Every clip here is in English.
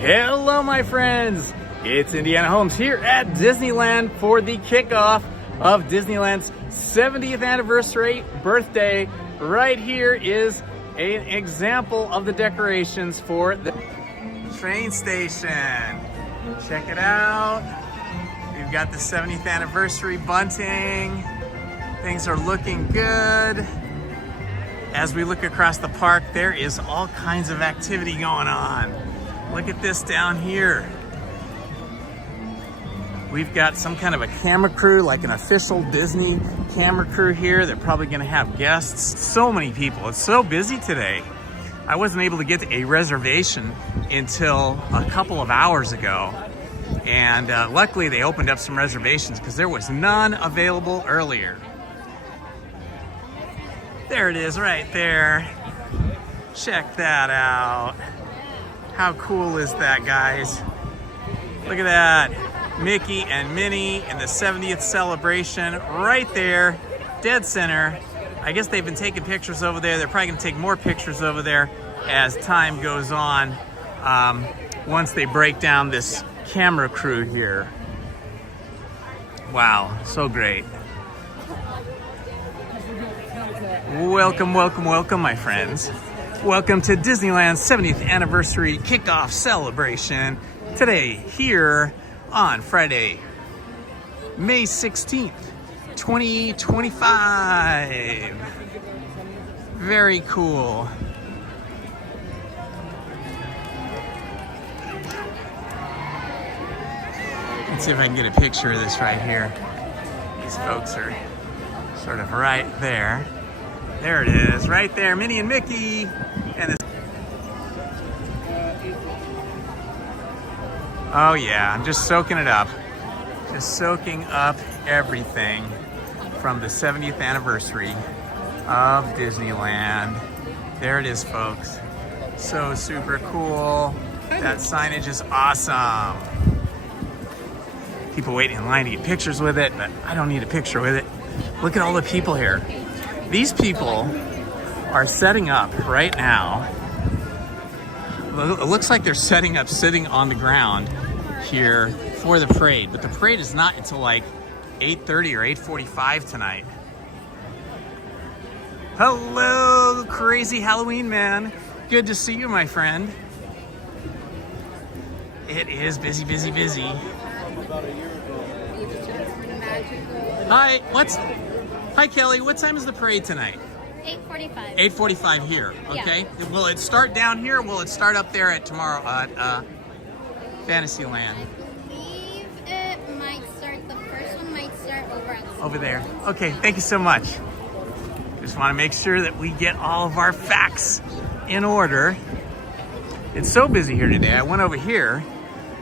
Hello, my friends. It's Indiana Holmes here at Disneyland for the kickoff of Disneyland's 70th anniversary birthday. Right here is an example of the decorations for the train station. Check it out. We've got the 70th anniversary bunting. Things are looking good. As we look across the park, there is all kinds of activity going on. Look at this down here. We've got some kind of a camera crew, like an official Disney camera crew here. They're probably gonna have guests. So many people, it's so busy today. I wasn't able to get a reservation until a couple of hours ago. And luckily they opened up some reservations because there was none available earlier. There it is right there. Check that out. How cool is that, guys? Look at that. Mickey and Minnie in the 70th celebration right there, dead center. I guess they've been taking pictures over there. They're probably gonna take more pictures over there as time goes on, once they break down this camera crew here. Wow, so great. Welcome, welcome, welcome, my friends. Welcome to Disneyland's 70th anniversary kickoff celebration today here on Friday, May 16th, 2025. Very cool. Let's see if I can get a picture of this right here. These folks are sort of right there. There it is, right there, Minnie and Mickey. And oh yeah, I'm just soaking it up. Just soaking up everything from the 70th anniversary of Disneyland. There it is, folks. So super cool. That signage is awesome. People waiting in line to get pictures with it, but I don't need a picture with it. Look at all the people here. These people are setting up right now. It looks like they're setting up sitting on the ground here for the parade, but the parade is not until like 8:30 or 8:45 tonight. Hello, crazy Halloween man. Good to see you, my friend. It is busy, busy, busy. Hi, hi Kelly, what time is the parade tonight? 8:45. 8:45 here, okay? Yeah. Will it start down here or will it start up there at tomorrow at Fantasyland? I believe it might start, the first one might start over there. Okay, thank you so much. Just want to make sure that we get all of our facts in order. It's so busy here today. I went over here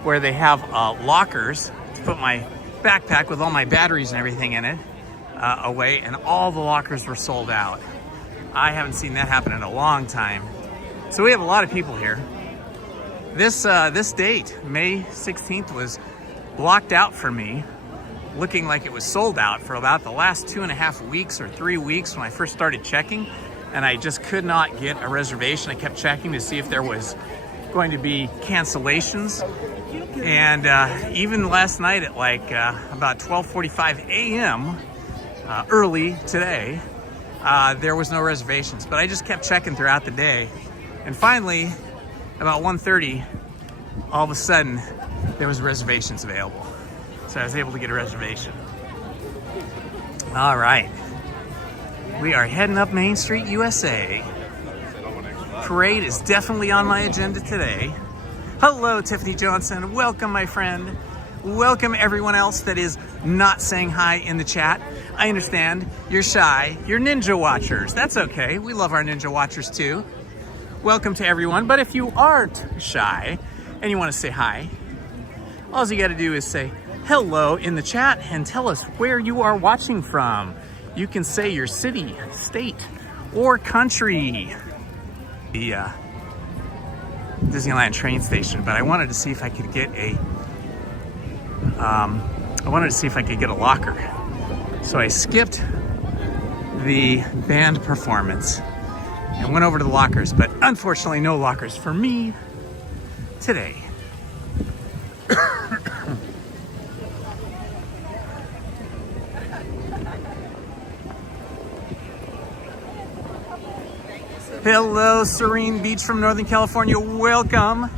where they have lockers to put my backpack with all my batteries and everything in it away, and all the lockers were sold out. I haven't seen that happen in a long time. So we have a lot of people here. This date, May 16th, was blocked out for me, looking like it was sold out for about the last 2.5 weeks or 3 weeks when I first started checking, and I just could not get a reservation. I kept checking to see if there was going to be cancellations. And even last night at like about 12:45 a.m., early today, there was no reservations. But I just kept checking throughout the day. And finally, about 1:30, all of a sudden, there was reservations available. So I was able to get a reservation. All right. We are heading up Main Street, USA. Parade is definitely on my agenda today. Hello, Tiffany Johnson. Welcome, my friend. Welcome everyone else that is not saying hi in the chat. I understand you're shy. You're ninja watchers. That's okay. We love our ninja watchers too. Welcome to everyone. But if you aren't shy and you want to say hi, all you got to do is say hello in the chat and tell us where you are watching from. You can say your city, state, or country. The Disneyland train station, but I wanted to see if I could get a locker. So I skipped the band performance and went over to the lockers, but unfortunately no lockers for me today. Hello, serene beach from Northern California. Welcome.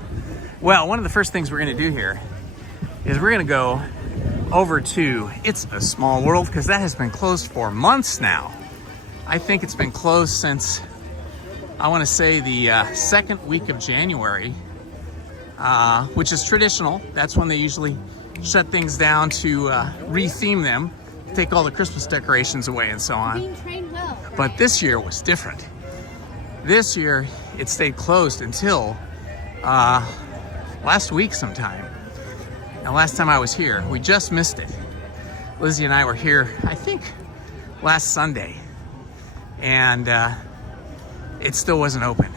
Well, one of the first things we're going to do here is we're going to go over to It's a Small World, because that has been closed for months now. I think it's been closed since, I want to say, the second week of January, which is traditional. That's when they usually shut things down to re-theme them, take all the Christmas decorations away and so on. Being trained well. But this year was different. This year, it stayed closed until last week sometime. Now, last time I was here, we just missed it. Lizzie and I were here, I think, last Sunday. And it still wasn't open.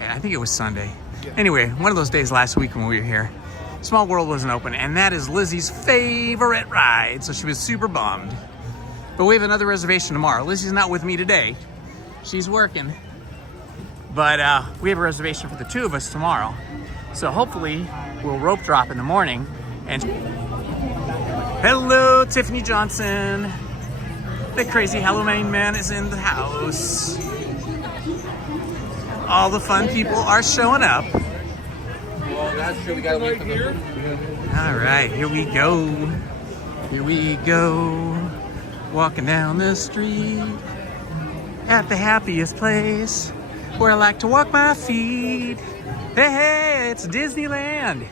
And I think it was Sunday. Anyway, one of those days last week when we were here, Small World wasn't open, and that is Lizzie's favorite ride, so she was super bummed. But we have another reservation tomorrow. Lizzie's not with me today. She's working. But we have a reservation for the two of us tomorrow. So hopefully we'll rope drop in the morning. And hello, Tiffany Johnson. The crazy Halloween man is in the house. All the fun people are showing up. Well, that's true. We gotta wait for them. All right, here we go. Here we go. Walking down the street at the happiest place where I like to walk my feet. Hey, hey, it's Disneyland.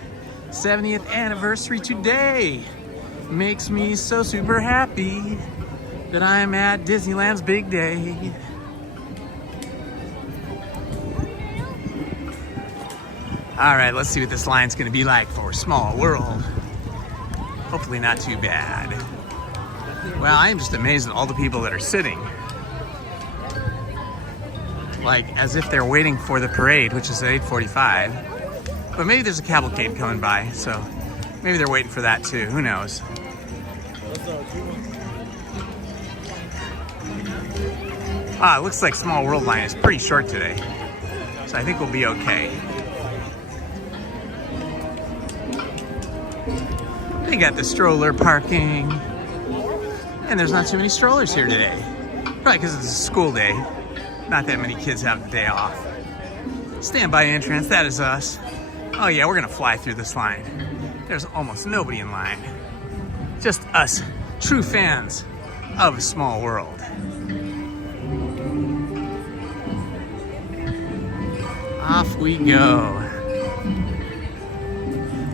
70th anniversary today. Makes me so super happy that I'm at Disneyland's big day. All right, let's see what this line's gonna be like for Small World. Hopefully not too bad. Well, I am just amazed at all the people that are sitting. Like, as if they're waiting for the parade, which is at 8:45. But maybe there's a cavalcade coming by, so maybe they're waiting for that too, who knows? It looks like Small World line is pretty short today, so I think we'll be okay. They got the stroller parking, and there's not too many strollers here today. Probably because it's a school day. Not that many kids have the day off. Standby entrance, that is us. Oh yeah, we're gonna fly through this line. There's almost nobody in line. Just us, true fans of Small World. Off we go.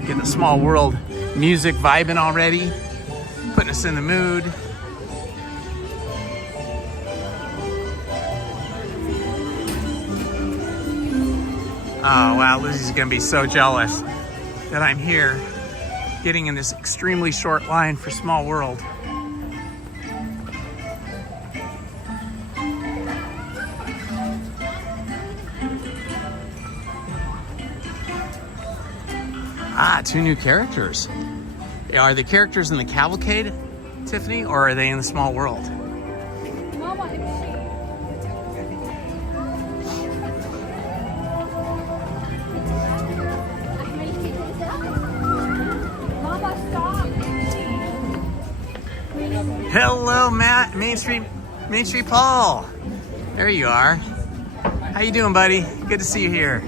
Get the Small World music vibing already, putting us in the mood. Oh wow, Lizzie's gonna be so jealous that I'm here getting in this extremely short line for Small World. Two new characters. Are the characters in the cavalcade, Tiffany, or are they in the Small World? Mama, Hello, Matt, Main Street Paul. There you are. How you doing, buddy? Good to see you here.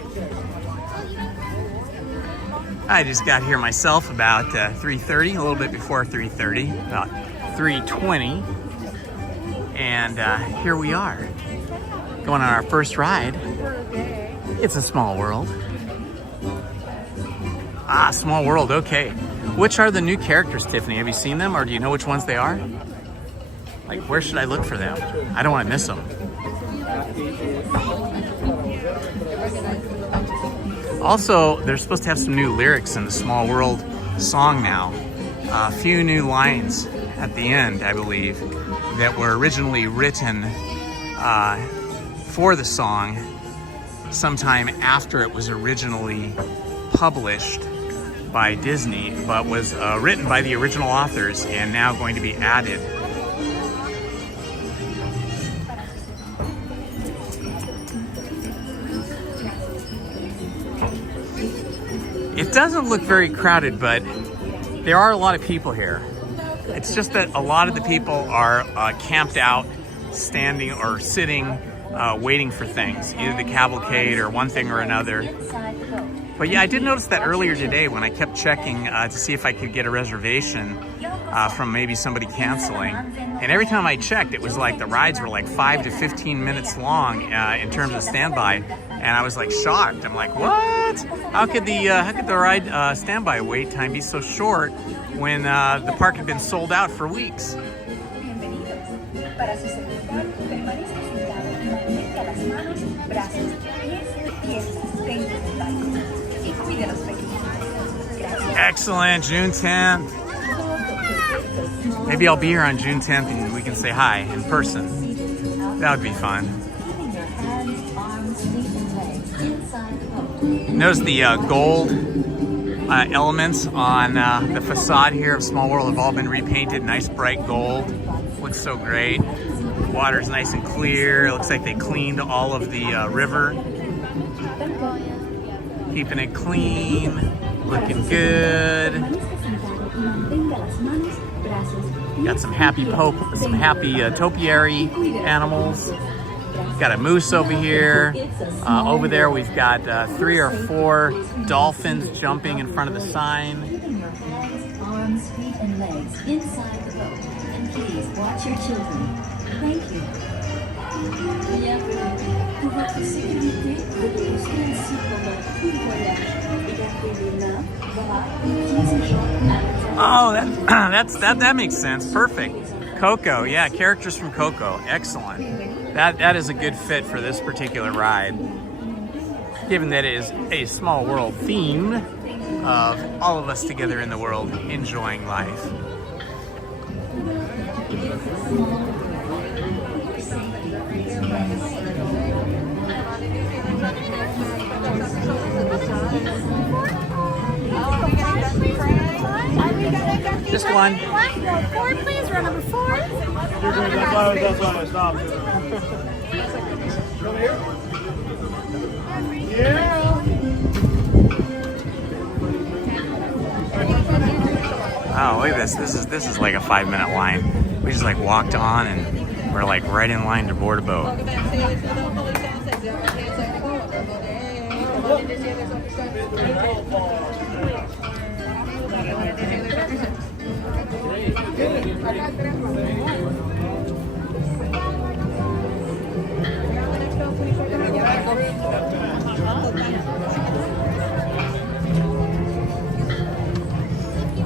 I just got here myself about 3:30, a little bit before 3:30, about 3:20. And here we are, going on our first ride. It's a Small World. Small World, okay. Which are the new characters, Tiffany? Have you seen them, or do you know which ones they are? Like, where should I look for them? I don't want to miss them. Also, they're supposed to have some new lyrics in the Small World song now. A few new lines at the end, I believe, that were originally written for the song sometime after it was originally published by Disney, but was written by the original authors and now going to be added. It doesn't look very crowded, but there are a lot of people here. It's just that a lot of the people are camped out, standing or sitting, waiting for things, either the cavalcade or one thing or another. But yeah, I did notice that earlier today when I kept checking to see if I could get a reservation from maybe somebody canceling. And every time I checked, it was like the rides were like 5 to 15 minutes long in terms of standby. And I was like shocked. I'm like, what? How could the ride standby wait time be so short when the park had been sold out for weeks? Excellent, June 10th. Maybe I'll be here on June 10th and we can say hi in person. That would be fun. Notice the gold elements on the facade here of Small World have all been repainted. Nice bright gold. Looks so great. Water's nice and clear. It looks like they cleaned all of the river. Keeping it clean. Looking good. Got some happy topiary animals. Got a moose over here. Over there we've got 3 or 4 dolphins jumping in front of the sign. Arms, feet, and legs inside the boat. And please watch your children. Thank you. Oh, that makes sense. Perfect. Coco, yeah, characters from Coco. Excellent. That is a good fit for this particular ride, given that it is a Small World theme of all of us together in the world enjoying life. Just one. 4, please. Row number 4. That's why I stopped. Over here? Yeah. Oh, look at this. This is like a 5-minute line. We just like walked on and we're like right in line to board a boat.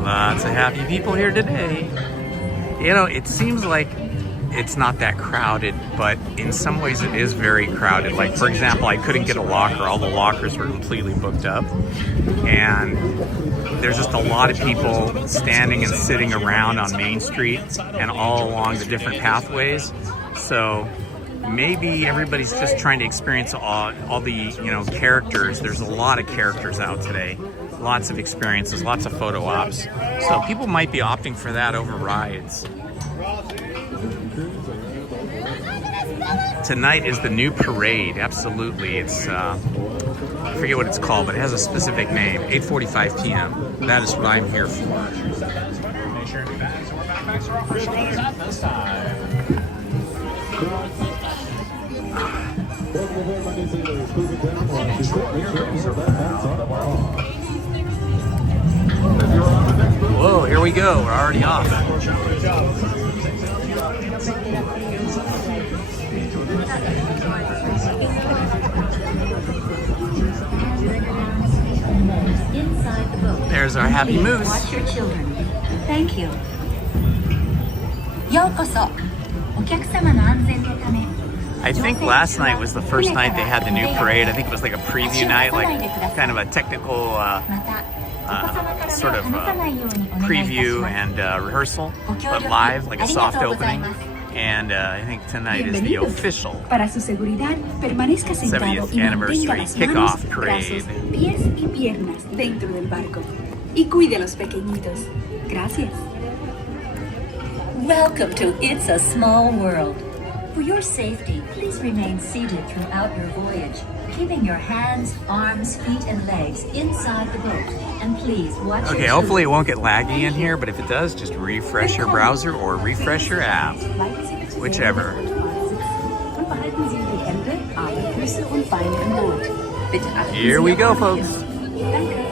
Lots of happy people here today. You know, it seems like it's not that crowded, but in some ways it is very crowded. Like, for example, I couldn't get a locker. All the lockers were completely booked up. And there's just a lot of people standing and sitting around on Main Street and all along the different pathways. So maybe everybody's just trying to experience all the, you know, characters. There's a lot of characters out today. Lots of experiences, lots of photo ops. So people might be opting for that over rides. Tonight is the new parade. Absolutely. It's, I forget what it's called, but it has a specific name. 8:45 p.m. That is what I'm here for. Make sure your bags or backpacks are off for shoulders at this time. Whoa, here we go. We're already off. There's our happy moose. Watch your children. Thank you. ようこそ。お客様の安全のため。 I think last night was the first night they had the new parade. I think it was like a preview night, like kind of a technical sort of preview and rehearsal, but live, like a soft opening. And I think tonight is the official 70th anniversary kickoff parade. Pies y piernas dentro del barco. Y cuide a los pequeñitos. Gracias. Welcome to It's a Small World. For your safety, please remain seated throughout your voyage, keeping your hands, arms, feet, and legs inside the boat. And please watch your Okay, hopefully it children. won't get laggy in here, but if it does, just refresh your browser or refresh your app. Whichever. Und behalten Sie die Hände, Arme, Füße und Beine im Boot. Bitte achten Here Sie we auf go, Ihr folks. Papier. Danke.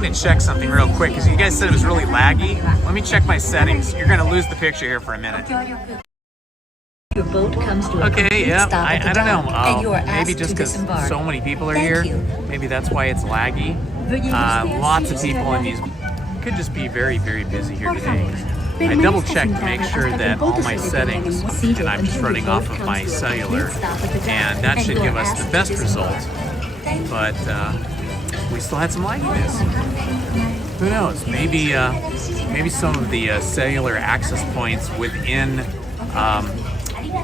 gonna check something real quick because you guys said it was really laggy. Let me check my settings. You're gonna lose the picture here for a minute. Your boat comes to a Okay, complete yeah, stop at the I don't dock, know. and you are Maybe asked just to because disembark. so many people are Thank here. you. Maybe that's why it's laggy. Lots of people in these. Could just be very, very busy here today. I double checked to make sure that all my settings, and I'm just running off of my cellular, and that should give us the best result. But we still had some lagginess. Who knows? Maybe some of the cellular access points within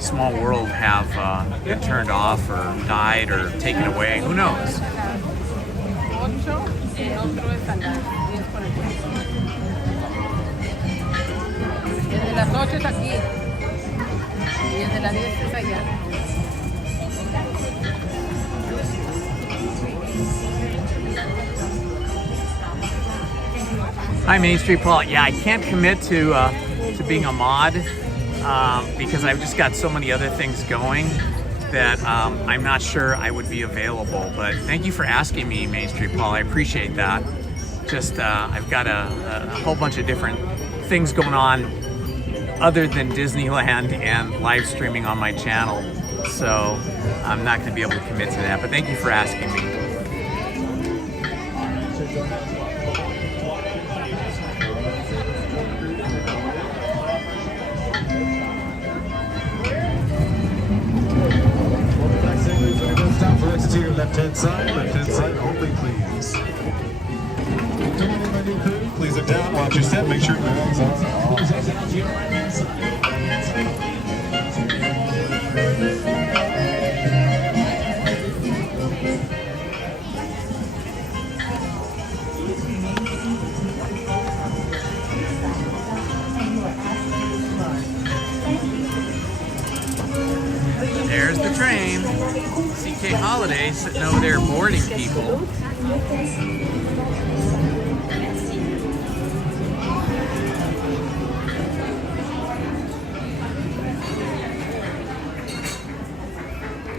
Small World have been turned off or died or taken away. Who knows? Las 8 es aquí y el de las 10 es allá. Hi, Main Street Paul. Yeah, I can't commit to being a mod because I've just got so many other things going that I'm not sure I would be available. But thank you for asking me, Main Street Paul. I appreciate that. Just I've got a whole bunch of different things going on other than Disneyland and live streaming on my channel. So I'm not going to be able to commit to that. But thank you for asking me. Stop for exit to your left-hand side only, please. Come on in, my new crew. Please look down, watch your step, make sure your bags are all. There's the train. CK Holiday sitting over there boarding people.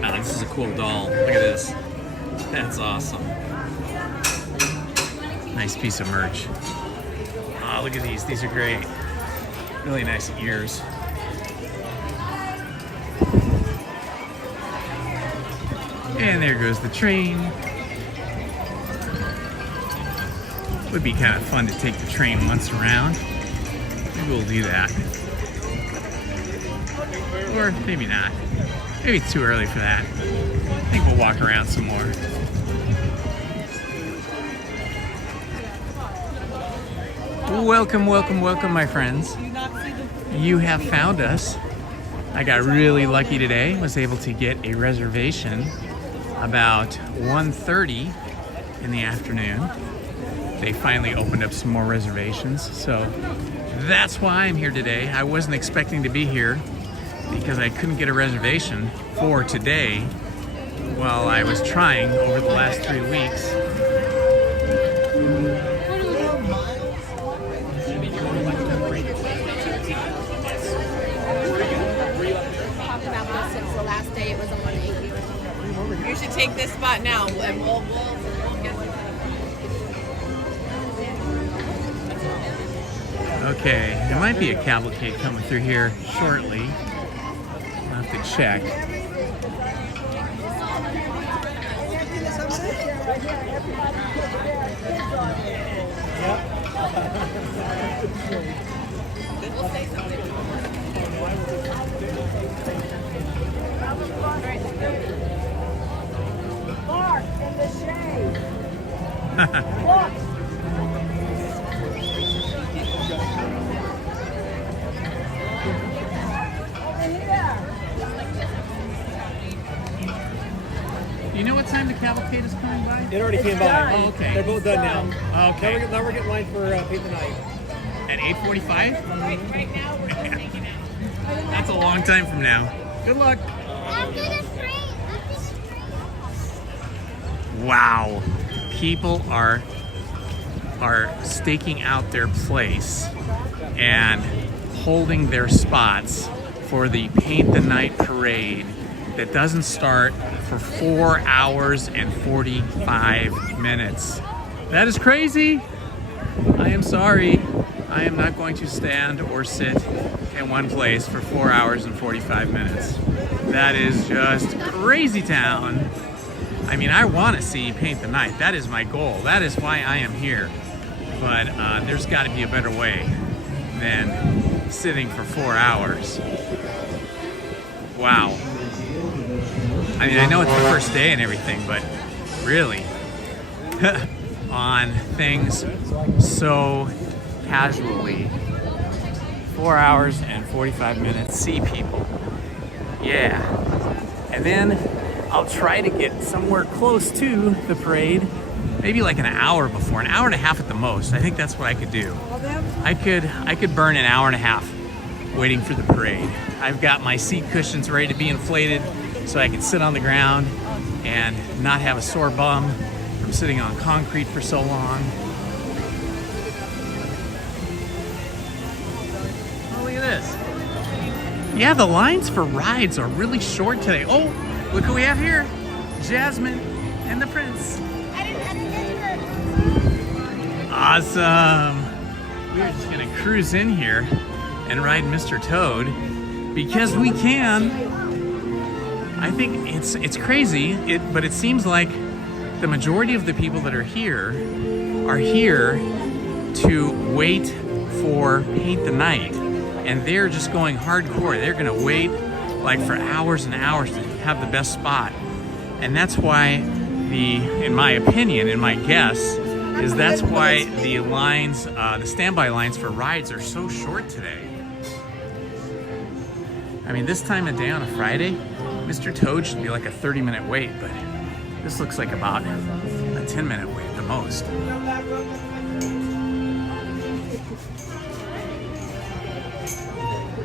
Oh, this is a cool doll. Look at this. That's awesome. Nice piece of merch. Oh, look at these. These are great. Really nice ears. And there goes the train. Would be kind of fun to take the train once around. Maybe we'll do that. Or maybe not. Maybe it's too early for that. I think we'll walk around some more. Welcome, welcome, welcome, my friends. You have found us. I got really lucky today. Was able to get a reservation about 1:30 in the afternoon. They finally opened up some more reservations, so that's why I'm here today. I wasn't expecting to be here because I couldn't get a reservation for today while I was trying over the last 3 weeks. You should take this spot now, and we'll get. Okay, there might be a cavalcade coming through here shortly. I'll have to check. We'll say something. Mark in the shade. Look. Do you know what time the cavalcade is coming by? It already came by. Oh, okay. They're both done now. Okay. Now we're getting line for paper night. At 8:45? Right now, we're just hanging out. That's a long time from now. Good luck. After the train. Wow. People are staking out their place and holding their spots for the Paint the Night parade that doesn't start for 4 hours and 45 minutes. That is crazy. I am sorry. I am not going to stand or sit in one place for 4 hours and 45 minutes. That is just crazy town. I mean, I want to see Paint the Night. That is my goal. That is why I am here. But there's got to be a better way than sitting for 4 hours. Wow. I mean, I know it's the first day and everything, but really, on things so casually. 4 hours and 45 minutes, see people. Yeah. And then I'll try to get somewhere close to the parade, maybe like an hour before, an hour and a half at the most. I think that's what I could do. I could burn an hour and a half waiting for the parade. I've got my seat cushions ready to be inflated so I can sit on the ground and not have a sore bum from sitting on concrete for so long. Oh, look at this. Yeah, the lines for rides are really short today. Oh, look who we have here. Jasmine and the Prince. Awesome. We're just gonna cruise in here and ride Mr. Toad because we can. I think it's crazy, but it seems like the majority of the people that are here to wait for Paint the Night, and they're just going hardcore. They're gonna wait like for hours and hours to have the best spot, and that's why in my opinion, in my guess, is that's why the lines, the standby lines for rides are so short today. I mean, this time of day on a Friday, Mr. Toad should be like a 30-minute wait, but this looks like about a 10-minute wait at the most.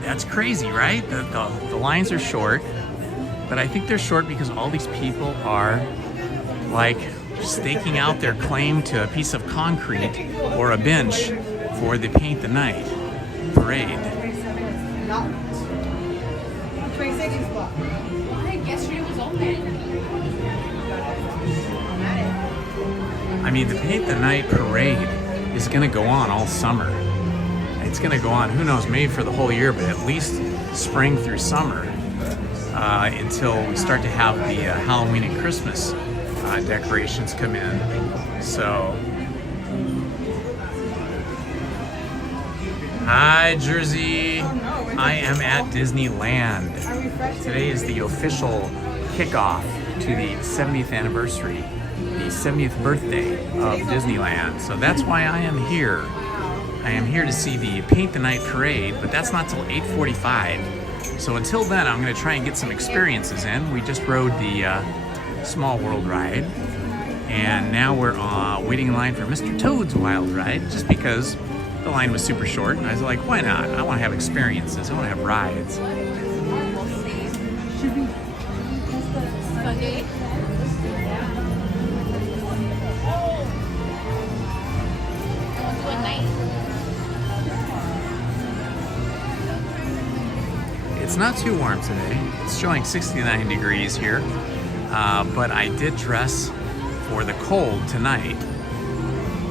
That's crazy, right? The lines are short, but I think they're short because all these people are like staking out their claim to a piece of concrete or a bench for the Paint the Night parade. I mean, the Paint the Night parade is gonna go on all summer. It's gonna go on, who knows, maybe for the whole year, but at least spring through summer until we start to have the Halloween and Christmas decorations come in. So, hi Jersey, I am at Disneyland. Today is the official kickoff to the 70th anniversary, the 70th birthday of Disneyland. So that's why I am here. I am here to see the Paint the Night parade, but that's not till 8:45. So until then, I'm gonna try and get some experiences in. We just rode the Small World ride, and now we're waiting in line for Mr. Toad's Wild Ride, just because the line was super short, and I was like, why not? I want to have experiences. I want to have rides. It's not too warm today. It's showing 69 degrees here. But I did dress for the cold tonight.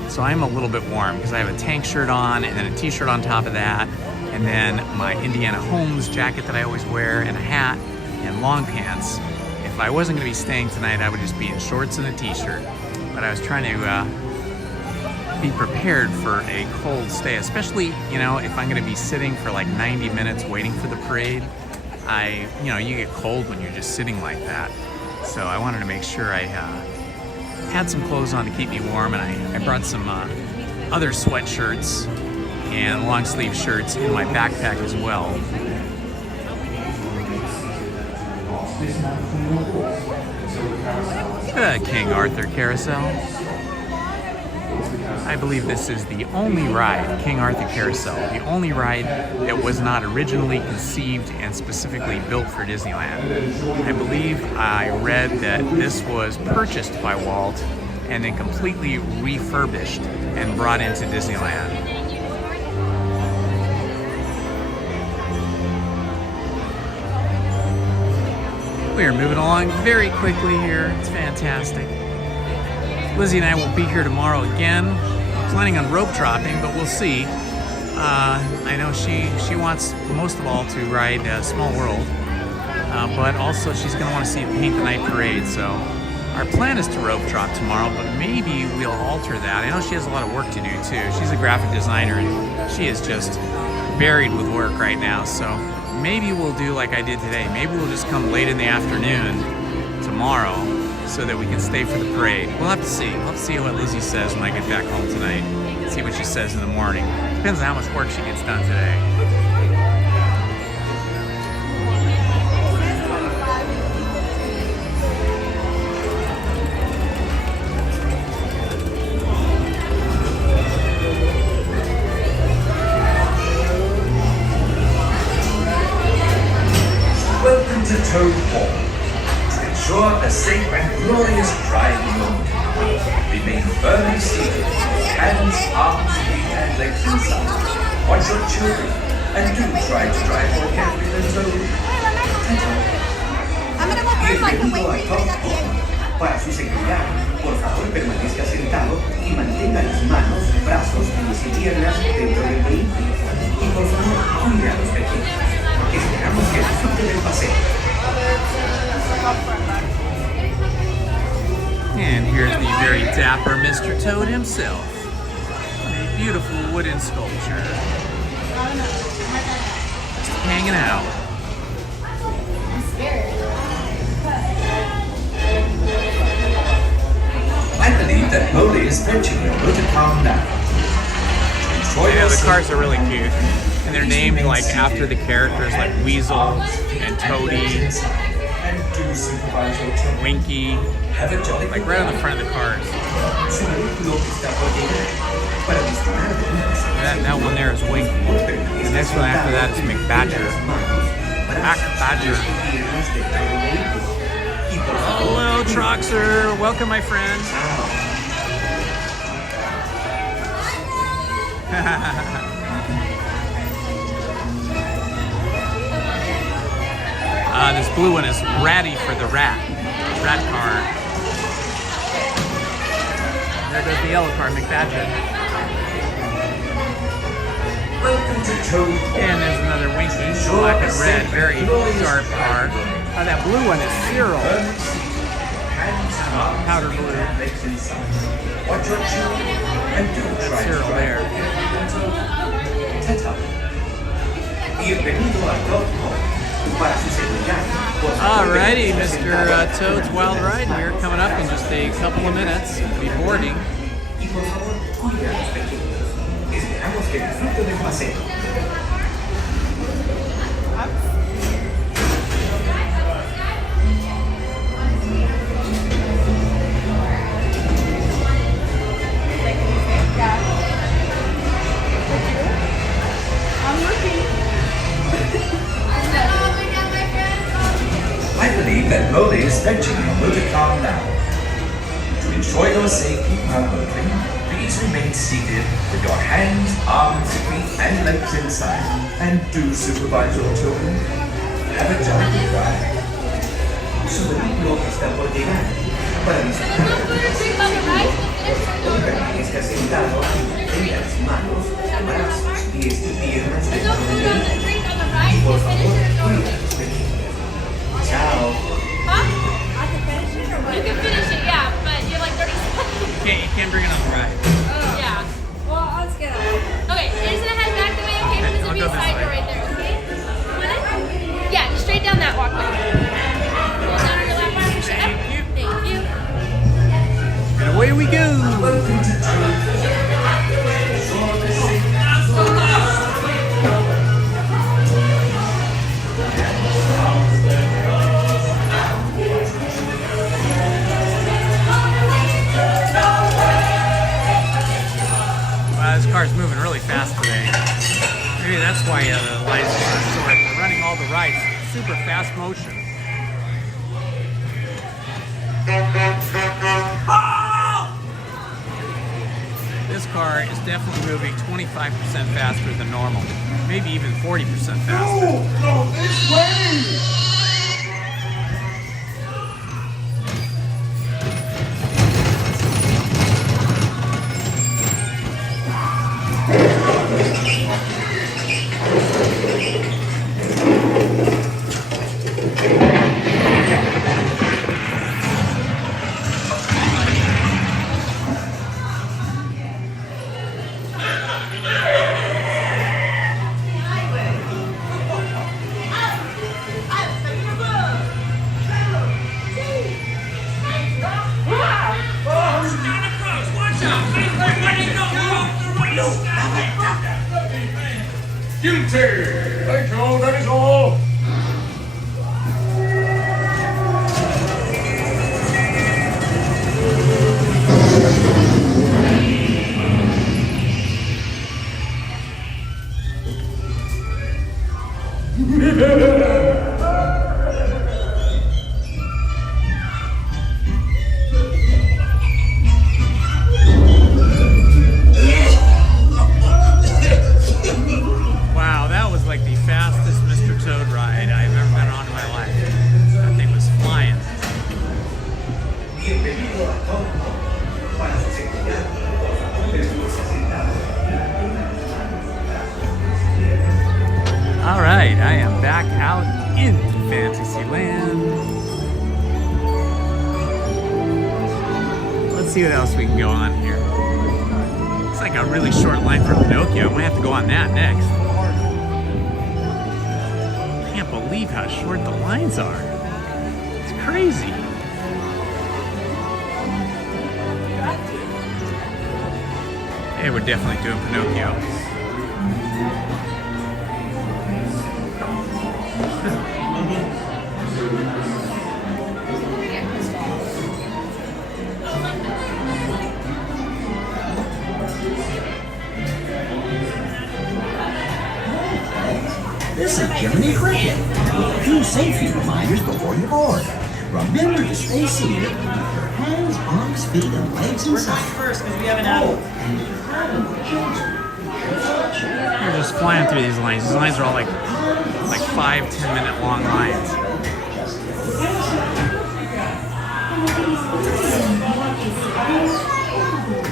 So I'm a little bit warm because I have a tank shirt on and then a t-shirt on top of that, and then my Indiana Holmes jacket that I always wear, and a hat and long pants. If I wasn't going to be staying tonight, I would just be in shorts and a t-shirt. But I was trying to be prepared for a cold stay, especially, you know, if I'm going to be sitting for like 90 minutes waiting for the parade. You get cold when you're just sitting like that. So I wanted to make sure I had some clothes on to keep me warm, and I brought some other sweatshirts and long sleeve shirts in my backpack as well. The King Arthur Carousel. I believe this is the only ride, King Arthur Carousel, the only ride that was not originally conceived and specifically built for Disneyland. I believe I read that this was purchased by Walt and then completely refurbished and brought into Disneyland. We are moving along very quickly here. It's fantastic. Lizzie and I will be here tomorrow again. Planning on rope dropping, but we'll see. I know she wants most of all to ride Small World, but also she's going to want to see the Paint the Night Parade. So our plan is to rope drop tomorrow, but maybe we'll alter that. I know she has a lot of work to do too. She's a graphic designer and she is just buried with work right now. So maybe we'll do like I did today. Maybe we'll just come late in the afternoon tomorrow so that we can stay for the parade. We'll have to see. We'll have to see what Lizzie says when I get back home tonight. See what she says in the morning. Depends on how much work she gets done today. Welcome to Toad Hall. To ensure a safe and glorious drive home, remain firmly seated, hands, arms, feet, and legs inside. Watch your children, and do try to drive more carefully than Toad. Bienvenido a Toad Hall. Para su seguridad, por favor permanezca sentado y mantenga las manos, brazos, pies y piernas dentro del vehículo. Y por favor, cuide a los pequeños. Esperamos que disfrute del paseo. And here's the very dapper Mr. Toad himself. A beautiful wooden sculpture. Just hanging out. I believe that Molly is fetching you to calm down. Yeah, the cars are really cute. And they're named like after the characters like Weasel and Toady, Winky, like right on the front of the cars. That one there is Winky. The next one after that is McBadger. McBadger. Hello, Troxer. Welcome, my friend. This blue one is Ratty for the rat car. There goes the yellow car, McBadger. Welcome to Toad Hall. And there's another Winky, black and red, very sharp car. That blue one is Cyril. Powder blue. Watch your children and do That's try to Cyril drive there. Bienvenido a Toad Hall. Para su seguridad, por favor, Alrighty, permanezca Mr. sentado. Toad's Wild Ride here, coming up in just a couple of minutes. We'll be boarding. Y por favor, cuide a los pequeños. Esperamos que disfrute del paseo. I believe that Molly is fetching you to calm down. To ensure your safety while motoring, please remain seated with your hands, arms, feet, and legs inside. And do supervise your children. Have a jolly ride. Su vehículo está por llegar. Para disfrutar por favor, permanezca sentado y mantenga las manos, brazos, pies y piernas dentro del vehículo. Y por favor, cuida a los pequeños. Ciao. You can finish it, yeah, but you're like 30 seconds. You can't bring it on the ride. Yeah. Well, let's get Okay, you're just gonna head back the way, okay? But there's I'll gonna be go a this side way. door right there, okay? What? Yeah, just straight down that walkway. Pull down on your lap bar, push it up. Thank you. And away we go. Wow, this car's moving really fast today. Maybe that's why the lights are short. They're running all the rides, super fast motion. This car is definitely moving 25% faster than normal. Maybe even 40% faster. No, this way! Guilty. Thank you, that is all. Wow, that was like the fastest Mr. Toad ride I've ever been on in my life. That thing was flying. All right, I am back out in Fantasyland. Let's see what else we can go on here. It's like a really short line for Pinocchio. I might have to go on that next. I can't believe how short the lines are. It's crazy. Hey, we're definitely doing Pinocchio. This is Jiminy Cricket with a few safety reminders before you board. Remember to stay seated with your hands, arms, feet, and legs inside. First, because we have an animal. We're just flying through these lines. These lines are all like 5-10 minute long lines.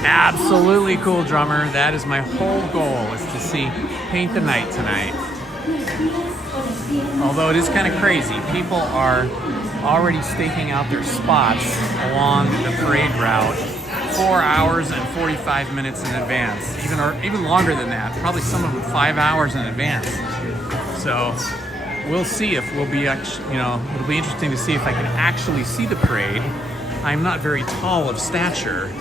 Absolutely cool, drummer. That is my whole goal, is to see Paint the Night tonight. Although it is kind of crazy. People are already staking out their spots along the parade route 4 hours and 45 minutes in advance, even longer than that. Probably some of them 5 hours in advance. So we'll see if we'll be actually, it'll be interesting to see if I can actually see the parade. I'm not very tall of stature,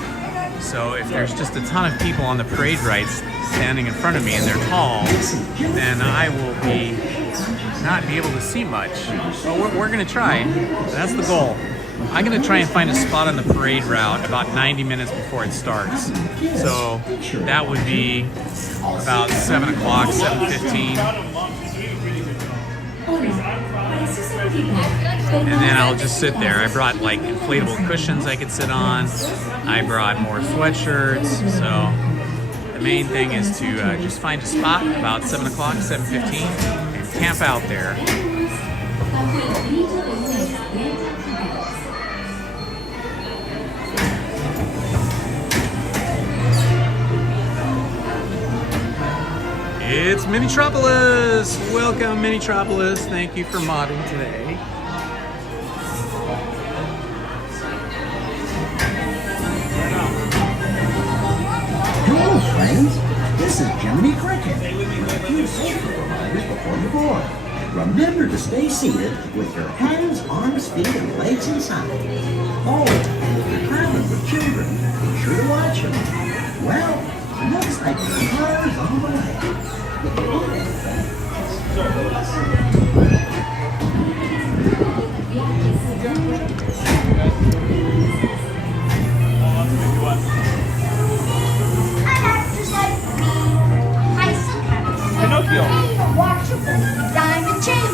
so if there's just a ton of people on the parade rights standing in front of me and they're tall, then I will not be able to see much. But we're gonna try. That's the goal. I'm gonna try and find a spot on the parade route about 90 minutes before it starts. So that would be about 7 o'clock, 7:15. And then I'll just sit there. I brought like inflatable cushions I could sit on. I brought more sweatshirts. So the main thing is to just find a spot about 7 o'clock, 7:15, and camp out there. It's Minitropolis! Welcome, Minitropolis. Thank you for modding today. Hello, friends. This is Jiminy Cricket. A few safety reminders before you board. Remember to stay seated with your hands, arms, feet, and legs inside. Oh, and if you're traveling with children, be sure to watch them. Well, looks like the car's on the way. Pinocchio. Diamond chain.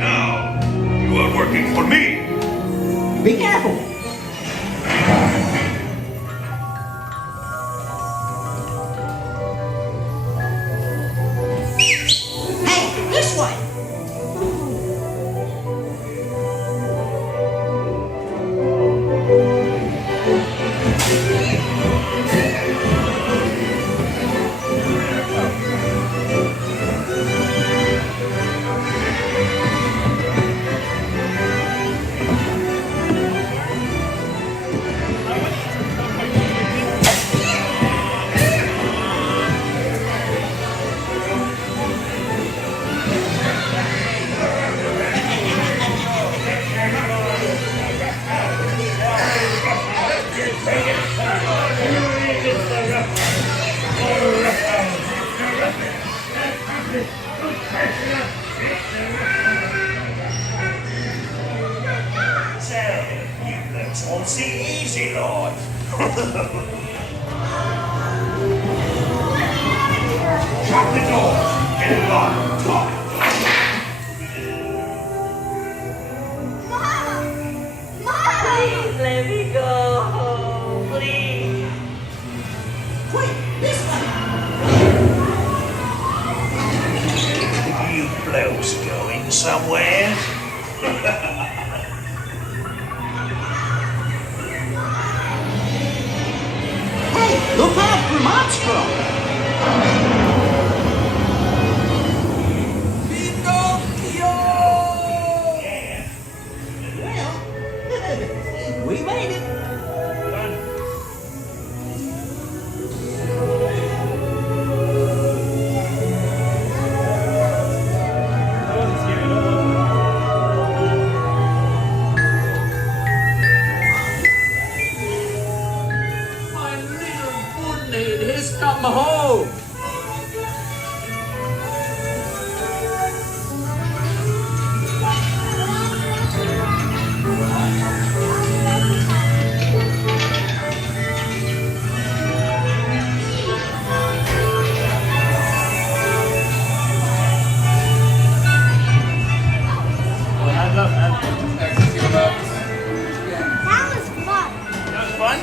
Now, you are working for me. Be careful. Hey, this one. Won't see easy, Lord. Shut the door. Get it locked. Please let me go home, please. Wait, this way. You blokes going somewhere? Hey, look out for Monstro! Well, we made it. My little bunny has come home. That was fun. That was fun?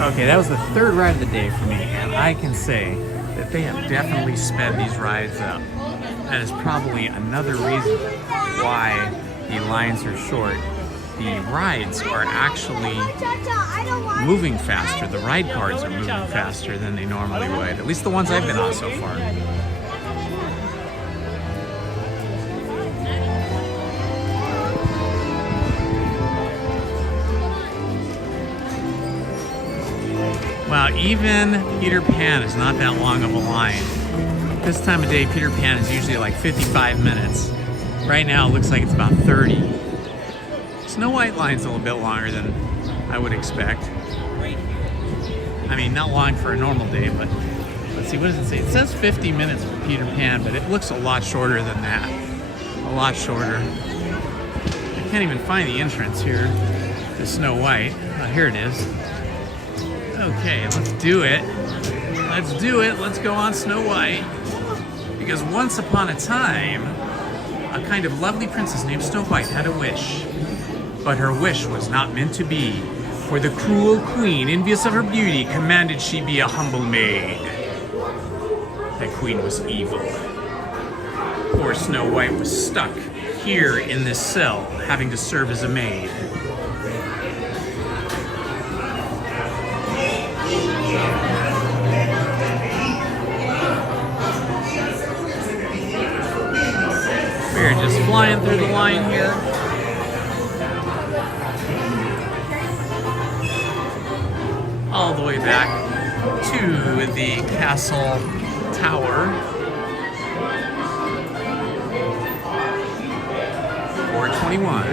Okay, that was the third ride of the day for me, and I can say that they have definitely sped these rides up. That is probably another reason why the lines are short. The rides are actually moving faster. The ride cars are moving faster than they normally would. At least the ones I've been on so far. Wow, even Peter Pan is not that long of a line. This time of day, Peter Pan is usually like 55 minutes. Right now, it looks like it's about 30. Snow White line's a little bit longer than I would expect. I mean, not long for a normal day, but let's see, what does it say? It says 50 minutes for Peter Pan, but it looks a lot shorter than that. A lot shorter. I can't even find the entrance here to Snow White. Oh, here it is. Okay, let's do it. Let's do it. Let's go on Snow White. Because once upon a time, a kind of lovely princess named Snow White had a wish. But her wish was not meant to be, for the cruel queen, envious of her beauty, commanded she be a humble maid. That queen was evil. Poor Snow White was stuck here in this cell, having to serve as a maid. We're just flying through the line here. All the way back to the castle tower. 421.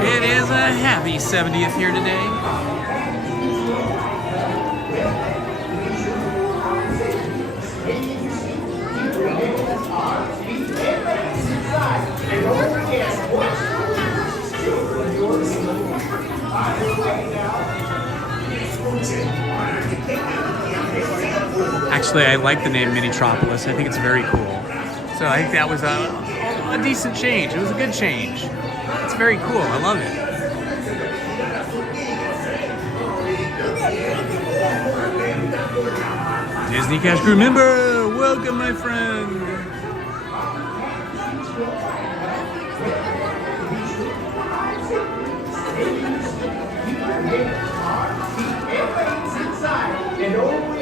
It is a happy 70th here today. Actually, I like the name Minitropolis. I think it's very cool. So I think that was a decent change. It was a good change. It's very cool. I love it. Disney Cash Crew member, welcome, my friend.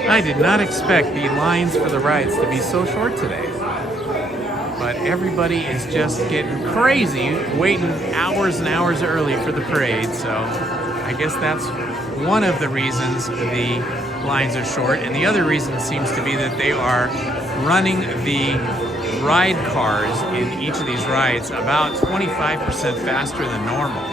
I did not expect the lines for the rides to be so short today. but everybody is just getting crazy, waiting hours and hours early for the parade. So I guess that's one of the reasons the lines are short, and the other reason seems to be that they are running the ride cars in each of these rides about 25% faster than normal.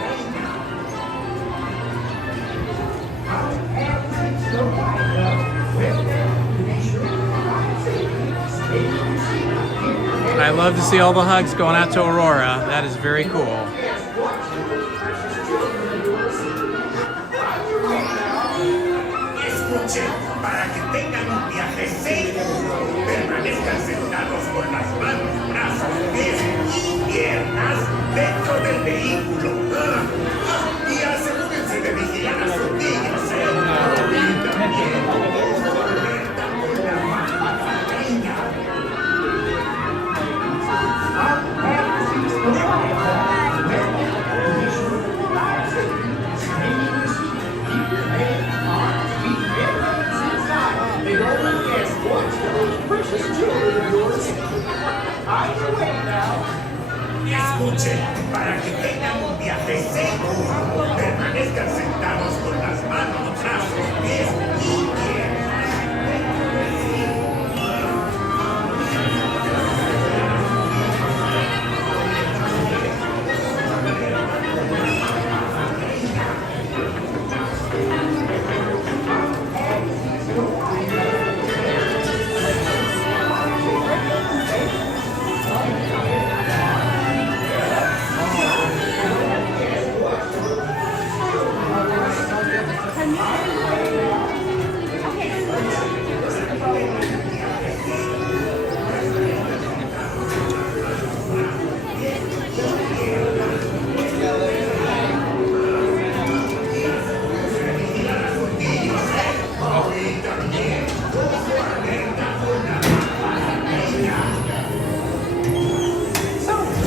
I love to see all the hugs going out to Aurora. That is very cool. Para que tengan un viaje seguro, permanezcan sentados con las manos, brazos, pies y piernas dentro del vehículo. Y asegúrense de vigilar a sus niños, Y también alerta con la mascarilla. Escuchen, para que tengan un viaje seguro, permanezcan sentados con las manos, brazos, pies y piernas.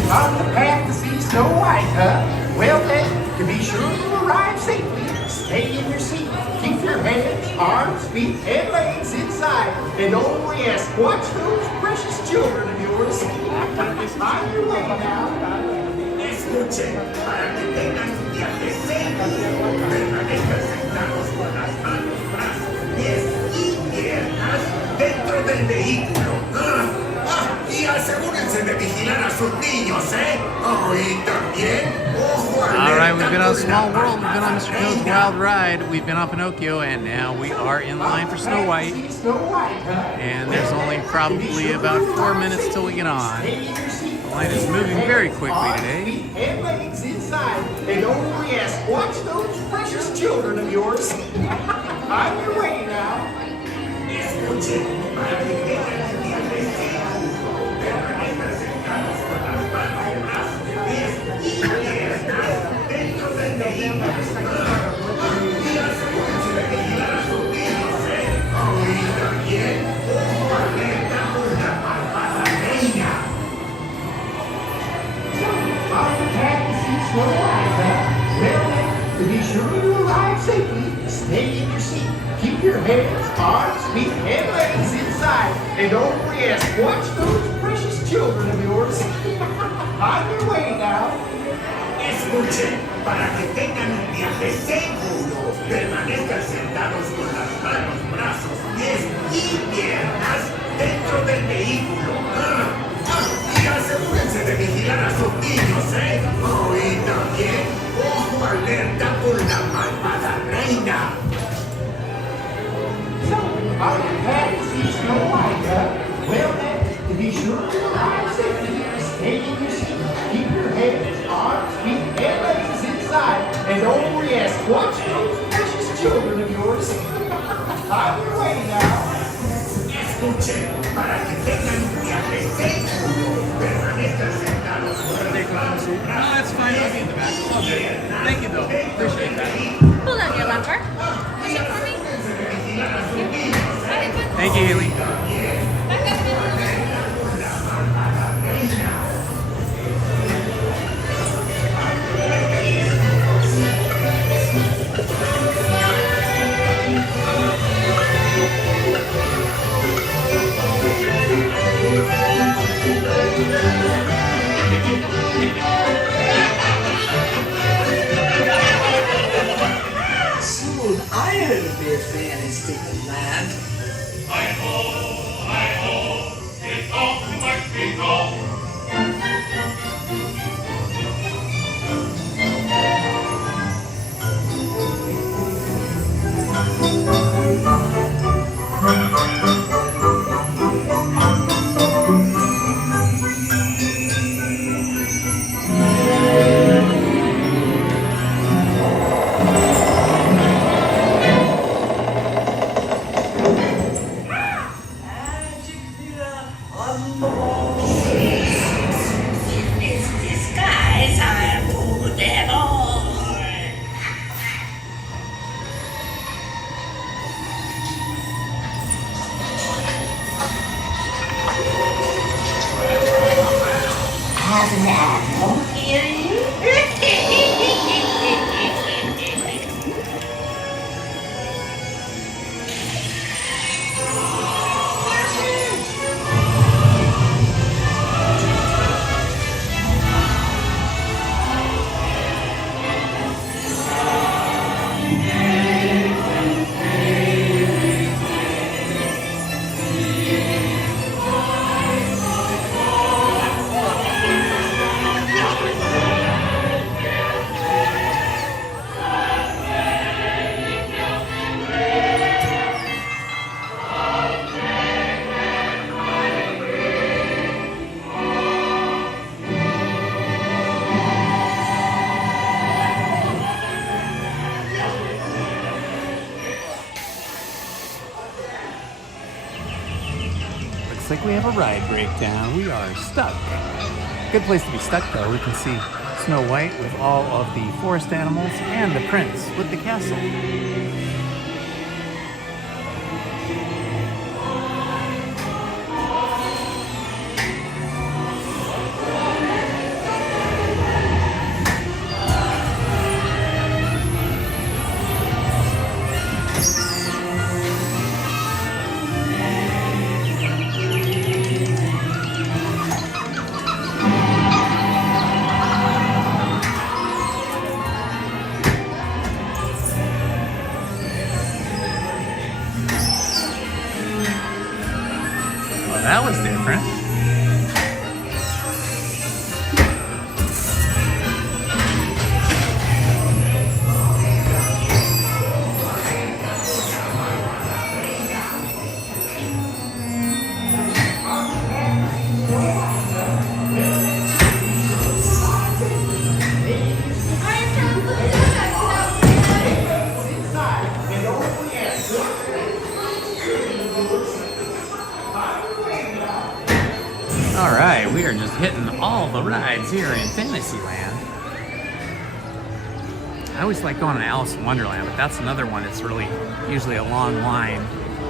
On the path to see Snow White, huh? Well then, to be sure you arrive safely, stay in your seat. Keep your hands, arms, feet, and legs inside. And don't yes, watch those precious children of yours. On your way now. Escuchen, para que tengan un viaje seguro, permanezcan sentados con las manos, brazos, pies y piernas dentro del vehículo. Y asegúrense de vigilar a sus niños, y también, ojo alerta. All right, we've been on Small World, we've been on Mr. Toad's Wild Ride, we've been on Pinocchio, and now we are in line for Snow White. And there's only probably about 4 minutes till we get on. The line is moving very quickly today. And legs inside. And don't yes, watch those precious children of yours. On your way now. Escuchen, para que tengan un viaje seguro, permanezcan sentados con las manos, brazos, pies y piernas dentro del vehículo. Y asegúrense de vigilar a sus niños, y también, ojo alerta con la malvada reina. On the path to see Snow White, huh? Well then, to be sure you arrive safely, stay in your seat. Keep your hands, arms, feet, and legs inside. And don't yes, watch those precious children of yours. On your way now. Escuchen, para que tengan un viaje seguro, permanezcan sentados con las manos, brazos, pies y piernas dentro del vehículo. Y asegúrense de vigilar a sus niños, y también, ojo alerta con la malvada reina. On the path to see Snow White, huh? Well then, to be sure you arrive safely, stay in your seat. Keep your hands, arms, feet, and legs inside. And don't yes, watch those precious children of yours. On your way now. Escuchen, para que tengan un viaje seguro, permanezcan sentados con las manos, brazos, That's fine, I'll be in the back. Okay. Thank you though, appreciate that. Hold on, your bumper. Push it for me. Thank you, Haley. Escuchen, Soon I'll be fair in Disneyland. Hi-ho, it's off to Mexico. Looks like we have a ride breakdown. We are stuck. Good place to be stuck though. We can see Snow White with all of the forest animals and the prince with the castle. That was different. All right, we are just hitting all the rides here in Fantasyland. I always like going to Alice in Wonderland, but that's another one that's really usually a long line.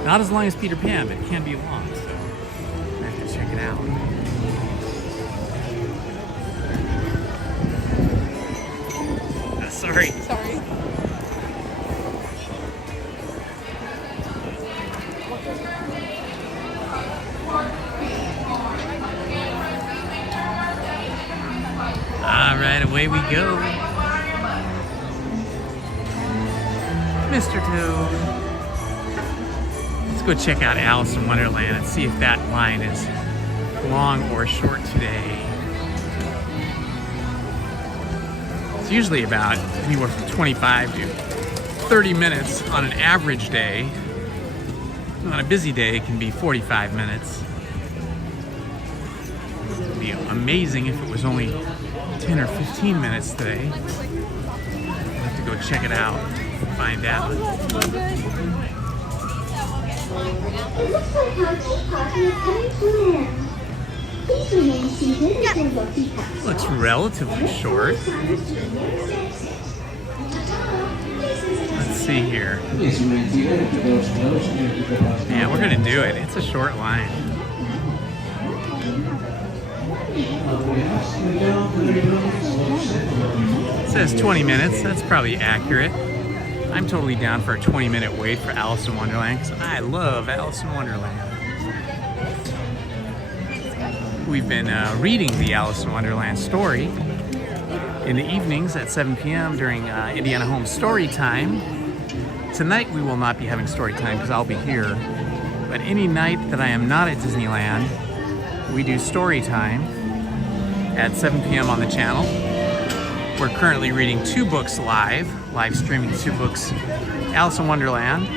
Not as long as Peter Pan, but it can be long, so I have to check it out. Sorry. Sorry. All right, away we go. Mr. Toad. Let's go check out Alice in Wonderland and see if that line is long or short today. It's usually about anywhere from 25 to 30 minutes on an average day. On a busy day, it can be 45 minutes. It would be amazing if it was only 10 or 15 minutes today. I'll have to go check it out and find out. It looks like our tea party is coming to an end. Please remain seated until your tea cups. Looks relatively short. Let's see here. Yeah, we're gonna do it. It's a short line. It says 20 minutes. That's probably accurate. I'm totally down for a 20-minute wait for Alice in Wonderland because I love Alice in Wonderland. We've been reading the Alice in Wonderland story in the evenings at 7 p.m. during Indiana Holmes story time. Tonight we will not be having story time because I'll be here. But any night that I am not at Disneyland, we do story time at 7 p.m. on the channel. We're currently reading 2 books live streaming 2 books, Alice in Wonderland,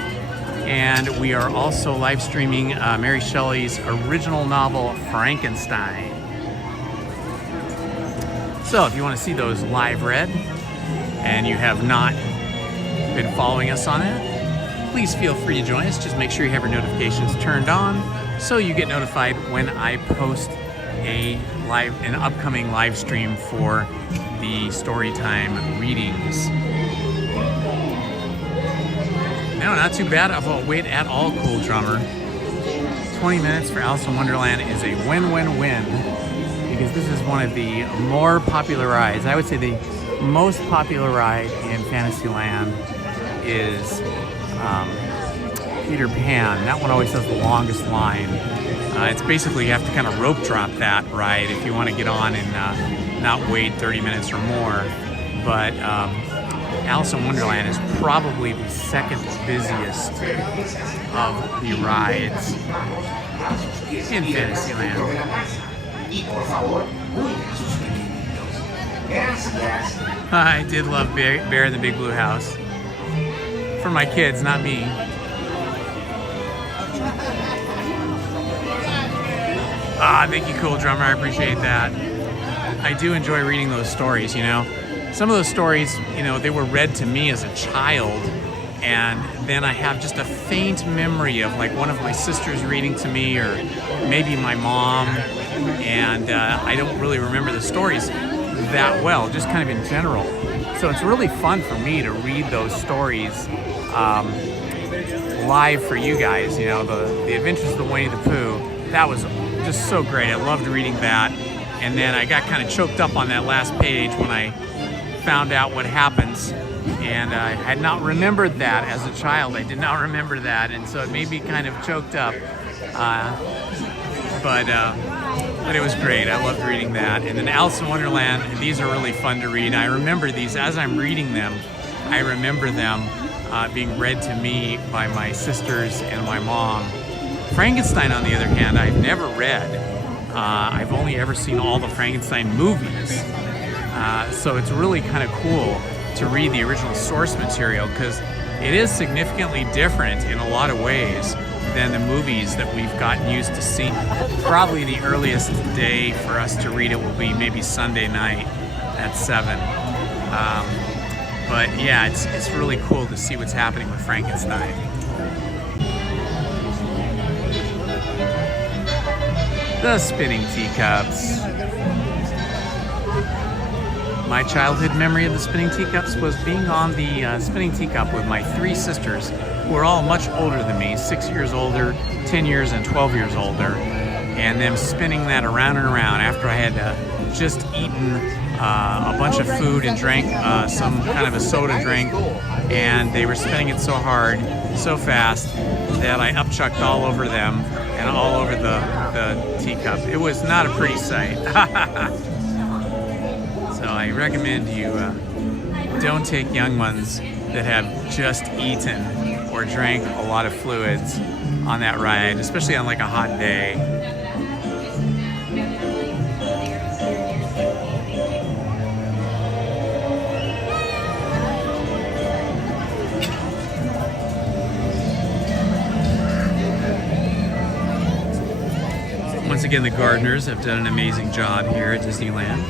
and we are also live streaming Mary Shelley's original novel, Frankenstein. So if you want to see those live read, and you have not been following us on it, please feel free to join us. Just make sure you have your notifications turned on so you get notified when I post an upcoming live stream for the Storytime readings. No, not too bad of a wait at all, Cool Drummer. 20 minutes for Alice in Wonderland is a win-win-win because this is one of the more popular rides. I would say the most popular ride in Fantasyland is Peter Pan. That one always has the longest line. It's basically you have to kind of rope drop that ride if you want to get on and not wait 30 minutes or more. But Alice in Wonderland is probably the second busiest of the rides in Fantasyland. I did love Bear in the Big Blue House. For my kids, not me. Thank you, Cool Drummer. I appreciate that. I do enjoy reading those stories, you know. Some of those stories, you know, they were read to me as a child, and then I have just a faint memory of like one of my sisters reading to me, or maybe my mom, and I don't really remember the stories that well, just kind of in general. So it's really fun for me to read those stories live for you guys. You know, the Adventures of the Winnie the Pooh, that was just so great. I loved reading that, and then I got kind of choked up on that last page when I found out what happens, and I had not remembered that as a child. I did not remember that, and so it made me kind of choked up. But it was great. I loved reading that. And then Alice in Wonderland, these are really fun to read. I remember these as I'm reading them. I remember them being read to me by my sisters and my mom. Frankenstein, on the other hand, I've never read. I've only ever seen all the Frankenstein movies. So it's really kind of cool to read the original source material because it is significantly different in a lot of ways than the movies that we've gotten used to seeing. Probably the earliest day for us to read it will be maybe Sunday night at 7. But yeah, it's really cool to see what's happening with Frankenstein. The spinning teacups. My childhood memory of the spinning teacups was being on the spinning teacup with my 3 sisters, who are all much older than me, 6 years older, 10 years, and 12 years older, and them spinning that around and around after I had just eaten a bunch of food and drank some kind of a soda drink, and they were spinning it so hard, so fast, that I upchucked all over them and all over the teacup. It was not a pretty sight. So I recommend you don't take young ones that have just eaten or drank a lot of fluids on that ride, especially on like a hot day. Once again, the gardeners have done an amazing job here at Disneyland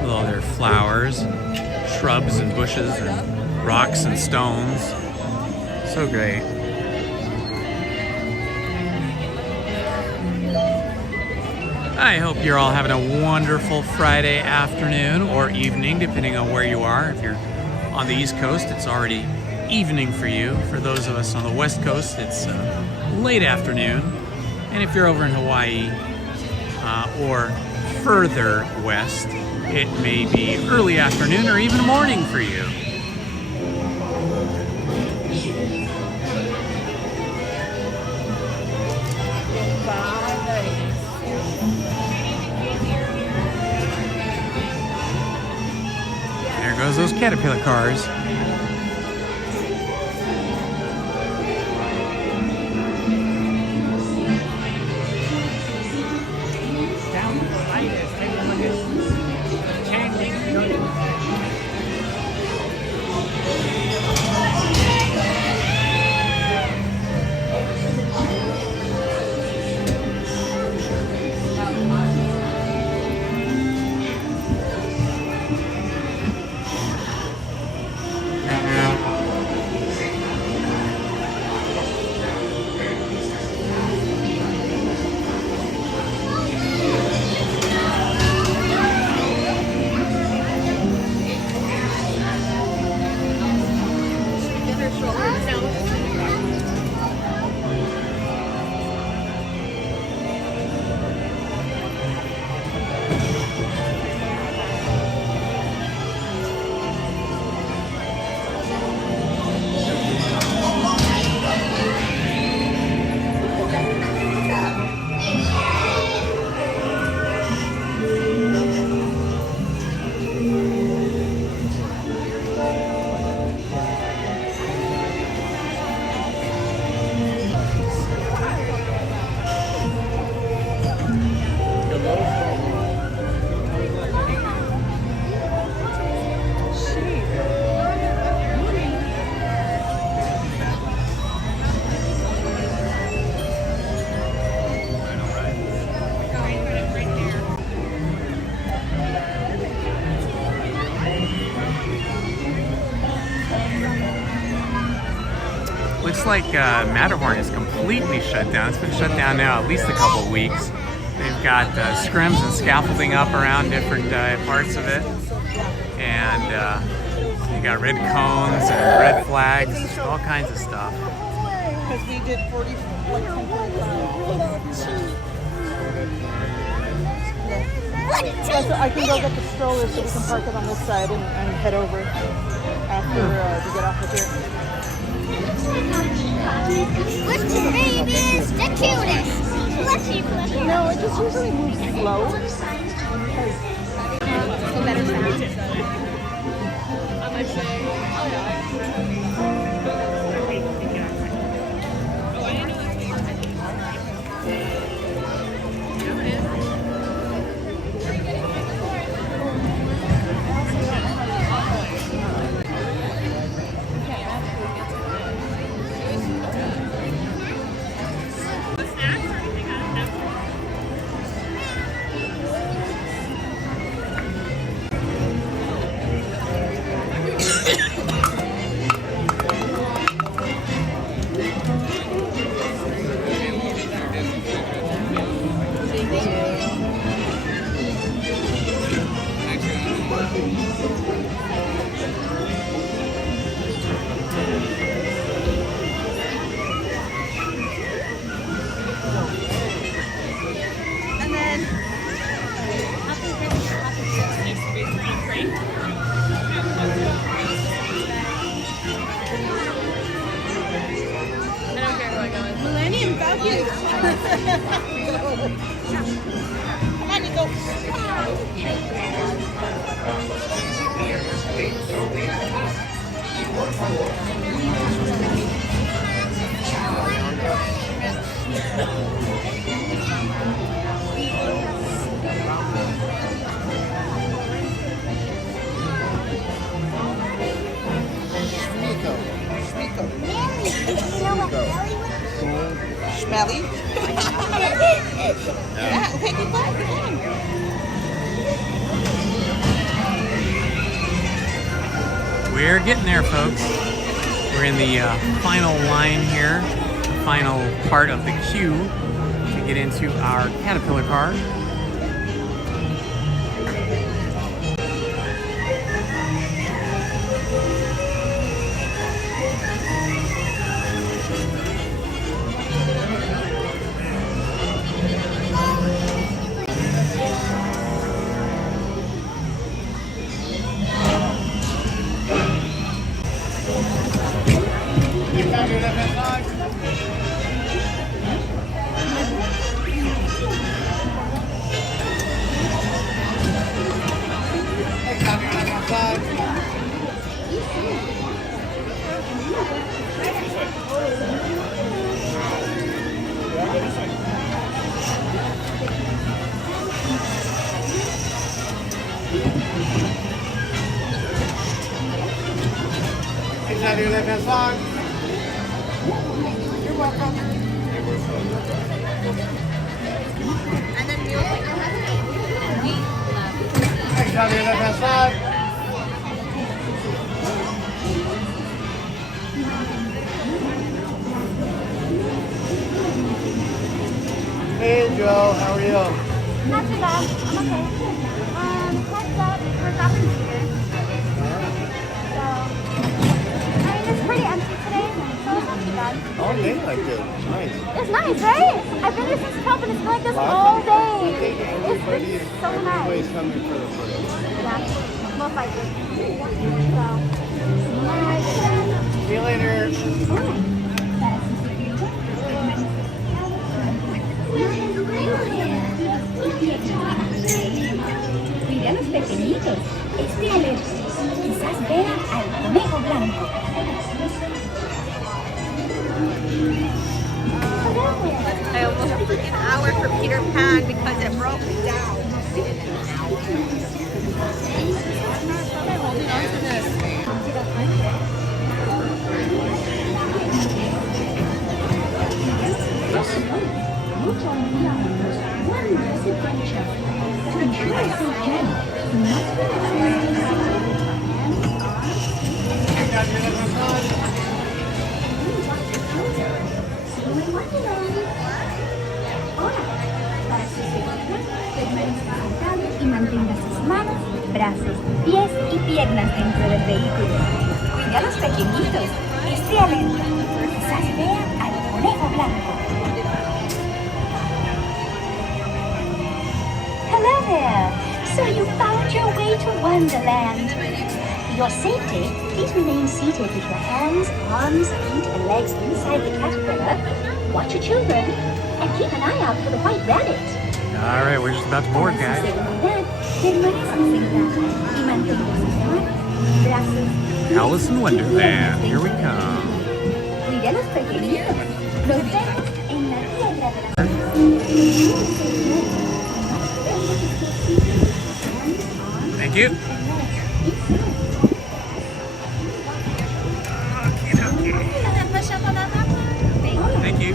with all their flowers, shrubs and bushes and rocks and stones. So great. I hope you're all having a wonderful Friday afternoon or evening, depending on where you are. If you're on the East Coast, it's already evening for you. For those of us on the West Coast, it's late afternoon. And if you're over in Hawaii or further west, it may be early afternoon or even morning for you. goes those caterpillar cars. Looks like Matterhorn is completely shut down. It's been shut down now at least a couple of weeks. They've got scrims and scaffolding up around different parts of it. And they got red cones and red flags, just all kinds of stuff. Because we did 40, like 10:45. So I can go get the stroller so we can park it on this side and head over after we get off of here. Which baby is the cutest? No, it just usually moves slow. Better sound. I'm gonna say, Smelly? Yeah, okay, good luck. We're getting there, folks. We're in the final line here, the final part of the queue to get into our Caterpillar car. have your left hand side. You're welcome. And then we'll put your husband. Next have your left hand side. Hey Joe, how are you? Not too bad. I'm okay. Heads up, we're dropping here. So, I mean, it's pretty empty today, so it's not too bad. All day like this. Nice. It's nice, right? I've been here since 12 and it's been like this all day. I think It's so nice. everybody's coming for the parade. Yeah, most likely. So, See you later. Mira a los pequeñitos. Este alérgico. Quizás vean al conejo blanco. I almost took an hour for Peter Pan because it broke down. Holding on to this. Wondrous adventure. To ensure a safe journey, you must be y mantenga sus manos, brazos, pies y piernas dentro del vehículo. Cuide a los pequeñitos. Esté alerta. Quizás vean al conejo blanco. Hello there. So you found your way to Wonderland. For your safety, please remain seated with your hands, arms, feet, and legs inside the caterpillar. Watch your children, and keep an eye out for the white rabbit. All right, we're just about to board, guys. Alice in Wonderland. Here we come. Cuide a los pequeñitos. Nos vemos en la tierra de la... Thank you. Thank you.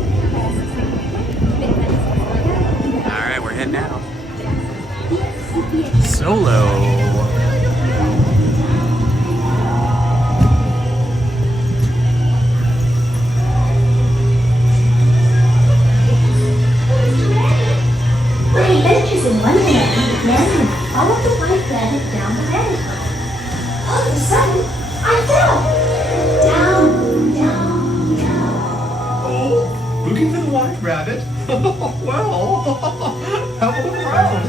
All right, we're heading out. Solo. When adventures in Wonderland began, all of the white rabbit down the rabbit hole. All of a sudden, I fell. Down, down, down. Oh, looking for the white rabbit? Well, have a look around.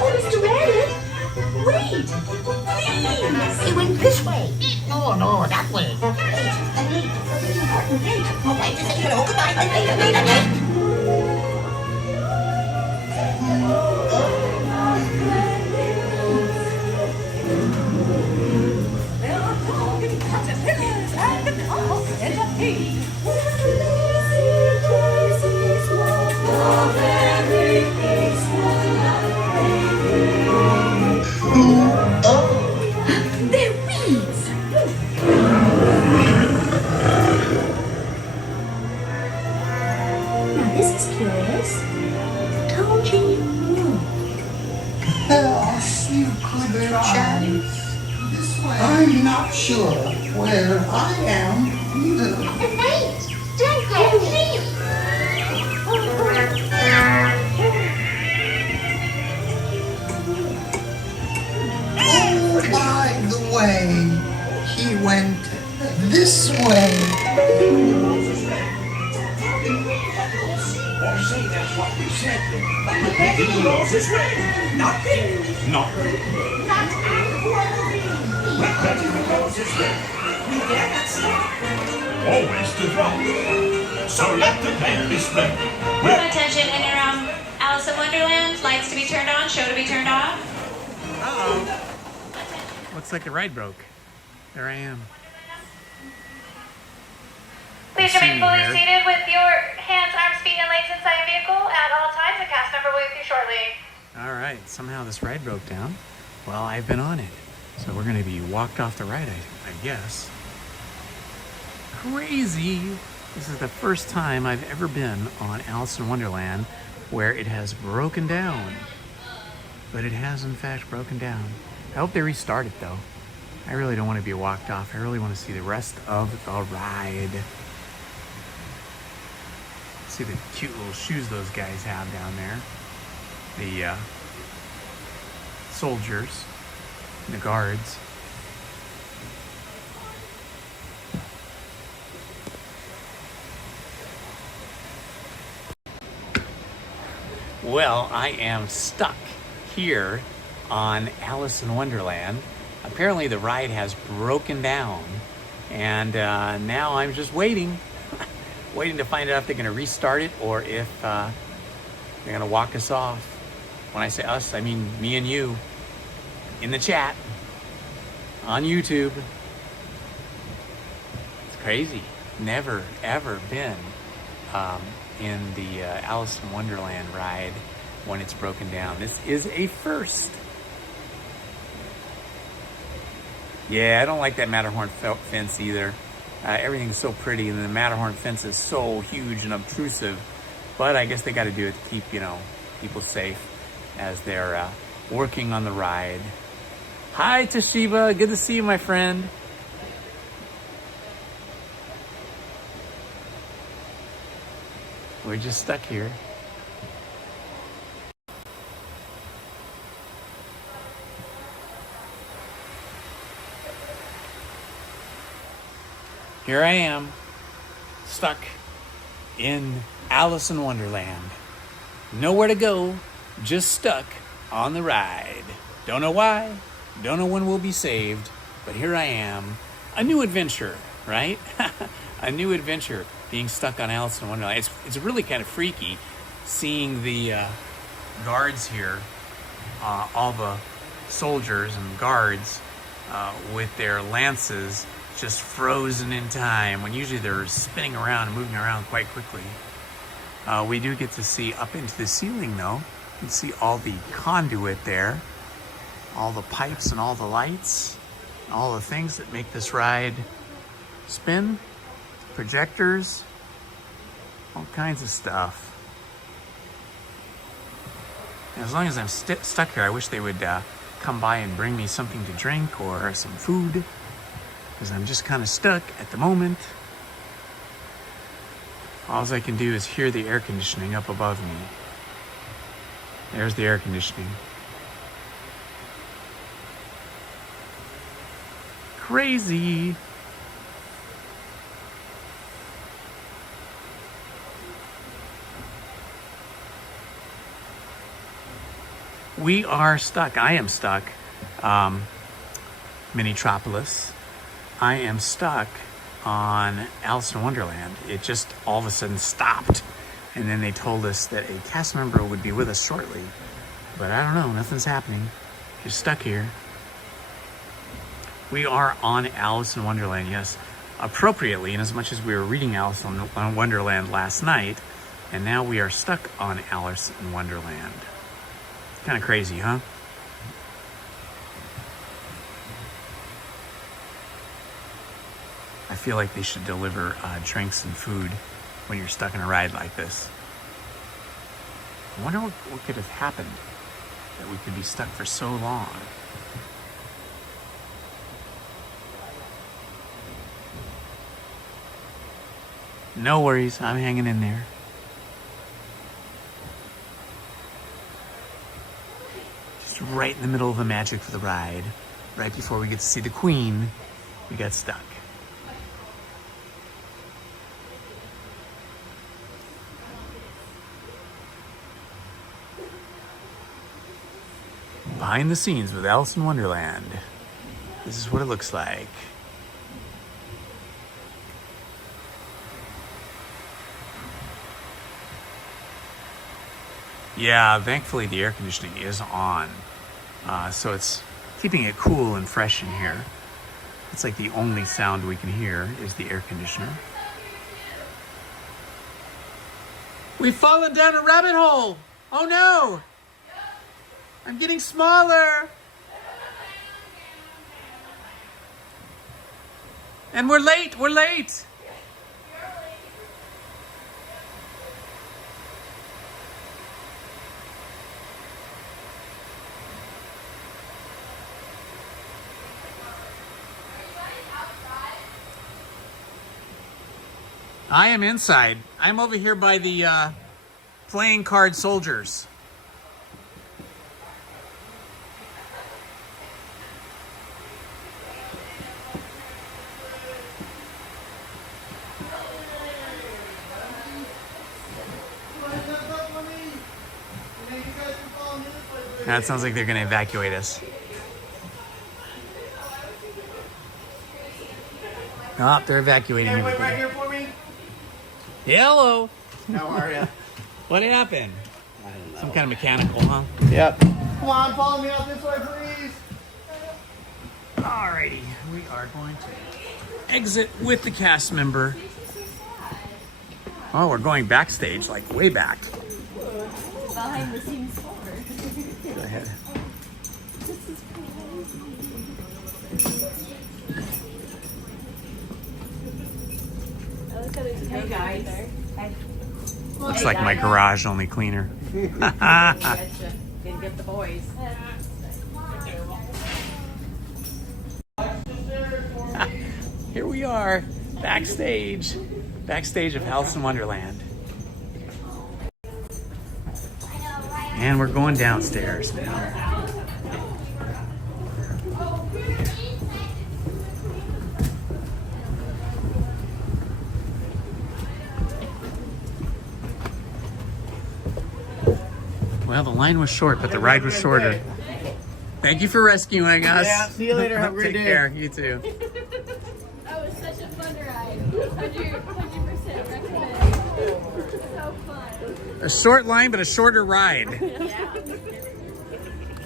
Oh, Mr. Rabbit, wait, please. It went this way. No, no, that way. Wait. Oh, wait, just say hello, goodbye. Wait. They're weeds! Now this is curious. Toji wood. Oh, you could try. I'm not sure where I am either. Wait, don't go, please. Oh, by the way, he went this way. Say that's what we said. The rose is red, not pink. Not red. Not aquamarine. The rose is red. We cannot stop. Always to drop. So let the pen be spread. Attention in and around Alice in Wonderland. Lights to be turned on, show to be turned off. Uh-oh. Looks like the ride broke. There I am. Please remain fully seated with your hands, arms, feet, and legs inside your vehicle at all times. A cast member will be with you shortly. All right, somehow this ride broke down. Well, I've been on it. So we're going to be walked off the ride, I guess. Crazy. This is the first time I've ever been on Alice in Wonderland where it has broken down. But it has in fact broken down. I hope they restart it though. I really don't want to be walked off. I really want to see the rest of the ride. See the cute little shoes those guys have down there. The soldiers, and the guards. Well, I am stuck here on Alice in Wonderland. Apparently the ride has broken down, and now I'm just waiting to find out if they're going to restart it or if they're going to walk us off. When I say us, I mean me and you in the chat on YouTube. It's crazy. Never ever been in the Alice in Wonderland ride when it's broken down. This is a first. Yeah, I don't like that Matterhorn fence either. Everything's so pretty, and the Matterhorn fence is so huge and obtrusive. But I guess they got to do it to keep, people safe as they're working on the ride. Hi, Toshiba. Good to see you, my friend. We're just stuck here. Here I am, stuck in Alice in Wonderland. Nowhere to go, just stuck on the ride. Don't know why, don't know when we'll be saved, but here I am. A new adventure, right? A new adventure being stuck on Alice in Wonderland. It's really kind of freaky seeing the guards here, all the soldiers and guards with their lances just frozen in time, when usually they're spinning around and moving around quite quickly. We do get to see up into the ceiling though. You can see all the conduit there, all the pipes and all the lights, all the things that make this ride spin, projectors, all kinds of stuff. And as long as I'm stuck here, I wish they would come by and bring me something to drink or some food, because I'm just kind of stuck at the moment. All I can do is hear the air conditioning up above me. There's the air conditioning. Crazy. We are stuck. I am stuck. Minitropolis. I am stuck on Alice in Wonderland. It just all of a sudden stopped. And then they told us that a cast member would be with us shortly. But I don't know, nothing's happening. Just stuck here. We are on Alice in Wonderland, yes. Appropriately, in as much as we were reading Alice in Wonderland last night, and now we are stuck on Alice in Wonderland. Kind of crazy, huh? I feel like they should deliver drinks and food when you're stuck in a ride like this. I wonder what could have happened that we could be stuck for so long. No worries, I'm hanging in there. Just right in the middle of the magic of the ride, right before we get to see the Queen, we got stuck. Behind the scenes with Alice in Wonderland. This is what it looks like. Yeah, thankfully the air conditioning is on. So it's keeping it cool and fresh in here. It's like the only sound we can hear is the air conditioner. We've fallen down a rabbit hole! Oh no! I'm getting smaller! And we're late! I am inside. I'm over here by the playing card soldiers. That sounds like they're going to evacuate us. Oh, they're evacuating Wait everybody. right here for me. Hello. How are you? What happened? Some kind of mechanical, huh? Yep. Come on, follow me out this way, please. Alrighty, we are going to exit with the cast member. Oh, we're going backstage, like way back. Behind the scenes tour. Go ahead. Hey guys. Looks like my garage, only cleaner. Didn't get the boys. Here we are, backstage. Backstage of Alice in Wonderland. And we're going downstairs now. Well, the line was short, but the ride was shorter. Thank you for rescuing us. Yeah, see you later. Have a great Take day. care. You too. That was such a fun ride. 100% recommend. So fun. A short line, but a shorter ride. Yeah.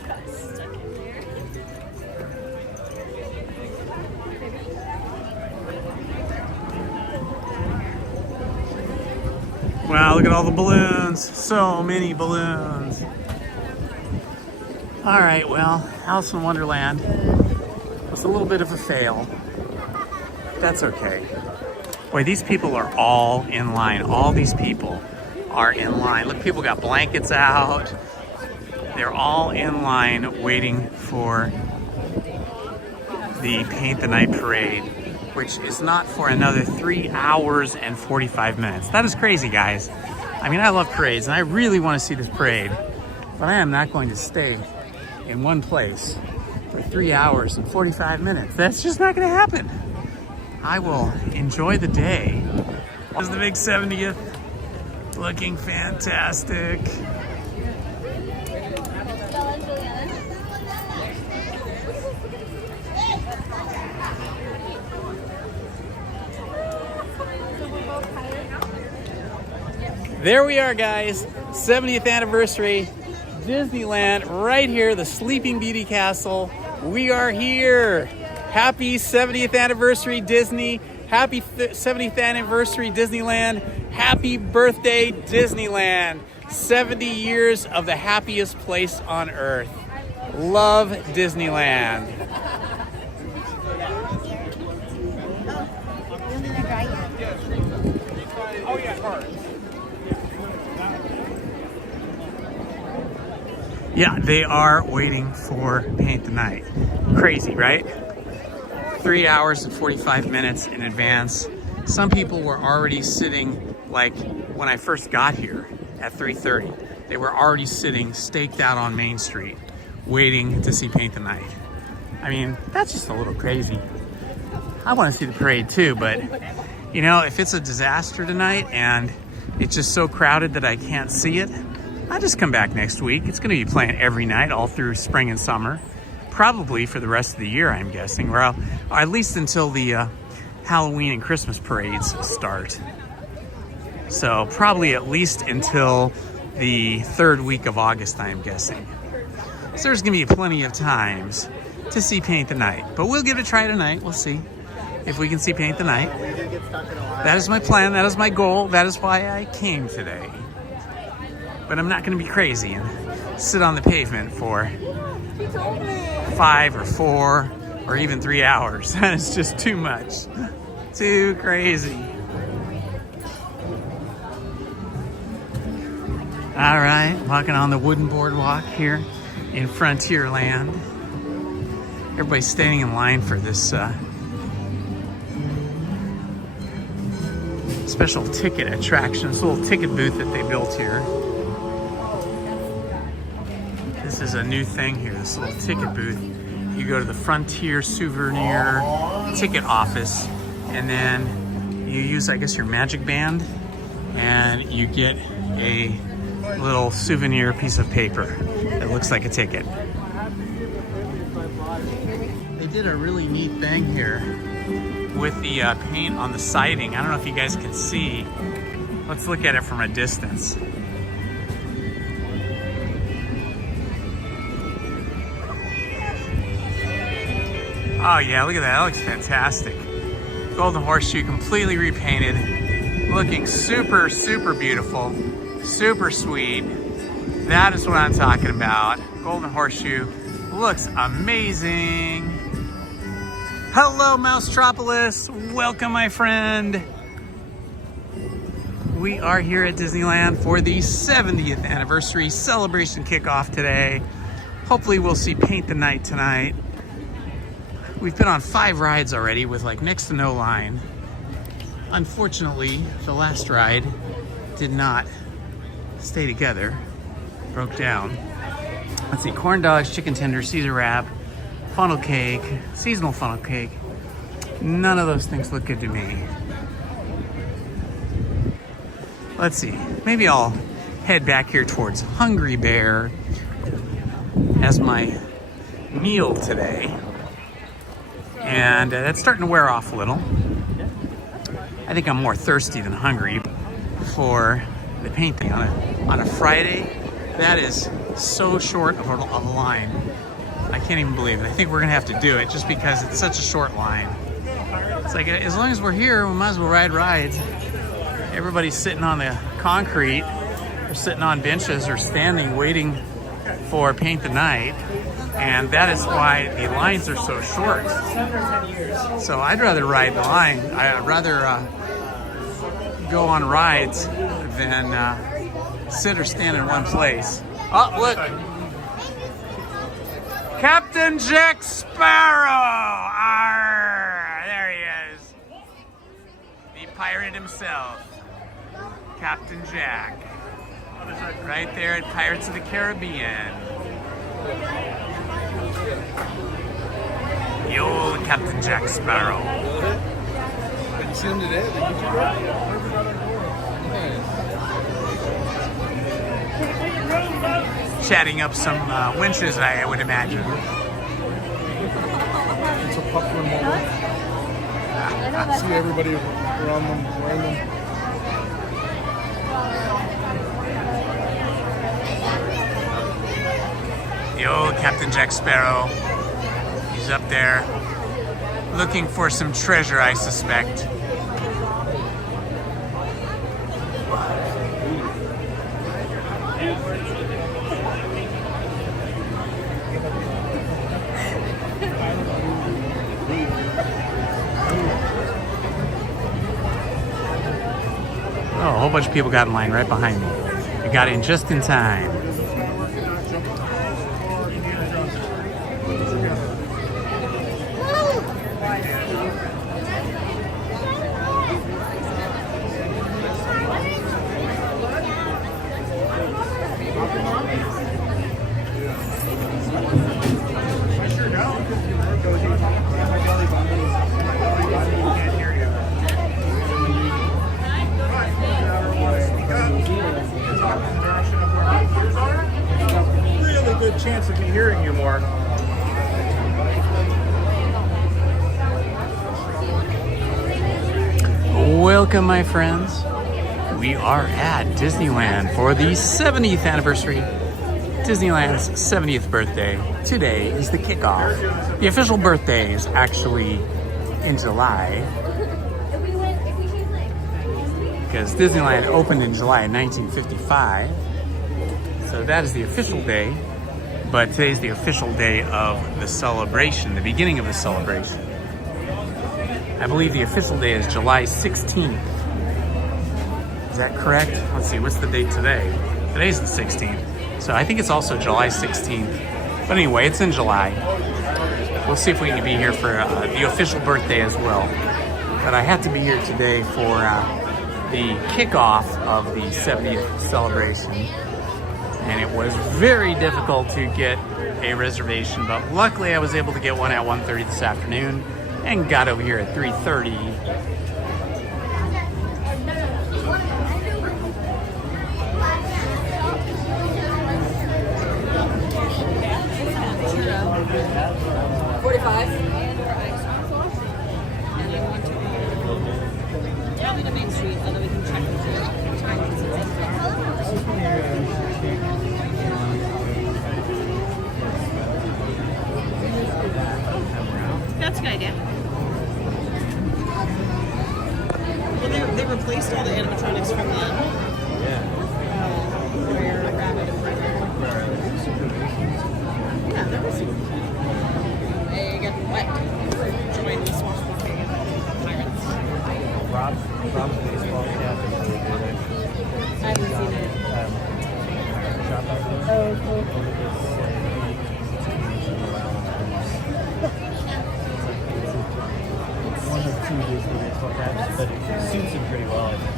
Got stuck in there. Wow, look at all the balloons. So many balloons. All right, well, Alice in Wonderland was a little bit of a fail. That's okay. Boy, these people are all in line. All these people are in line. Look, people got blankets out. They're all in line waiting for the Paint the Night parade, which is not for another 3 hours and 45 minutes. That is crazy, guys. I mean, I love parades, and I really want to see this parade, but I am not going to stay in one place for 3 hours and 45 minutes. That's just not going to happen. I will enjoy the day. This is the big 70th, looking fantastic. There we are, guys. 70th anniversary, Disneyland, right here, the Sleeping Beauty Castle. We are here. Happy 70th anniversary, Disney. Happy 70th anniversary, Disneyland. Happy birthday, Disneyland. 70 years of the happiest place on earth. Love Disneyland. Oh yeah, cars. Yeah, they are waiting for Paint the Night. Crazy, right? 3 hours and 45 minutes in advance. Some people were already sitting, like when I first got here at 3:30, they were already sitting staked out on Main Street, waiting to see Paint the Night. I mean, that's just a little crazy. I want to see the parade too, but you know, if it's a disaster tonight and it's just so crowded that I can't see it, I'll just come back next week. It's going to be playing every night all through spring and summer. Probably for the rest of the year, I'm guessing. Or at least until the Halloween and Christmas parades start. So probably at least until the 3rd week of August, I'm guessing. So there's going to be plenty of times to see Paint the Night. But we'll give it a try tonight. We'll see if we can see Paint the Night. That is my plan. That is my goal. That is why I came today. But I'm not going to be crazy and sit on the pavement for 5 or 4 or even 3 hours. That is just too much. Too crazy. All right, walking on the wooden boardwalk here in Frontierland. Everybody's standing in line for this special ticket attraction. This little ticket booth that they built here. This is a new thing here, this little ticket booth. You go to the Frontier Souvenir ticket office, and then you use, I guess, your magic band, and you get a little souvenir piece of paper that looks like a ticket. They did a really neat thing here with the paint on the siding. I don't know if you guys can see. Let's look at it from a distance. Oh yeah, look at that, that looks fantastic. Golden Horseshoe completely repainted, looking super, super beautiful, super sweet. That is what I'm talking about. Golden Horseshoe looks amazing. Hello, Mousetropolis. Welcome, my friend. We are here at Disneyland for the 70th anniversary celebration kickoff today. Hopefully we'll see Paint the Night tonight. We've been on 5 rides already with like next to no line. Unfortunately, the last ride did not stay together, broke down. Let's see, corn dogs, chicken tenders, Caesar wrap, funnel cake, seasonal funnel cake. None of those things look good to me. Let's see, maybe I'll head back here towards Hungry Bear as my meal today. And that's starting to wear off a little. I think I'm more thirsty than hungry for the painting on a Friday. That is so short of a line. I can't even believe it. I think we're gonna have to do it just because it's such a short line. It's like, as long as we're here, we might as well ride rides. Everybody's sitting on the concrete, or sitting on benches, or standing waiting for Paint the Night. And that is why the lines are so short. So I'd rather ride the line. I'd rather go on rides than sit or stand in one place. Oh, look. Captain Jack Sparrow! Arr, there he is. The pirate himself. Captain Jack. Right there at Pirates of the Caribbean. The old Captain Jack Sparrow. Did you see him today? Chatting up some winches, I would imagine. It's a popcorn moment. See everybody around them, wearing them. The old Captain Jack Sparrow. He's up there looking for some treasure, I suspect. Oh, a whole bunch of people got in line right behind me. We got in just in time. Chance of me hearing you more. Welcome, my friends. We are at Disneyland for the 70th anniversary. Disneyland's 70th birthday. Today is the kickoff. The official birthday is actually in July, because Disneyland opened in July of 1955. So that is the official day. But today's the official day of the celebration, the beginning of the celebration. I believe the official day is July 16th. Is that correct? Let's see, what's the date today? Today's the 16th. So I think it's also July 16th. But anyway, it's in July. We'll see if we can be here for the official birthday as well. But I had to be here today for the kickoff of the 70th celebration. And it was very difficult to get a reservation, but luckily I was able to get one at 1:30 this afternoon and got over here at 3:30. That's a good idea. Well, they replaced all the animatronics from the Rare Rabbit and Rare. Yeah, that was. They get wet. Join the Swamp Pirates. Rob's baseball cap is really good. I haven't seen it. Oh, cool. One of two Disney baseball caps, but it suits him pretty well, I think.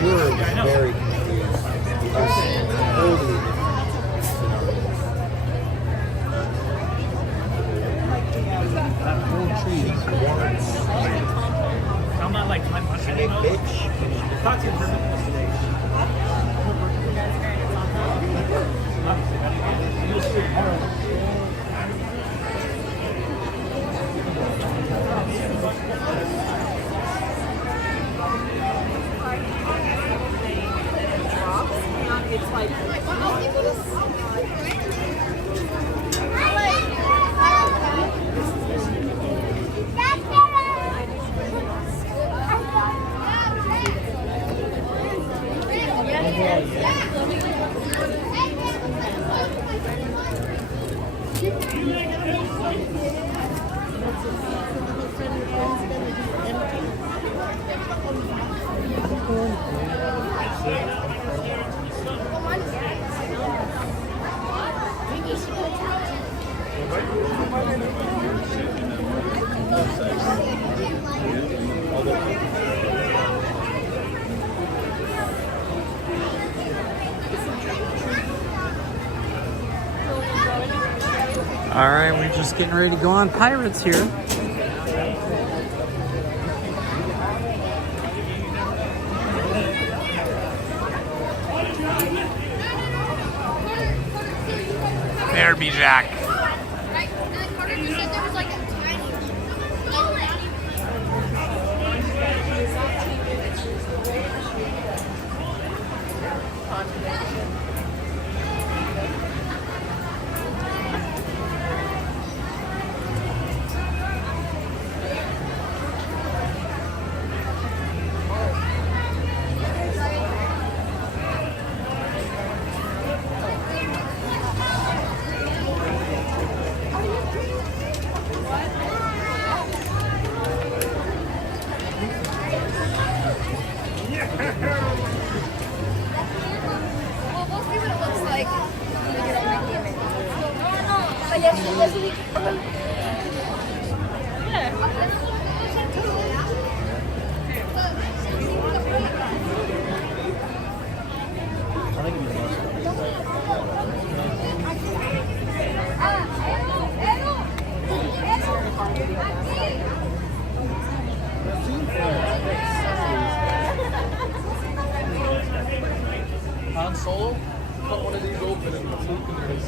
We were very confused. It was totally that whole tree is one. I'm not like my Big bitch. Talk to him. It's like All right, we're just getting ready to go on Pirates here. There be Jack. Han Solo, cut one of these open and look in there and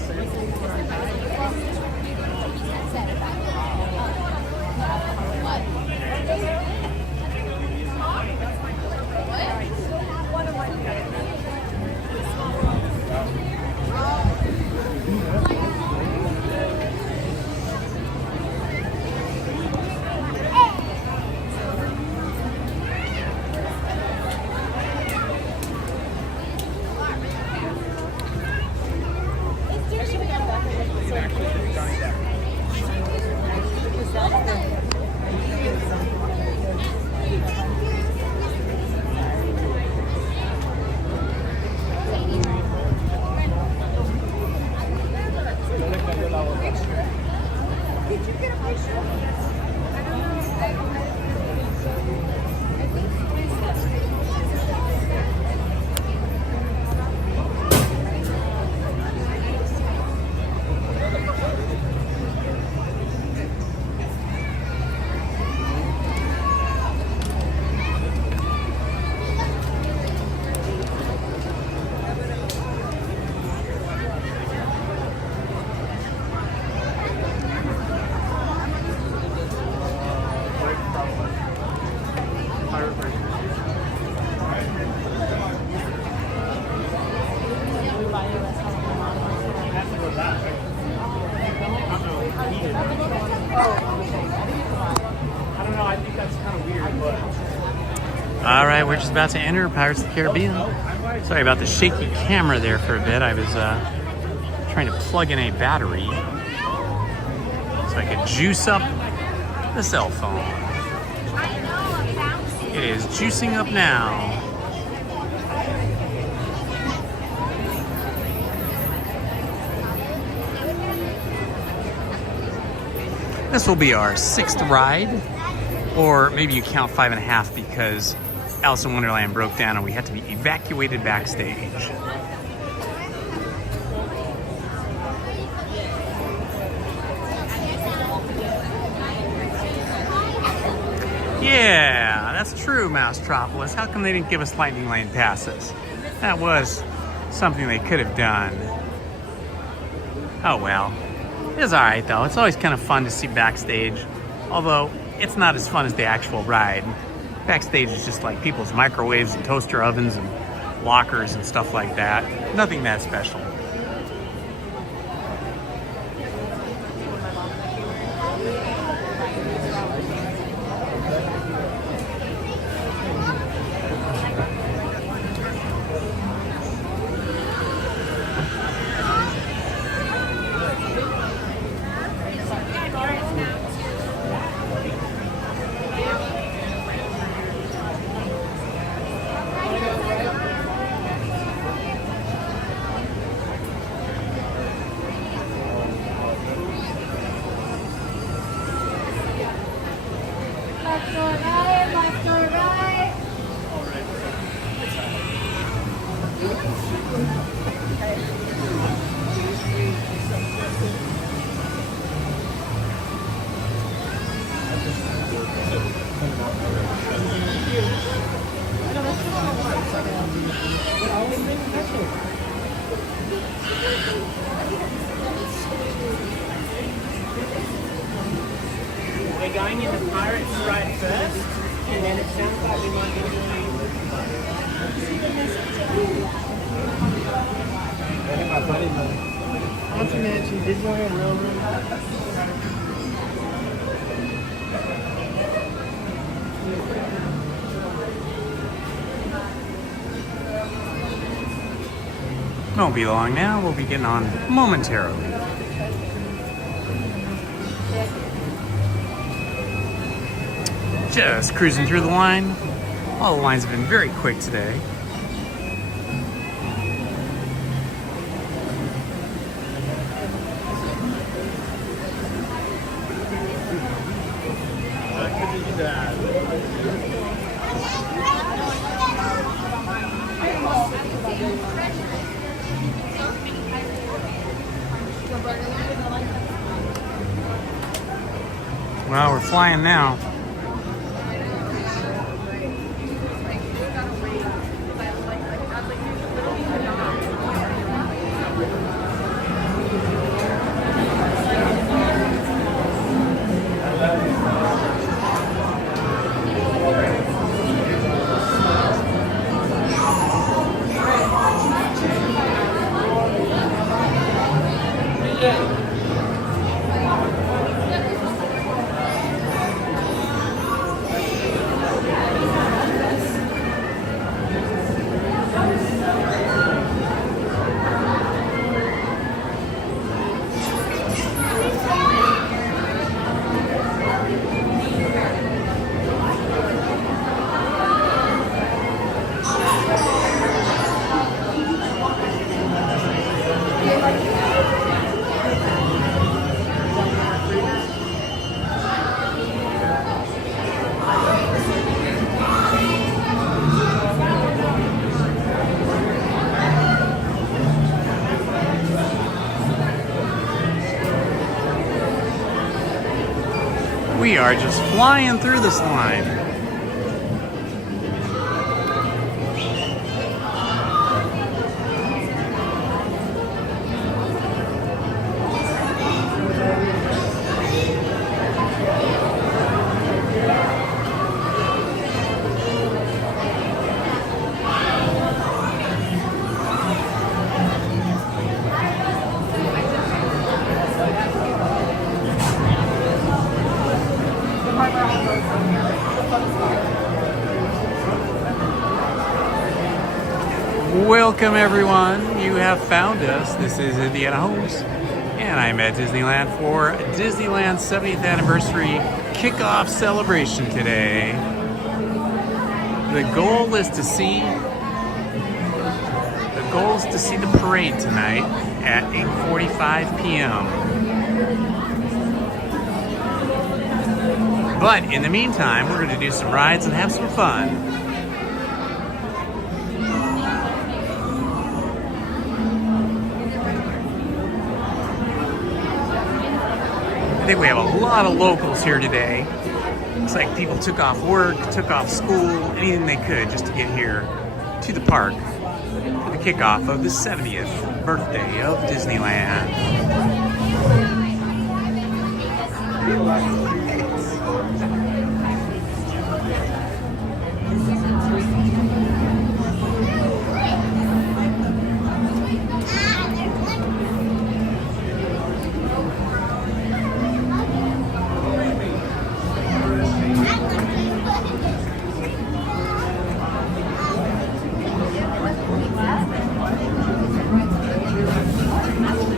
Is that I don't know. I think that's kind of weird, but. All right, we're just about to enter Pirates of the Caribbean. Sorry about the shaky camera there for a bit. I was trying to plug in a battery so I could juice up the cell phone. It is juicing up now. This will be our 6th ride, or maybe you count 5.5 because Alice in Wonderland broke down and we had to be evacuated backstage. Yeah, that's true, Mousetropolis. How come they didn't give us Lightning Lane passes? That was something they could have done. Oh well. It's alright though. It's always kind of fun to see backstage. Although, it's not as fun as the actual ride. Backstage is just like people's microwaves and toaster ovens and lockers and stuff like that. Nothing that special. We're going in the Pirates ride first, and then it sounds like we might be doing Haunted Mansion, Disneyland Railroad. Won't be long now. We'll be getting on momentarily. Just cruising through the line. All the lines have been very quick today. Well, we're flying now. We are just flying through this line. Welcome everyone, you have found us. This is Indiana Holmes, and I'm at Disneyland for Disneyland 70th anniversary kickoff celebration today. The goal is to see the parade tonight at 8:45 p.m. But in the meantime, we're going to do some rides and have some fun. I think we have a lot of locals here today. Looks like people took off work, took off school, anything they could just to get here to the park for the kickoff of the 70th birthday of Disneyland.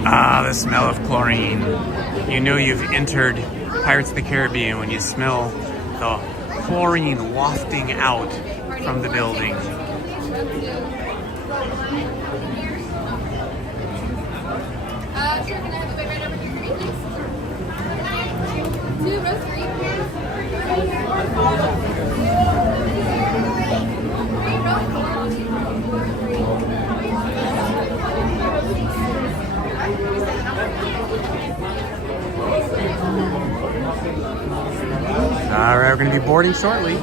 Ah, the smell of chlorine. You know you've entered Pirates of the Caribbean when you smell the chlorine wafting out from the building. Sure, can I have a big red number 3, please? 2, row 3. All right, we're going to be boarding shortly.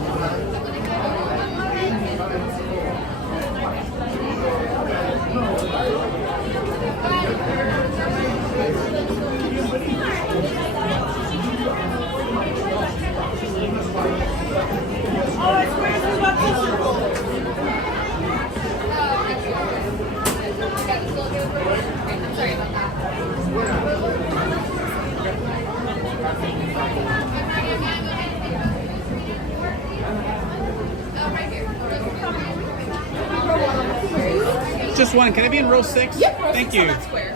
Sorry about that. Just one. Can I be in row 6? Yep, row Thank 6 you. on that square.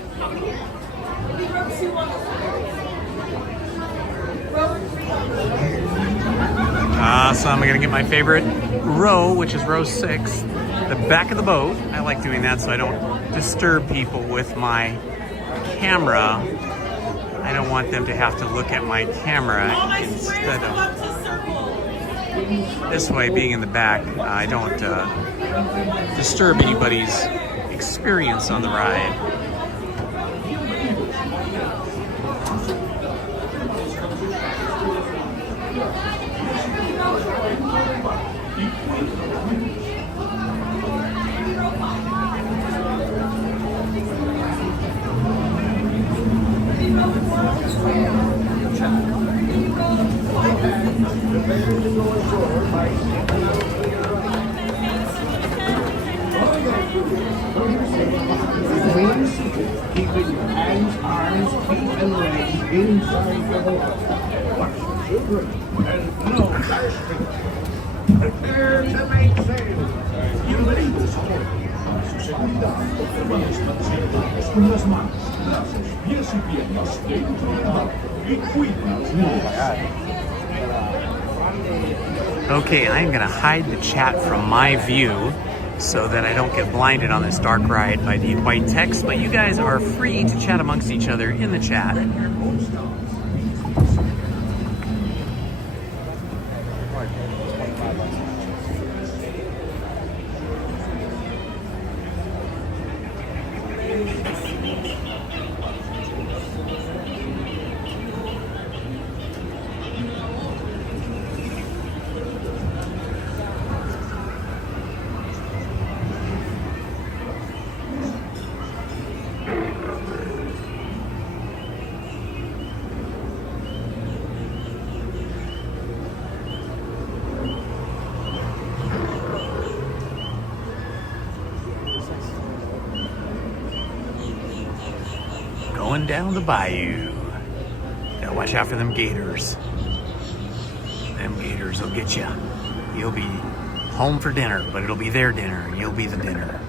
So I'm gonna get my favorite row, which is row 6, the back of the boat. I like doing that so I don't disturb people with my camera. I don't want them to have to look at my camera instead of this way, being in the back. I don't disturb anybody's experience on the ride. Remain seated, keeping your hands, arms, feet, and legs inside the water. Watch the children, and no casting. Prepare to make sail. Bienvenidos a bordo. Su seguridad, observamos mantenerlos con las manos, brazos, pies y piernas dentro del barco y cuídalos. Okay, I'm gonna hide the chat from my view so that I don't get blinded on this dark ride by the white text, but you guys are free to chat amongst each other in the chat. Going down the bayou. Gotta watch out for them gators. Them gators will get you. You'll be home for dinner, but it'll be their dinner and you'll be the dinner.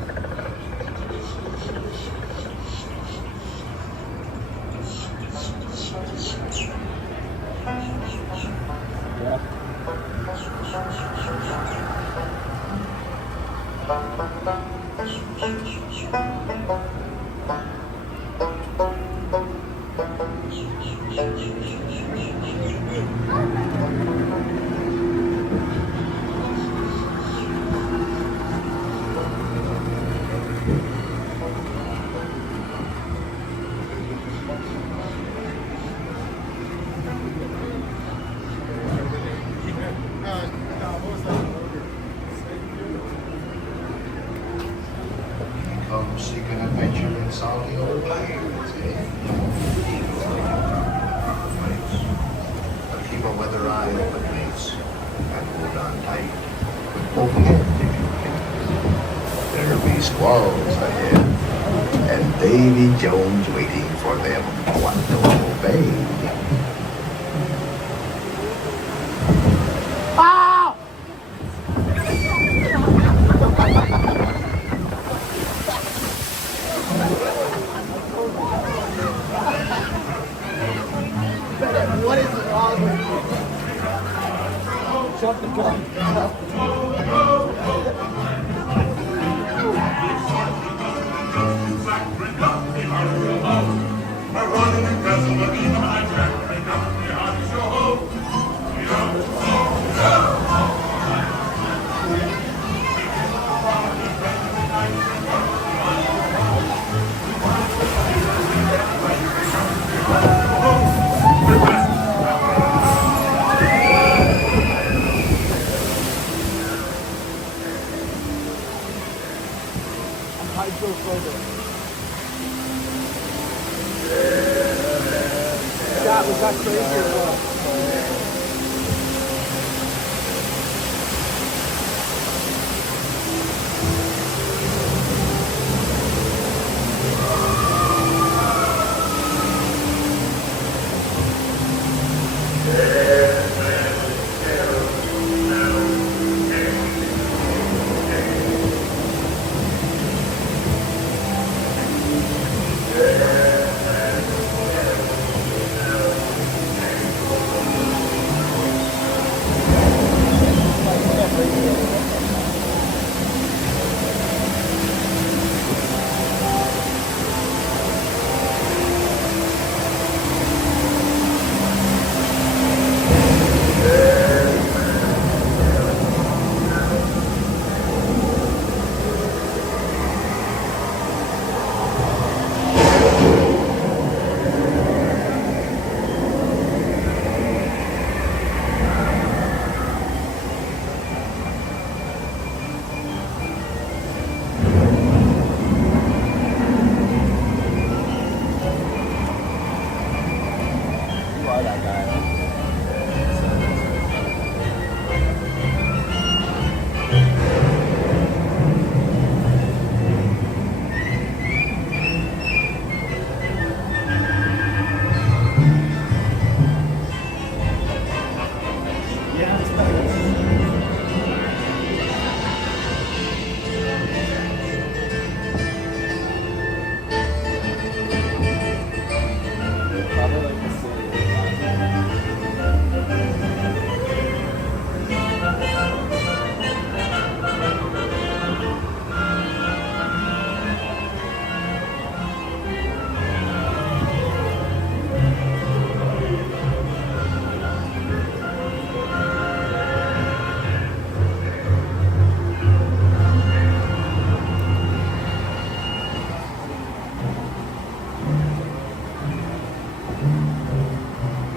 squalls ahead, and Davy Jones waiting for them what to obey. What is wrong with you? Shut the gun. Scott, was that crazy or what?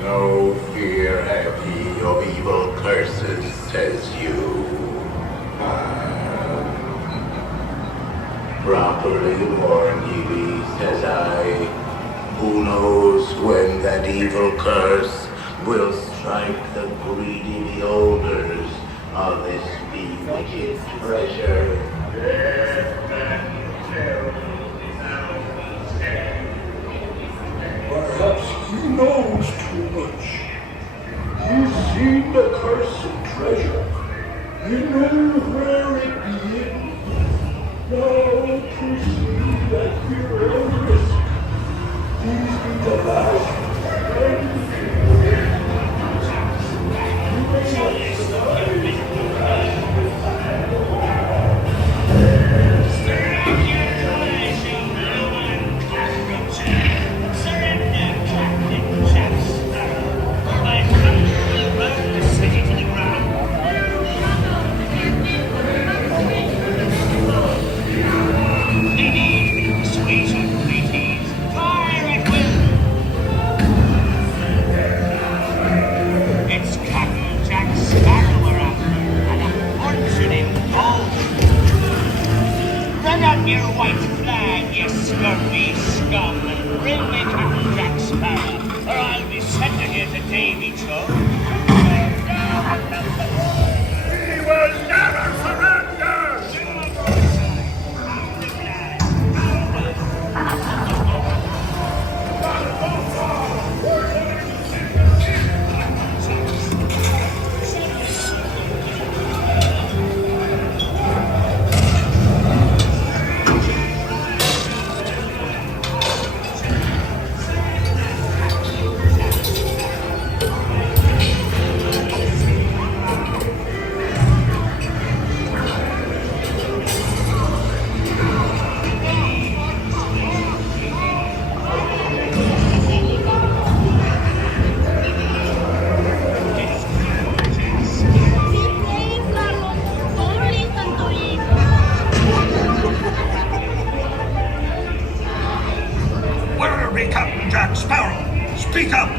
No fear have ye of evil curses, says you. Properly warned ye be, says I. Who knows when that evil curse will strike the greedy beholders of this bewitched treasure. Perhaps he knows too much. He's seen the cursed treasure. He knew where it be. Now to see that fear and risk. These be the last and Thank you. me Captain Jack Sparrow. Speak up!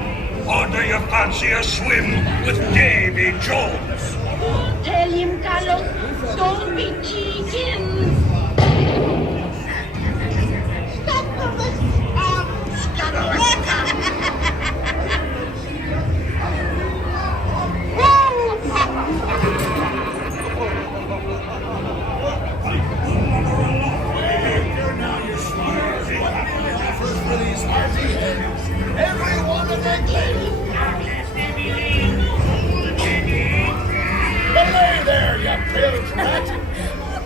Or do you fancy a swim with Davy Jones? Tell him, Carlos, don't be cheating. Stop this, Everyone in the glade! Belay there, you bilge rat!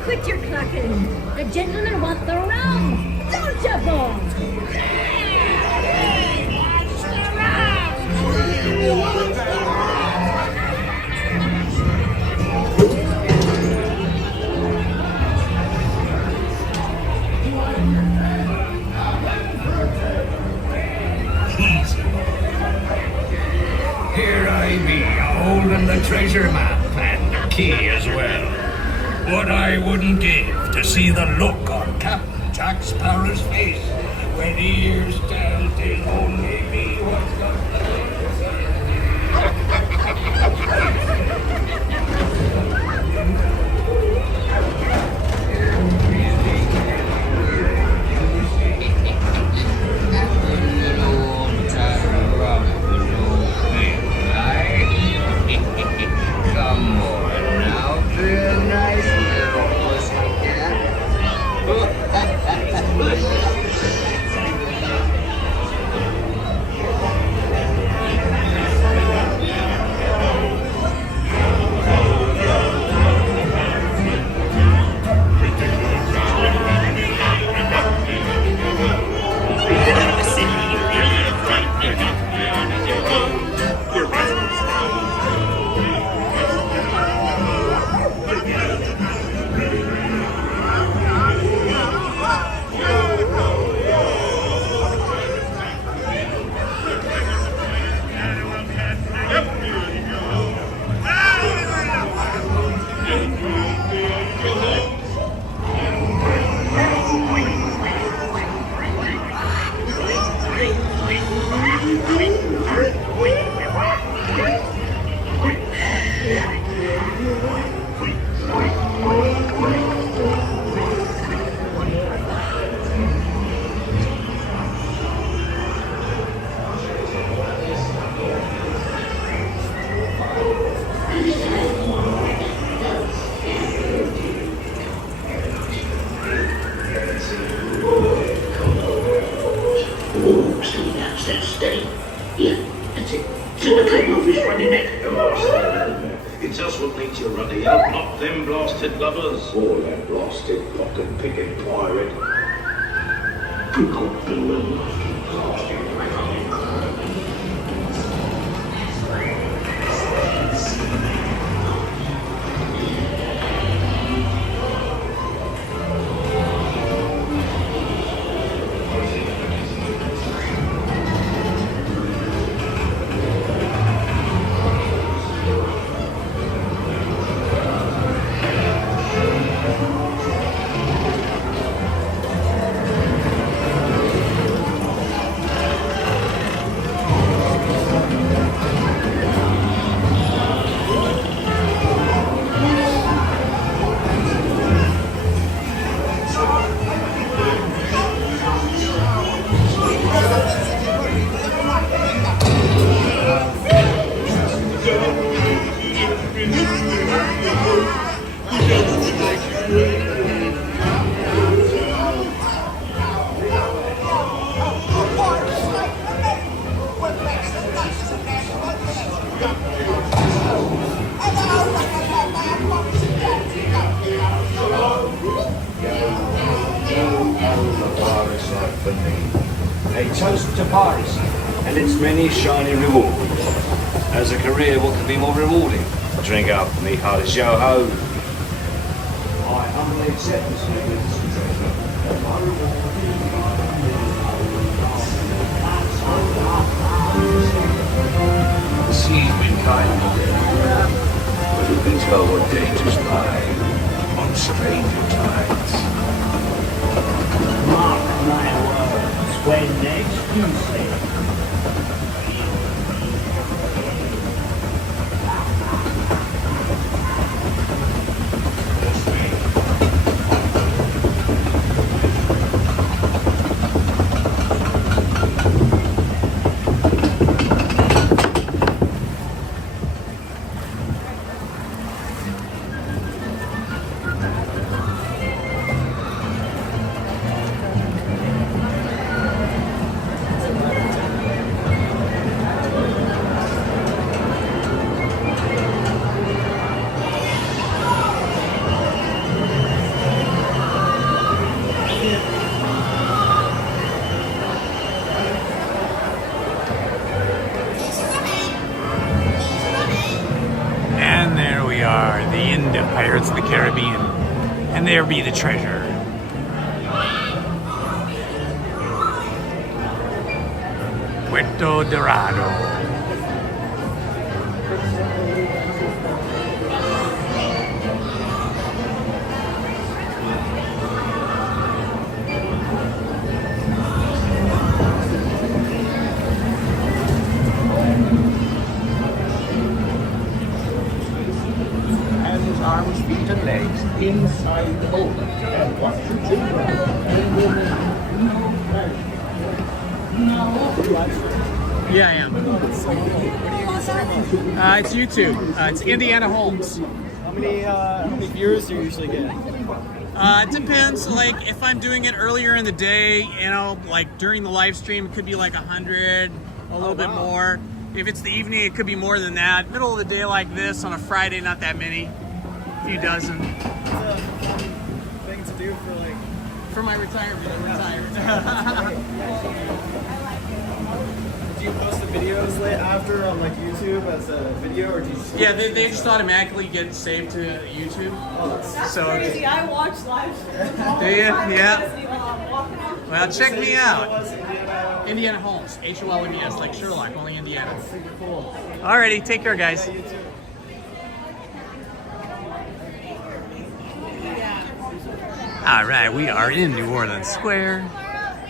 Quit your clucking. The gentlemen want the rum. Don't you, boy? Here I be, holding the treasure map and the key as well. What I wouldn't give to see the look on Captain Jack Sparrow's face when he hears tell 'tis only me what's got Come on now, be a nice little pussycat. It's us what makes you ruddy up, not them blasted lovers. Or that blasted pocket picking pirate. You can't be A toast to Paris and its many shiny rewards. As a career, what could be more rewarding? Drink up, me heart's yo ho. I humbly accept this magnificent treasure. The sea's been kind, but who can tell what dangers lie on stranger tides? Mark my words, when next And there we are, the end of Pirates of the Caribbean. And there be the treasure. Puerto Dorado. Hands, arms, feet, and legs inside the boat. And watch your Yeah, I am. It's YouTube. It's Indiana Holmes. How many viewers do you usually get? It depends. Like, if I'm doing it earlier in the day, you know, like during the live stream, it could be like 100, a little bit more. If it's the evening, it could be more than that. Middle of the day like this on a Friday, not that many. A few dozen. It's a fun thing to do for like... For my retirement, I'm retired. Do you post the videos after on like YouTube as a video, or do you just... Yeah, they just automatically get saved to YouTube. Oh, that's so crazy. I watch live streams. Do you? Yeah. Well, check me out. Indiana Holmes, Holmes, like Sherlock, only Indiana. Super cool. Alrighty, take care, guys. All right, we are in New Orleans Square.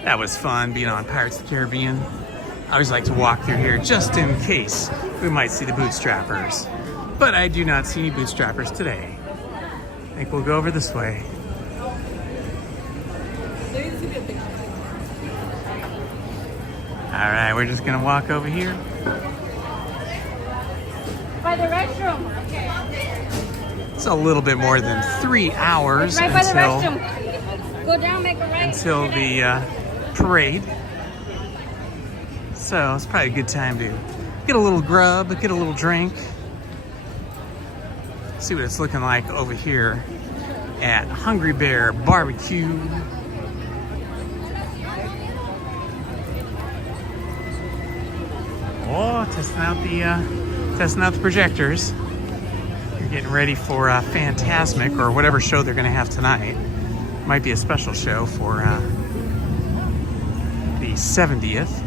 That was fun being on Pirates of the Caribbean. I always like to walk through here just in case we might see the bootstrappers. But I do not see any bootstrappers today. I think we'll go over this way. All right, we're just gonna walk over here. By the restroom. It's a little bit more than 3 hours Right by the restroom. Go down, make a right. until the parade. So it's probably a good time to get a little grub, get a little drink. See what it's looking like over here at Hungry Bear Barbecue. Oh, testing out the projectors. You're getting ready for Fantasmic or whatever show they're going to have tonight. Might be a special show for the 70th.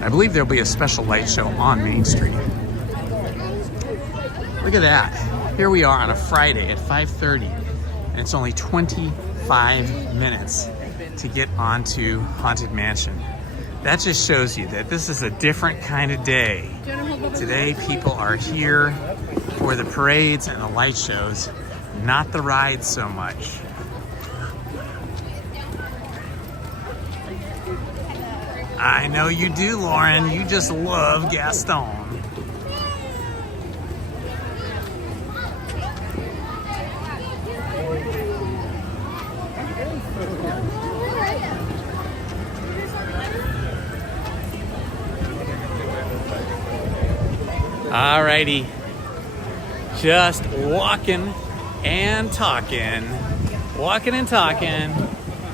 I believe there'll be a special light show on Main Street. Look at that. Here we are on a Friday at 5:30, and it's only 25 minutes to get onto Haunted Mansion. That just shows you that this is a different kind of day. Today, people are here for the parades and the light shows, not the rides so much. I know you do, Lauren. You just love Gaston. Alrighty, just walking and talking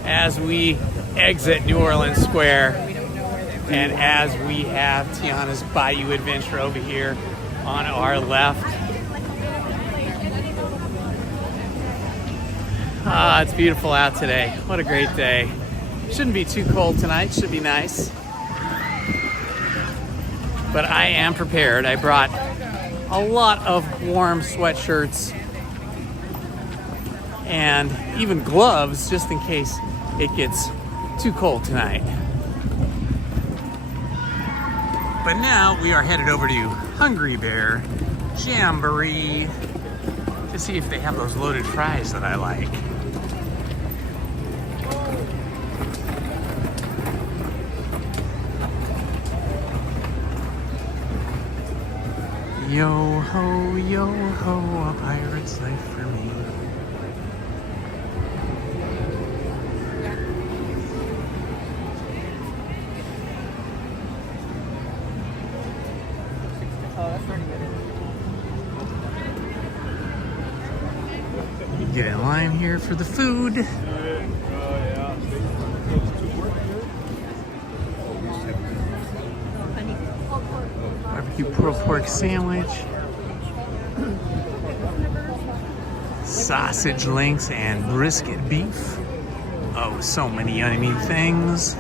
as we exit New Orleans Square, and as we have Tiana's Bayou Adventure over here on our left. Ah, it's beautiful out today. What a great day. Shouldn't be too cold tonight, should be nice. But I am prepared. I brought a lot of warm sweatshirts and even gloves just in case it gets too cold tonight. But now we are headed over to Hungry Bear Jamboree to see if they have those loaded fries that I like. Yo ho, a pirate's life for me. Get in line here for the food. Barbecue pulled pork sandwich. Sausage links and brisket beef. Oh, so many yummy things.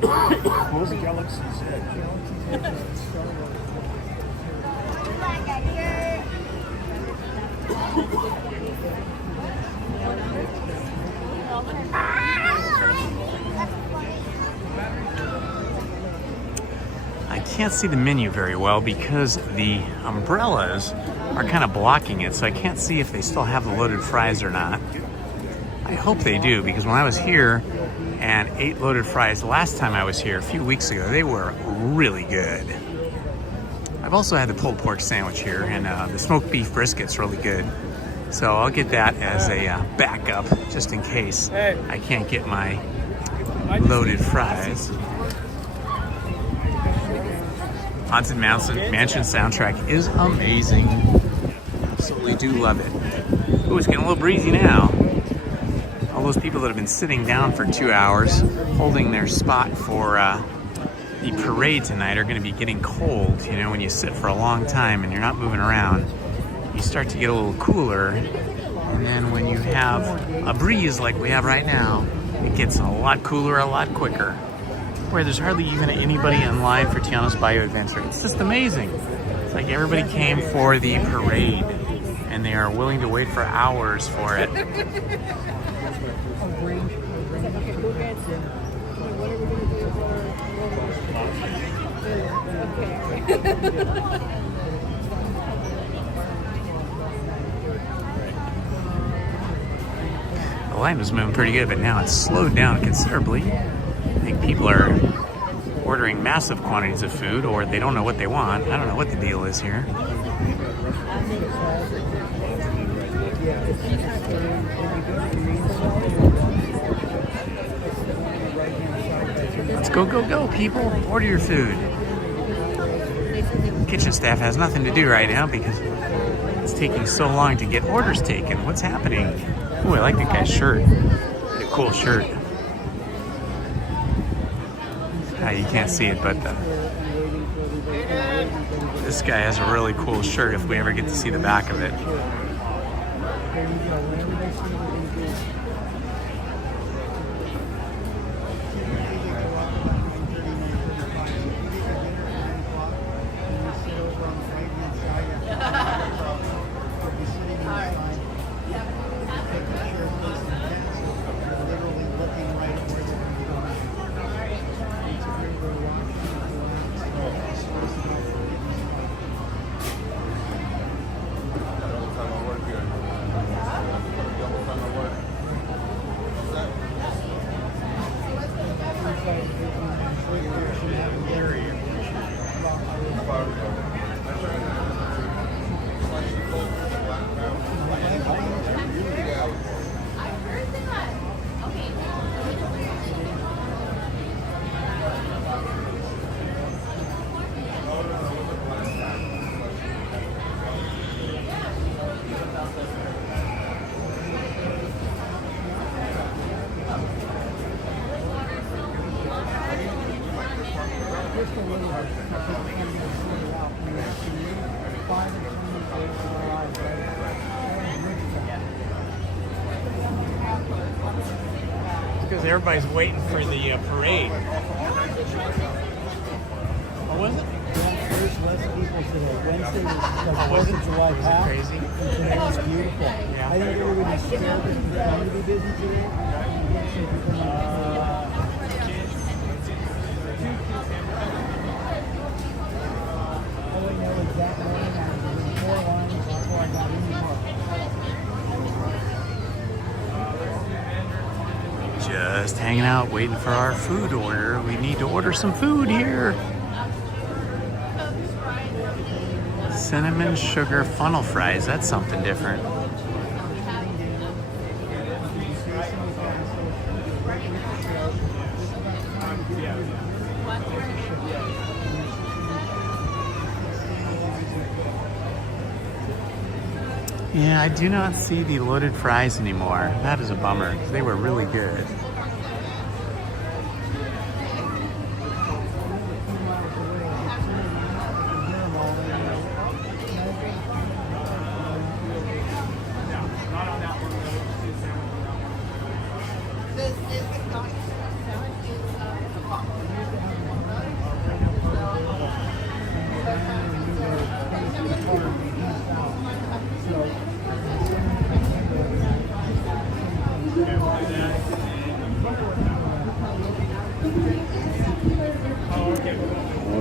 What was the Galaxy's Edge? I can't see the menu very well because the umbrellas are kind of blocking it, so I can't see if they still have the loaded fries or not. I hope they do, because when I was here and ate loaded fries last time I was here a few weeks ago, they were really good. I've also had the pulled pork sandwich here, and the smoked beef brisket's really good. So I'll get that as a backup, just in case I can't get my loaded fries. Haunted Mansion soundtrack is amazing. Absolutely do love it. Ooh, it's getting a little breezy now. All those people that have been sitting down for 2 hours holding their spot for the parade tonight are going to be getting cold. You know, when you sit for a long time and you're not moving around, you start to get a little cooler. And then when you have a breeze like we have right now, it gets a lot cooler a lot quicker. Where there's hardly even anybody in line for Tiana's Bayou Adventure. It's just amazing. It's like everybody came for the parade and they are willing to wait for hours for it. The line was moving pretty good, but now it's slowed down considerably. I think people are ordering massive quantities of food, or they don't know what they want. I don't know what the deal is here. Let's go, go, go, people. Order your food. Kitchen staff has nothing to do right now because it's taking so long to get orders taken. What's happening? Ooh, I like that guy's shirt. A cool shirt. You can't see it, but this guy has a really cool shirt if we ever get to see the back of it. Because everybody's waiting for the parade. What was it? less people today. Wednesday was like 4th of July packed. Crazy. Today was beautiful. Yeah. I think everybody's scared that they're going to be busy today. I wouldn't know exact morning hours. There were 4 lines before I got in the car. Just hanging out, waiting for our food order. We need to order some food here. Cinnamon sugar funnel fries. That's something different. Yeah, I do not see the loaded fries anymore. That is a bummer, because they were really good.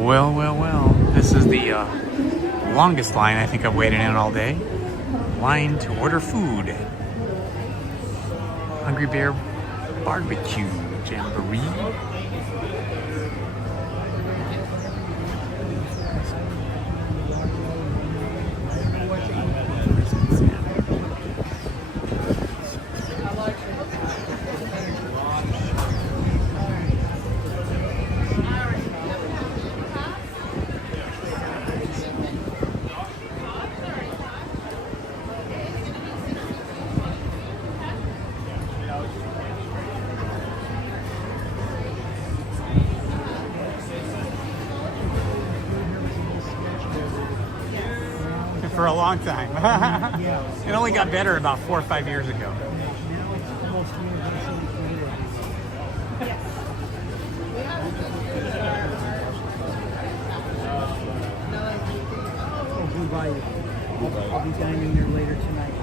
Well. This is the longest line I think I've waited in all day. Line to order food. Hungry Bear Barbecue Jamboree. For a long time. It only got better about 4 or 5 years ago. I'll be dining there later tonight.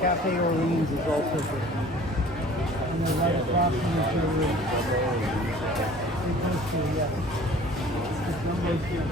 Cafe Orleans is also good. And they're right across from each other. Pretty close to, yeah. There's no way to get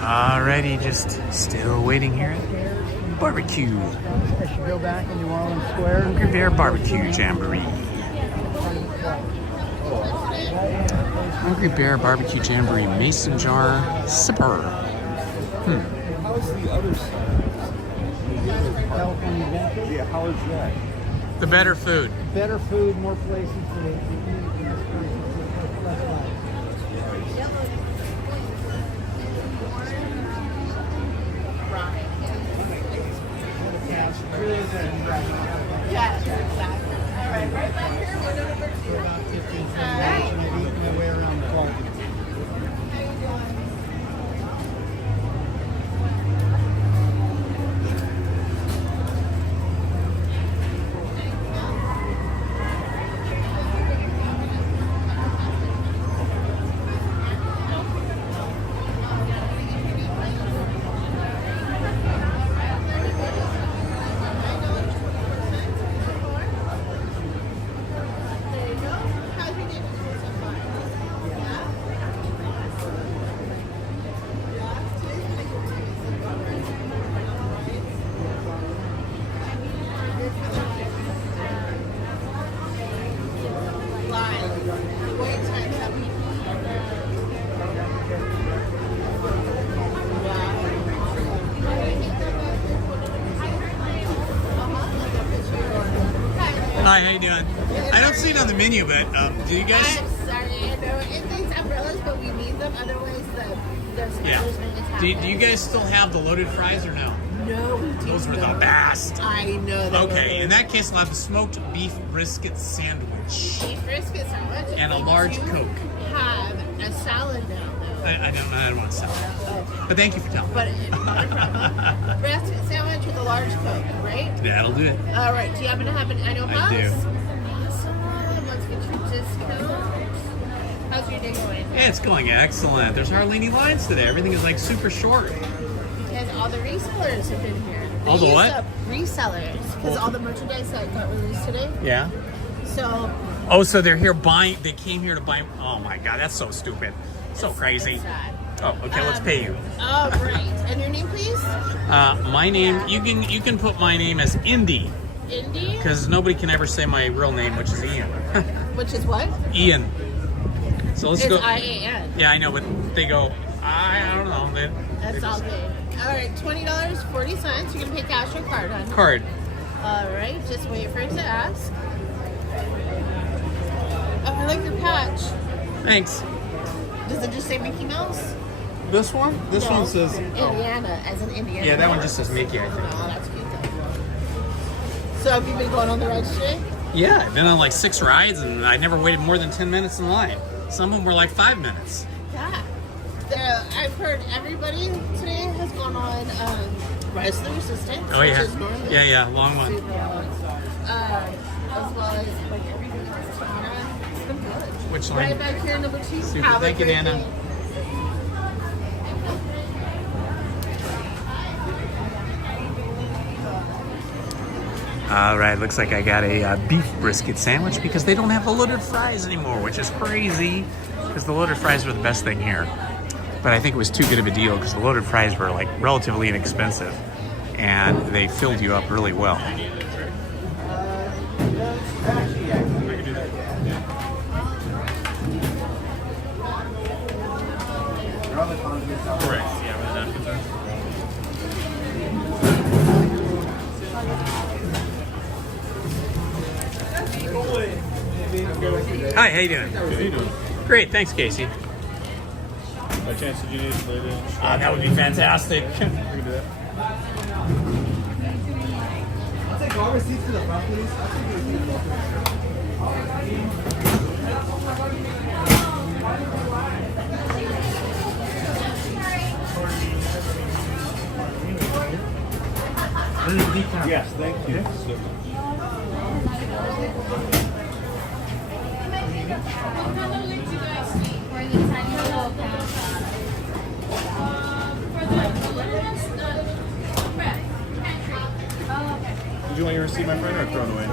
Alrighty, just still waiting here at barbecue. I should go back in New Orleans Square. Hungry Bear Barbecue Jamboree. Hungry Bear Barbecue Jamboree Mason Jar Sipper. How's the other side? California Adventure? Yeah, how is that? The better food. Better food, more places to eat in this place. Less life. Yes, exactly. All right, right back here, window number 2. About 15 minutes, and I've eaten my way around the park. Hi, how you doing? I don't see it on the menu, but do you guys? I'm sorry, I know it takes umbrellas, but we need them. Otherwise, the Yeah. smellers may attack Do us. you guys still have the loaded fries or no? No, we do. Those were the best. I know that. Okay, in that case, I'll have the smoked beef brisket sandwich Beef brisket sandwich. and a large Coke. Have a salad now, though. I don't want salad. But thank you for telling me. But not a problem. Brisket sandwich with a large Coke, right? That'll do it. All right. Do you happen to have an I-know I pass? do. Awesome. Let's get your discount. How's your day going? Yeah, it's going excellent. There's hardly any lines today. Everything is like super short. Because all the resellers have been here. All the They what? used up resellers. Because all the merchandise that got released today. Yeah. So, Oh, so they're here buying. They came here to buy. Oh my God, that's so stupid. So crazy. it's sad. Oh, okay. Let's pay you. Oh, right. And your name, please? My name. You can put my name as Indy Indy? because nobody can ever say my real name, which is Ian. Which is what? Ian. So let's It's go. I-A-N. Yeah, I know, but they go. I don't know. That's all good. All right, $20.40. You're going to pay cash or card, hon? Card. All right, just wait for it to ask. Oh, I like your patch. Thanks. Does it just say Mickey Mouse? This one? This No, one says. Indiana, as in Indiana. Yeah, that one just says Mickey, I think. Oh, that's cute though. So have you been going on the rides today? Yeah, I've been on like 6 rides and I never waited more than 10 minutes in line. Some of them were like 5 minutes. Yeah. I've heard everybody today has gone on Rise of the Resistance. Oh which yeah. is normally Yeah, long one. super long. As well as like everything else. It's been good. Which line? Right back here, number 2. Super. Have a Thank you, great Nana. day. All right, looks like I got a beef brisket sandwich because they don't have the loaded fries anymore, which is crazy because the loaded fries were the best thing here. But I think it was too good of a deal because the loaded fries were like relatively inexpensive and they filled you up really well. Hi, how you doing? How you doing? Great, thanks, Casey. By chance, did you need to later? That would be fantastic. We can do that. I'll take all receipts to the front, please. I'll take the receipt to the Yes, thank you. Did you want your receipt, my friend, or thrown away?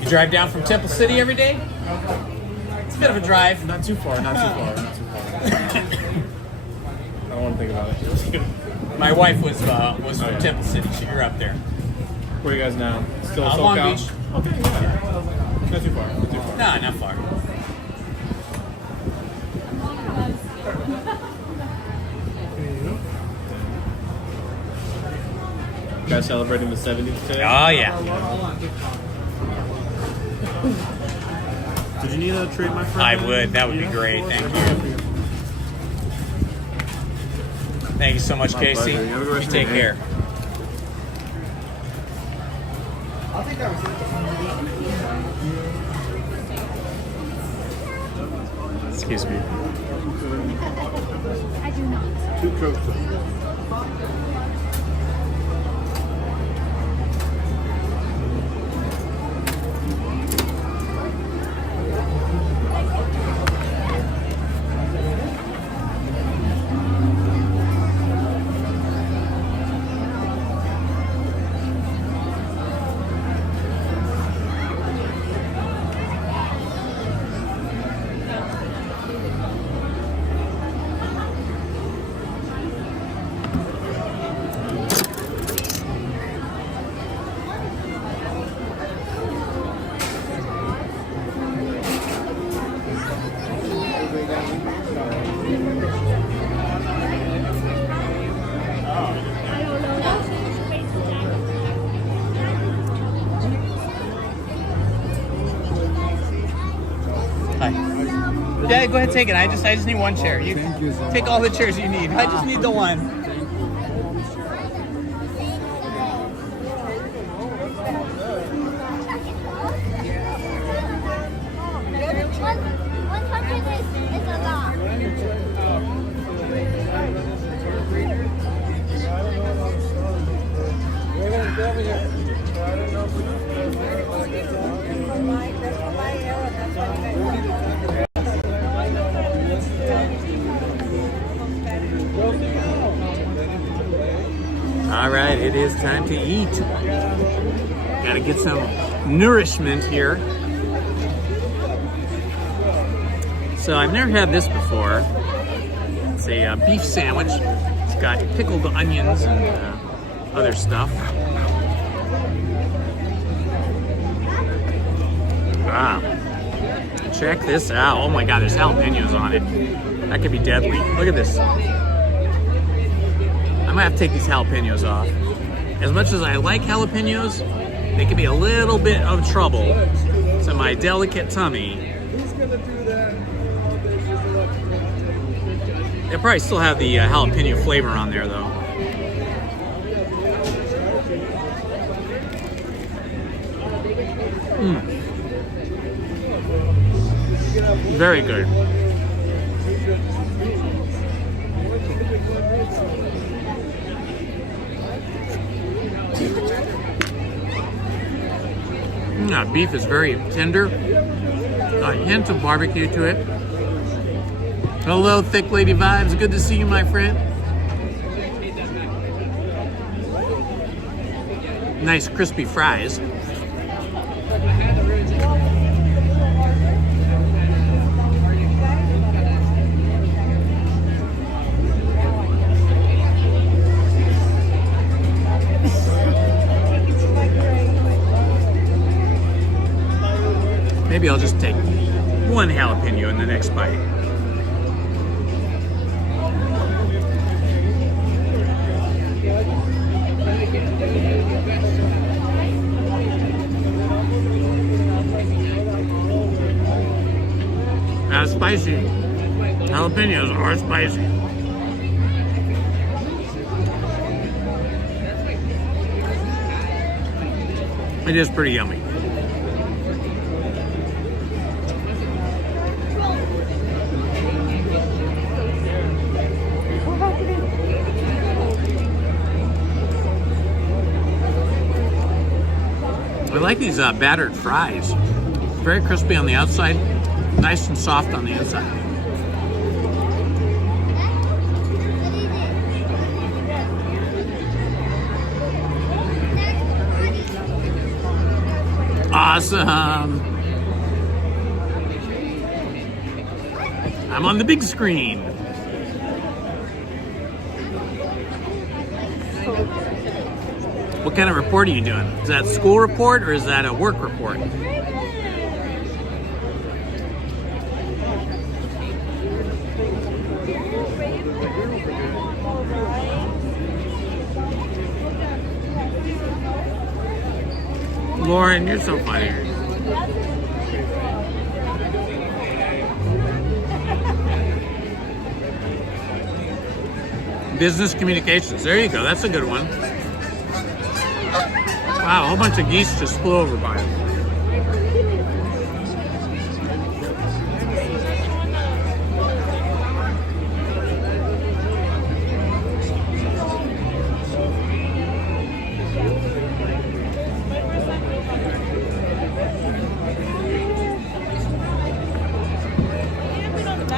You drive down from Temple City every day? It's a bit of a drive. Not too far, not too far, not too far. I don't want to think about it. My wife was from Temple City. She grew up there. Where are you guys now? Still Long SoCal? Beach. Okay, yeah. Not too far, not too far. No, not far. You guys celebrating the 70th today? Oh, yeah. Did you need a treat, my friend? I would. That would be great. Thank you. Thank you so much, My Casey. pleasure. You have a good rest You of take your day. care. I'll take that receipt. Excuse me. I do not. 2 Cokes. Yeah, go ahead, take it. I just need one chair. You Thank you so much. take all the chairs you need. I just need the one. All right, it is time to eat. Gotta get some nourishment here. So I've never had this before. It's a beef sandwich. It's got pickled onions and other stuff. Wow. Check this out. Oh my God, there's jalapenos on it. That could be deadly. Look at this. I might have to take these jalapenos off. As much as I like jalapenos, they can be a little bit of trouble to my delicate tummy. They probably still have the jalapeno flavor on there though. Very good. Beef is very tender. A hint of barbecue to it. Hello, Thick Lady Vibes. Good to see you, my friend. Nice crispy fries. Maybe I'll just take one jalapeno in the next bite. That's spicy. Jalapenos are spicy. It is pretty yummy. I like these battered fries. Very crispy on the outside, nice and soft on the inside. Awesome! I'm on the big screen. What kind of report are you doing? Is that a school report or is that a work report? Lauren, you're so funny. Business communications. There you go. That's a good one. Wow, a whole bunch of geese just flew over by it.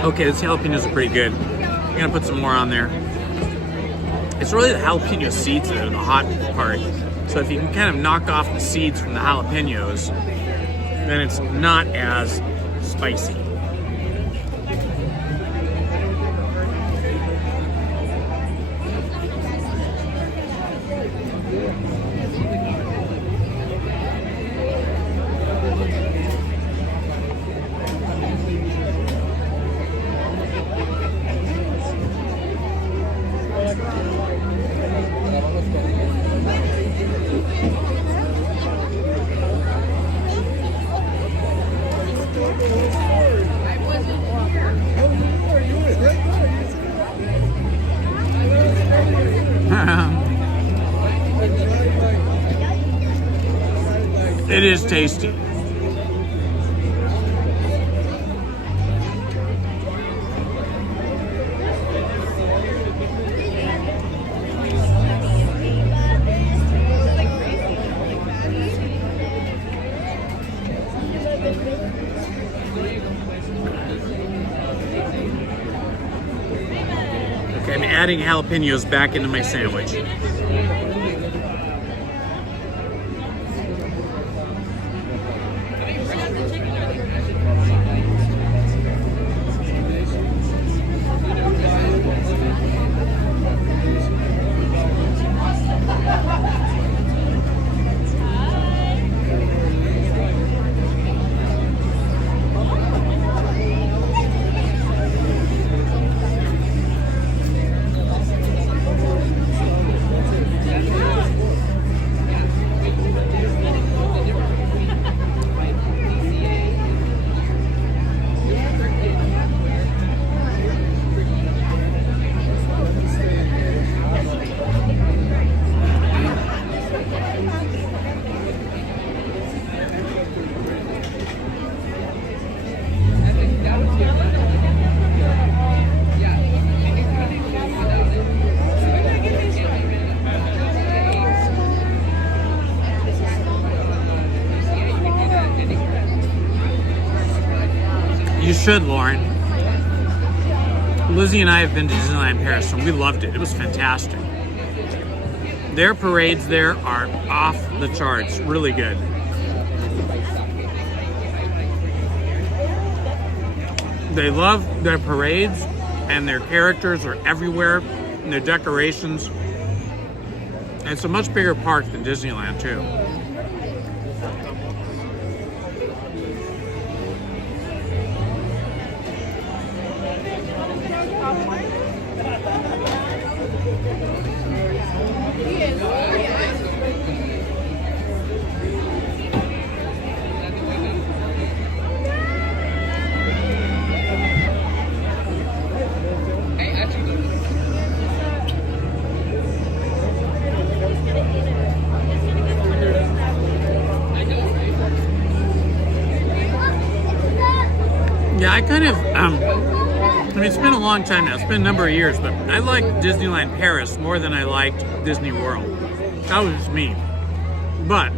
Okay, these jalapenos are pretty good. I'm gonna put some more on there. It's really the jalapeno seeds that are the hot part. So if you can kind of knock off the seeds from the jalapenos, then it's not as spicy. It is tasty. Okay, I'm adding jalapenos back into my sandwich. You should, Lauren. Lizzie and I have been to Disneyland Paris, and we loved it. It was fantastic. Their parades there are off the charts. Really good. They love their parades, and their characters are everywhere, and their decorations. And it's a much bigger park than Disneyland, too. Yeah, I kind of, I mean, it's been a long time now. It's been a number of years, but I liked Disneyland Paris more than I liked Disney World. That was just me. But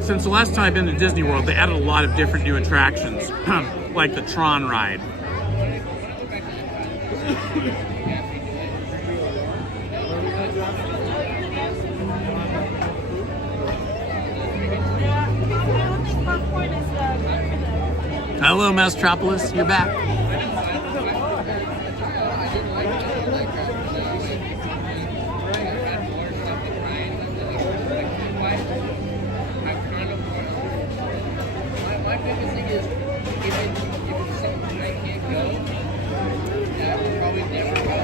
since the last time I've been to Disney World, they added a lot of different new attractions, like the Tron ride. Hello, Mousetropolis. You're back. My biggest thing is, if it's something I can't go, that will probably never go.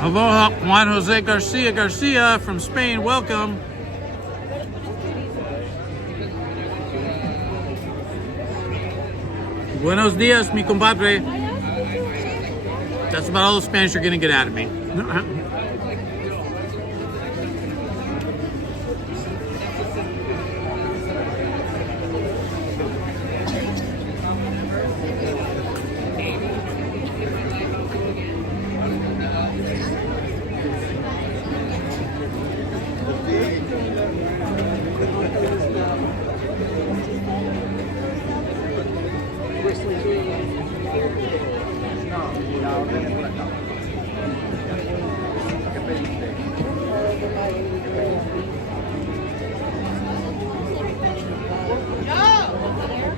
Hello, Juan Jose Garcia from Spain. Welcome. Buenos dias, mi compadre. That's about all the Spanish you're going to get out of me.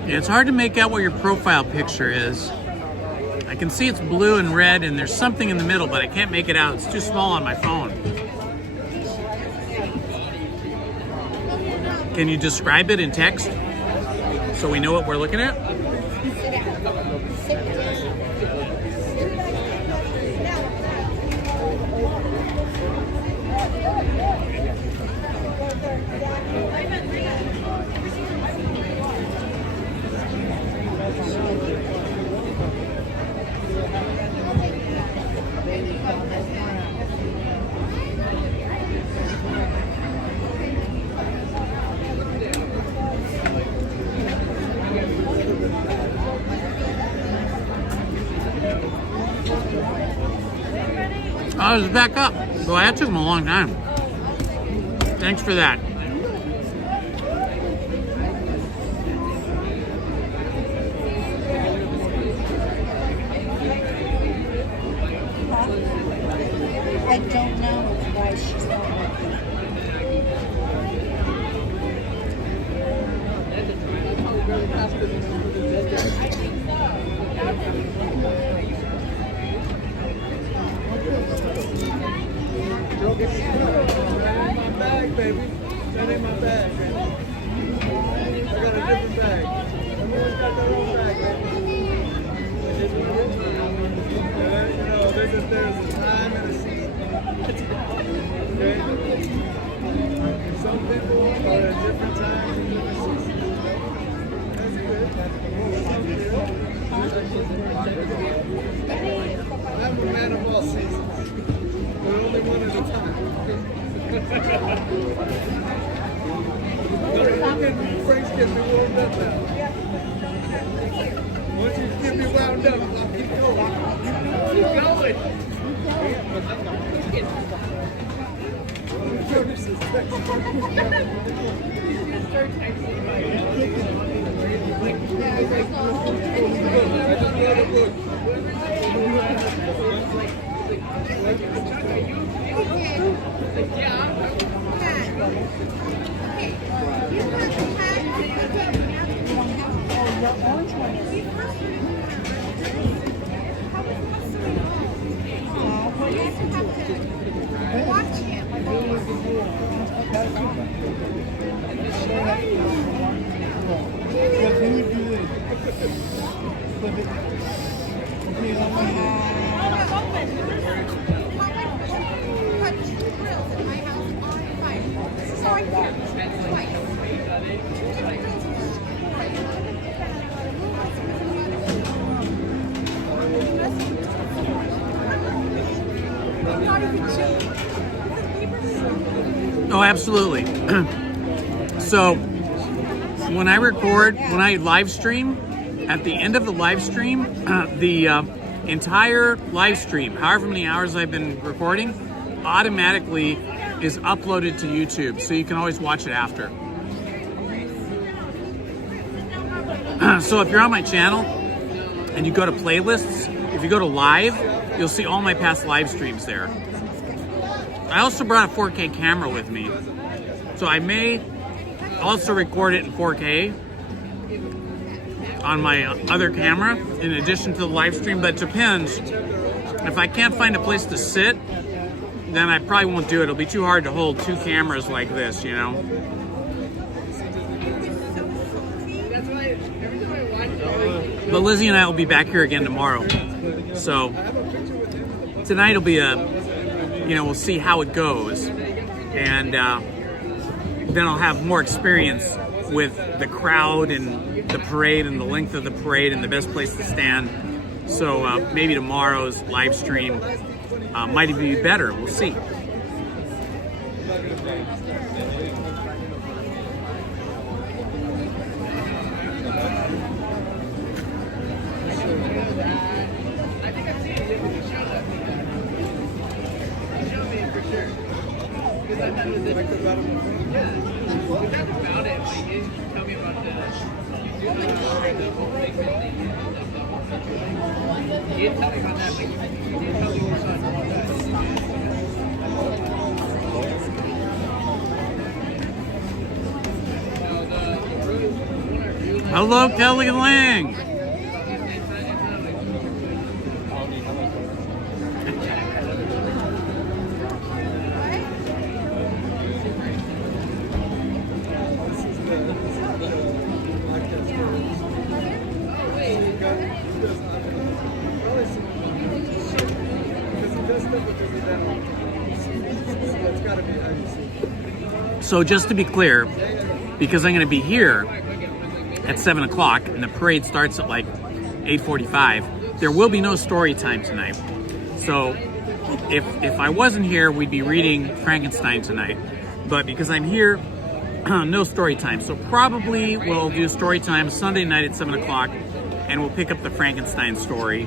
It's hard to make out what your profile picture is. I can see it's blue and red and there's something in the middle, but I can't make it out. It's too small on my phone. Can you describe it in text so we know what we're looking at? Oh, it's back up. Boy, that took him a long time. Thanks for that. I don't know why she's not working. My bag, baby. That ain't my bag, baby. I got a different bag. Everyone's got their own bag, baby. You know, there's a time and a season. Okay? Some people are at different times and different seasons. That's good. I'm a man of all seasons. But only one at a time. Frank's getting me warmed up now. Once you get me wound up, I'll keep going. Keep going. I just read a book. Oh, absolutely. So when I live stream, at the end of the live stream, the entire live stream, however many hours I've been recording, automatically is uploaded to YouTube, so you can always watch it after. So if you're on my channel and you go to playlists, if you go to live, you'll see all my past live streams there. I also brought a 4K camera with me, so I may also record it in 4K on my other camera in addition to the live stream, but it depends. If I can't find a place to sit, then I probably won't do it. It'll be too hard to hold two cameras like this, you know? But Lizzie and I will be back here again tomorrow. So tonight will be we'll see how it goes. And then I'll have more experience with the crowd and the parade and the length of the parade and the best place to stand. So maybe tomorrow's live stream might even be better. We'll see. Hello, Kelly Lang. So just to be clear, because I'm going to be here at 7 o'clock and the parade starts at like 8:45, there will be no story time tonight. So if I wasn't here, we'd be reading Frankenstein tonight. But because I'm here, no story time. So probably we'll do story time Sunday night at 7 o'clock, and we'll pick up the Frankenstein story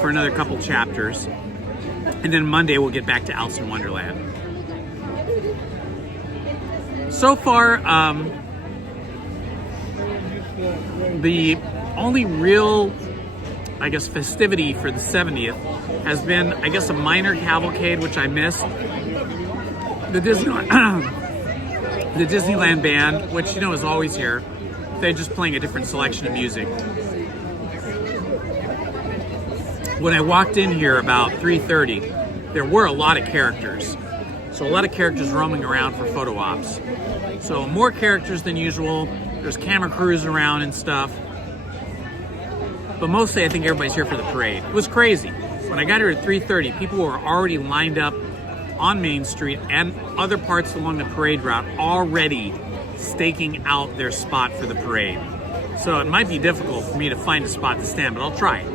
for another couple chapters. And then Monday we'll get back to Alice in Wonderland. So far, the only real, I guess, festivity for the 70th has been, I guess, a minor cavalcade, which I missed. The Disneyland band, which, you know, is always here. They're just playing a different selection of music. When I walked in here about 3:30, there were a lot of characters. So a lot of characters roaming around for photo ops. So more characters than usual. There's camera crews around and stuff. But mostly I think everybody's here for the parade. It was crazy. When I got here at 3:30, people were already lined up on Main Street and other parts along the parade route, already staking out their spot for the parade. So it might be difficult for me to find a spot to stand, but I'll try it.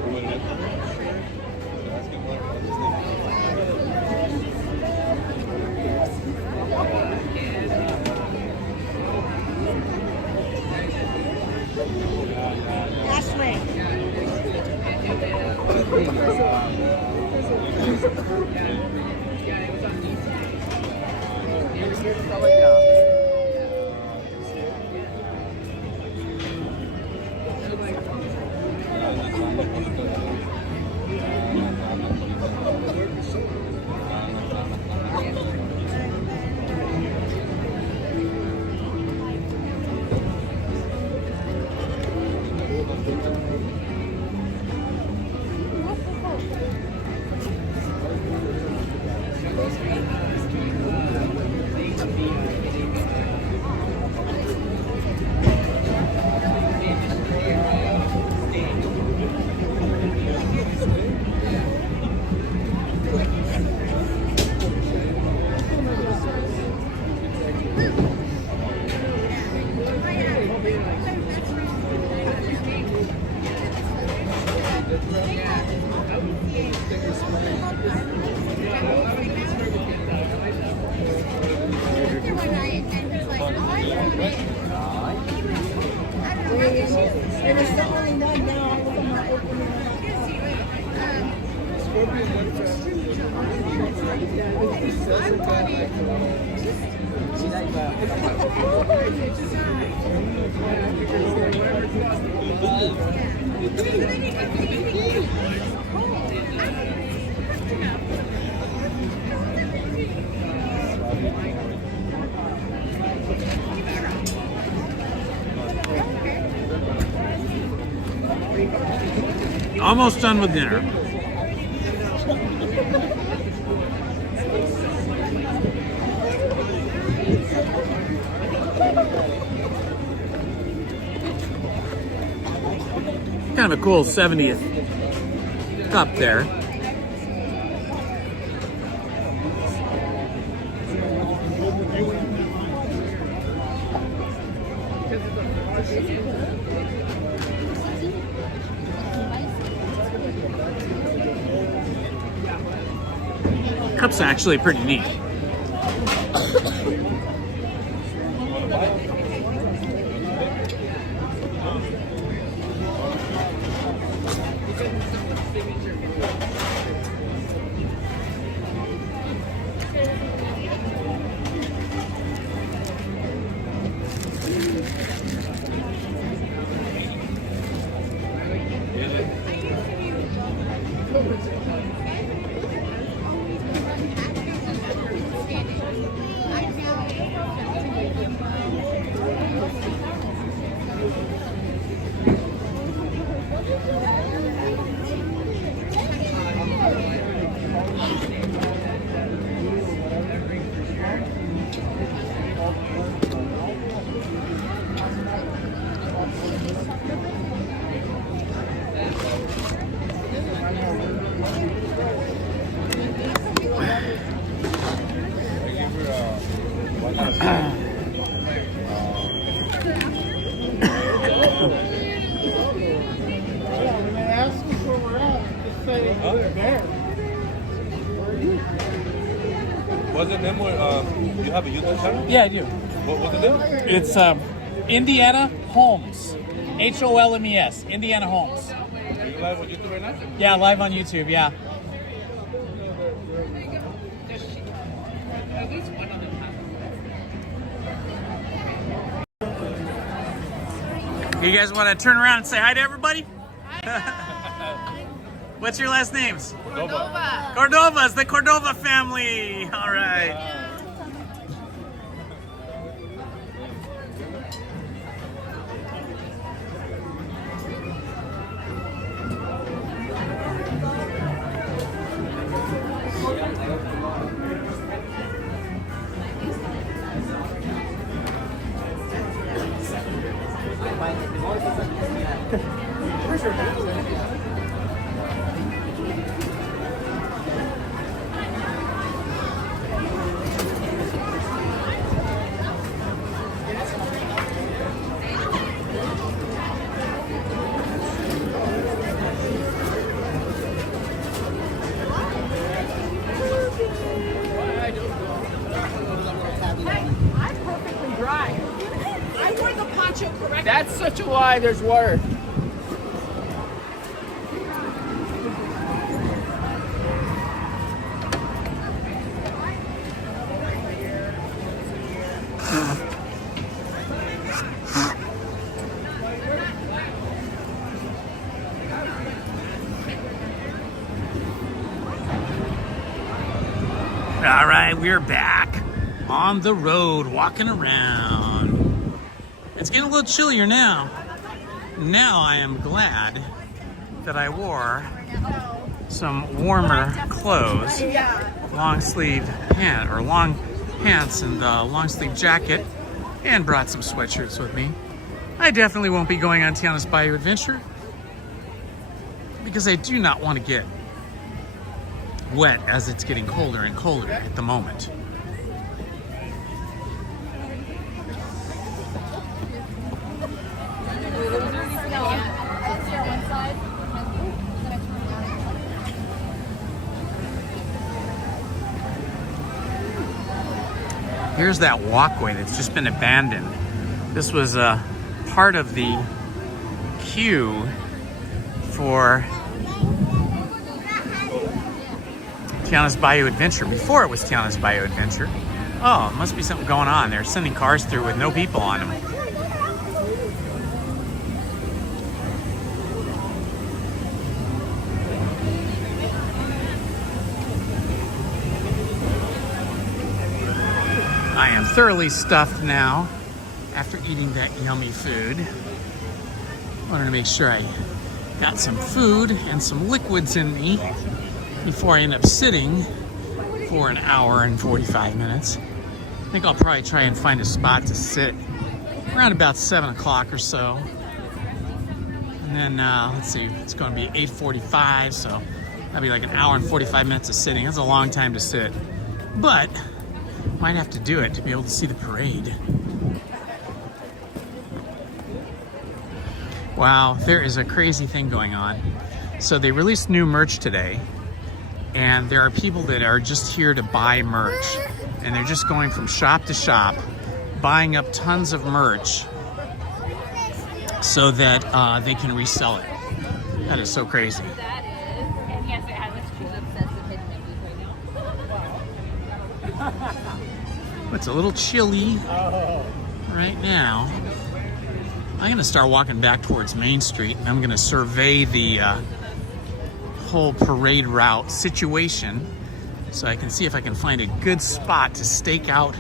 Almost done with dinner. Kind of a cool 70th cup there. Cup's actually pretty neat. What's the name? You have a YouTube channel? Yeah, I do. What's the name? It's Indiana Holmes. Holmes. Indiana Holmes. Are you live on YouTube right now? Yeah, live on YouTube, yeah. You guys want to turn around and say hi to everybody? What's your last names? Cordova. Cordova's the Cordova family. All right. I'm perfectly dry. I wore the poncho correctly. That's such a lie. There's water. All right, we're back on the road, walking around. It's getting a little chillier now. Now I am glad that I wore some warmer clothes, long sleeve pants or long pants and long sleeve jacket, and brought some sweatshirts with me. I definitely won't be going on Tiana's Bayou Adventure because I do not want to get wet as it's getting colder and colder at the moment. Here's that walkway that's just been abandoned. This was a part of the queue for Tiana's Bayou Adventure, before it was Tiana's Bayou Adventure. Oh, it must be something going on. They're sending cars through with no people on them. I am thoroughly stuffed now after eating that yummy food. Wanted to make sure I got some food and some liquids in me before I end up sitting for an hour and 45 minutes. I think I'll probably try and find a spot to sit around about 7 o'clock or so. And then, let's see, it's going to be 8:45, so that'll be like an hour and 45 minutes of sitting. That's a long time to sit. But, might have to do it to be able to see the parade. Wow, there is a crazy thing going on. So they released new merch today. And there are people that are just here to buy merch. And they're just going from shop to shop, buying up tons of merch so that they can resell it. That is so crazy. It's a little chilly right now. I'm gonna start walking back towards Main Street. And I'm gonna survey the whole parade route situation so I can see if I can find a good spot to stake out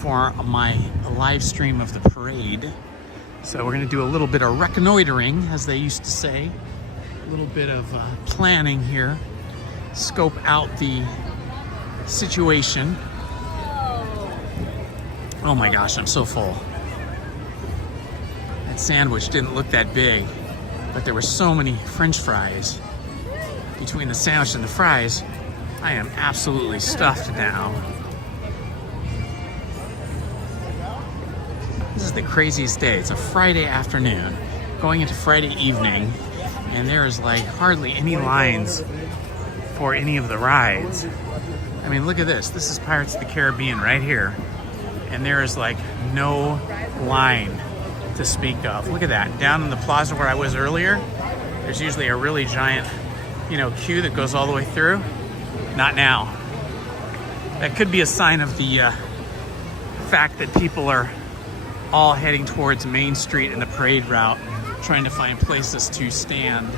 for my live stream of the parade. So we're gonna do a little bit of reconnoitering, as they used to say, a little bit of planning here, scope out the situation. Oh my gosh, I'm so full. That sandwich didn't look that big, but there were so many French fries. Between the sandwich and the fries, I am absolutely stuffed now. This is the craziest day. It's a Friday afternoon, going into Friday evening, and there is like hardly any lines for any of the rides. I mean, look at this. This is Pirates of the Caribbean right here, and there is like no line to speak of. Look at that. Down in the plaza where I was earlier, there's usually a really giant, queue that goes all the way through. Not now. That could be a sign of the fact that people are all heading towards Main Street and the parade route, trying to find places to stand.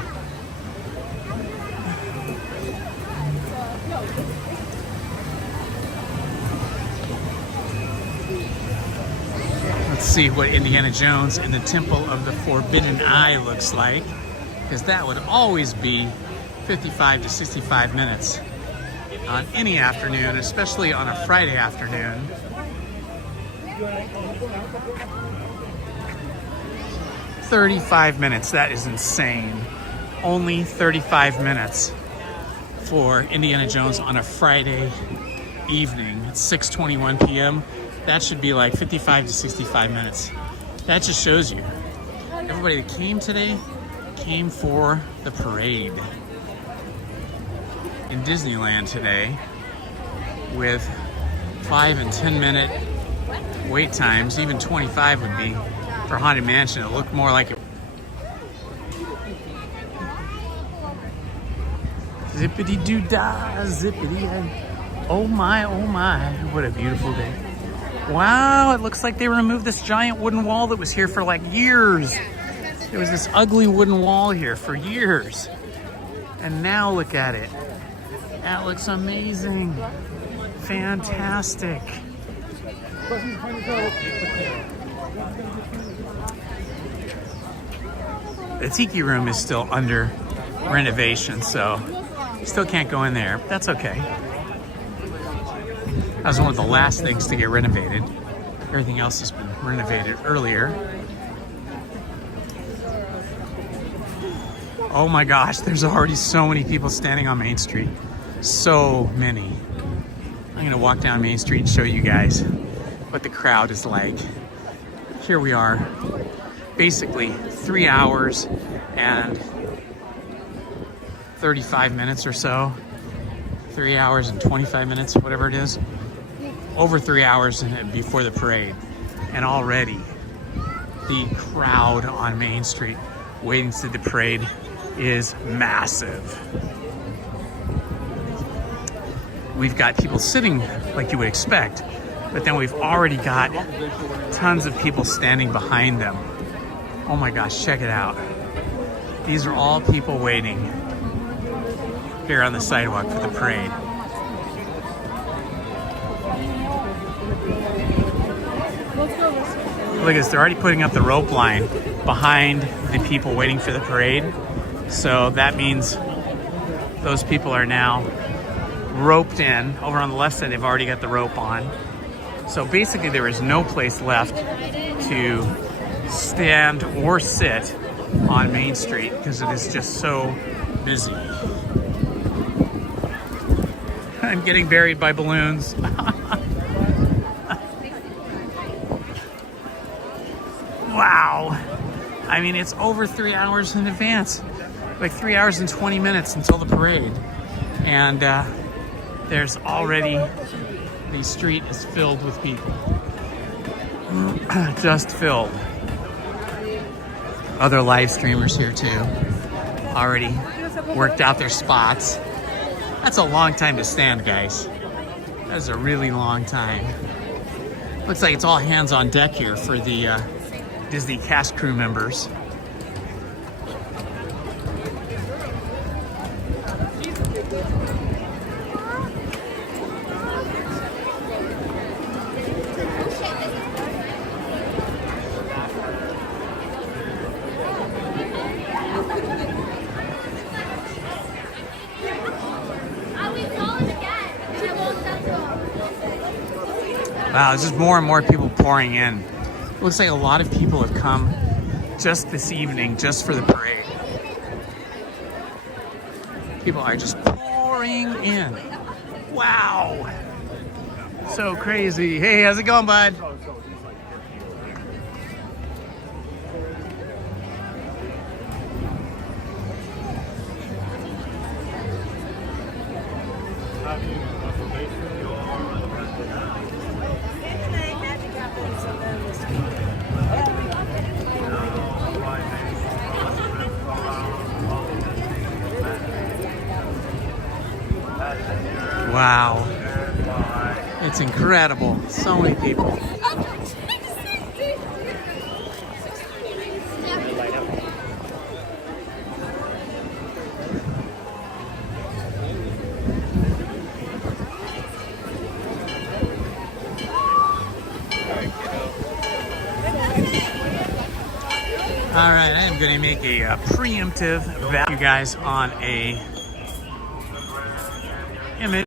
Let's see what Indiana Jones and the Temple of the Forbidden Eye looks like, because that would always be 55 to 65 minutes on any afternoon, especially on a Friday afternoon. $35 minutes, that is insane. Only 35 minutes for Indiana Jones on a Friday evening. It's 6:21 p.m. That should be like 55 to 65 minutes. That just shows you. Everybody that came today came for the parade in Disneyland today, with 5 and 10 minute wait times. Even 25 would be for Haunted Mansion. It looked more like it. Zippity doo dah, zippity. Oh my, what a beautiful day. Wow, it looks like they removed this giant wooden wall that was here for like years. There was this ugly wooden wall here for years. And now look at it. That looks amazing. Fantastic. The Tiki Room is still under renovation, so you still can't go in there. That's okay. That was one of the last things to get renovated. Everything else has been renovated earlier. Oh my gosh, there's already so many people standing on Main Street. So many. I'm gonna walk down Main Street and show you guys what the crowd is like. Here we are, basically 3 hours and 35 minutes or so. 3 hours and 25 minutes, whatever it is. Over 3 hours before the parade. And already the crowd on Main Street waiting to see the parade is massive. We've got people sitting like you would expect, but then we've already got tons of people standing behind them. Oh my gosh, check it out. These are all people waiting here on the sidewalk for the parade. Look at this, they're already putting up the rope line behind the people waiting for the parade. So that means those people are now roped in. Over on the left side, they've already got the rope on. So basically there is no place left to stand or sit on Main Street because it is just so busy. I'm getting buried by balloons. Wow. I mean, it's over 3 hours in advance. Like 3 hours and 20 minutes until the parade. And there's already, the street is filled with people. Just filled. Other live streamers here too. Already worked out their spots. That's a long time to stand, guys. That is a really long time. Looks like it's all hands on deck here for the Disney cast crew members. Wow, there's just more and more people pouring in. It looks like a lot of people have come just this evening, just for the parade. People are just pouring in. Wow. So crazy. Hey, how's it going, bud? Wow. It's incredible. So many people. All right, I am going to make a preemptive value, you guys, on a image.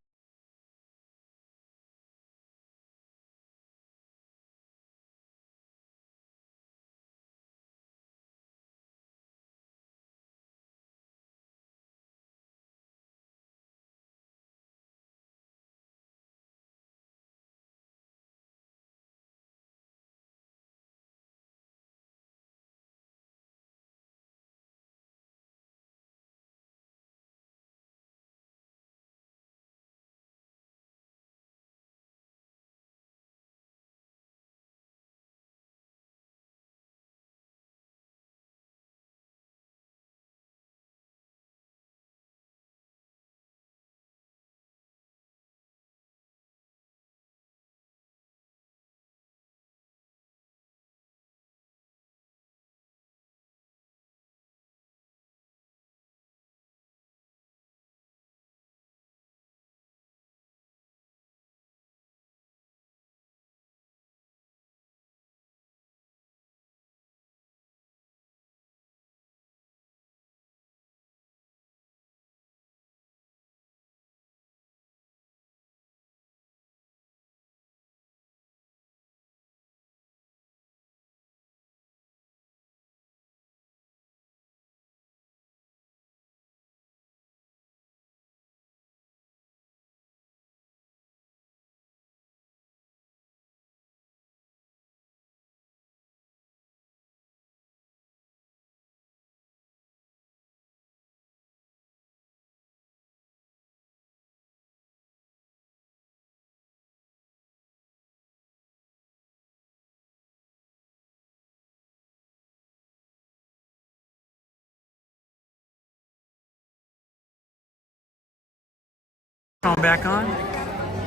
Phone back on?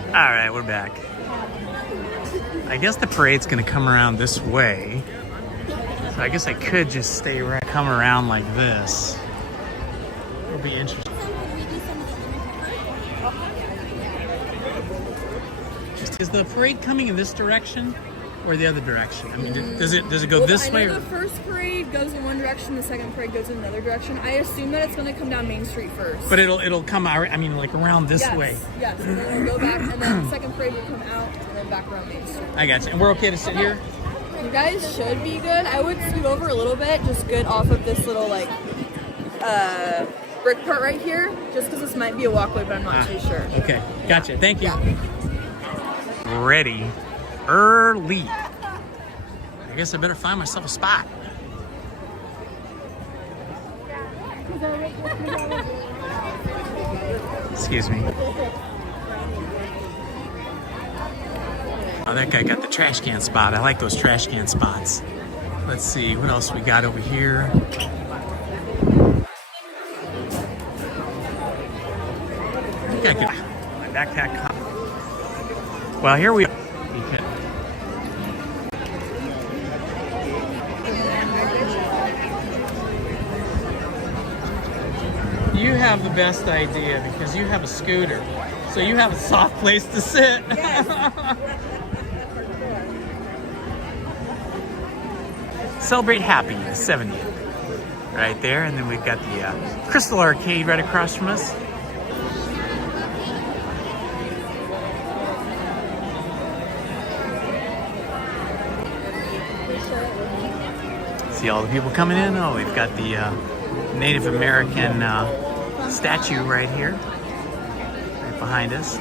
All right, we're back. I guess the parade's gonna come around this way. So I guess I could just stay right, come around like this. It'll be interesting. Is the parade coming in this direction or the other direction? I mean, does it go this way? I know the first parade goes in one direction, the second parade goes in another direction. I assume that it's going to come down Main Street first. But it'll come out, I mean, like around this way. Yes, and then it'll go back, and then the second parade will come out, and then back around Main Street. I got you. And we're okay to sit here? You guys should be good. I would scoot over a little bit, just good off of this little, like, brick part right here, just because this might be a walkway, but I'm not too sure. Okay, gotcha. Thank you. Ready early. I guess I better find myself a spot. Excuse me. Oh, that guy got the trash can spot. I like those trash can spots. Let's see, what else we got over here? I think I could... My backpack... Well, here we are. You have the best idea because you have a scooter. So you have a soft place to sit. Yes. Celebrate Happy, the 70th. Right there. And then we've got the Crystal Arcade right across from us. See all the people coming in? Oh, we've got the Native American statue right here, right behind us.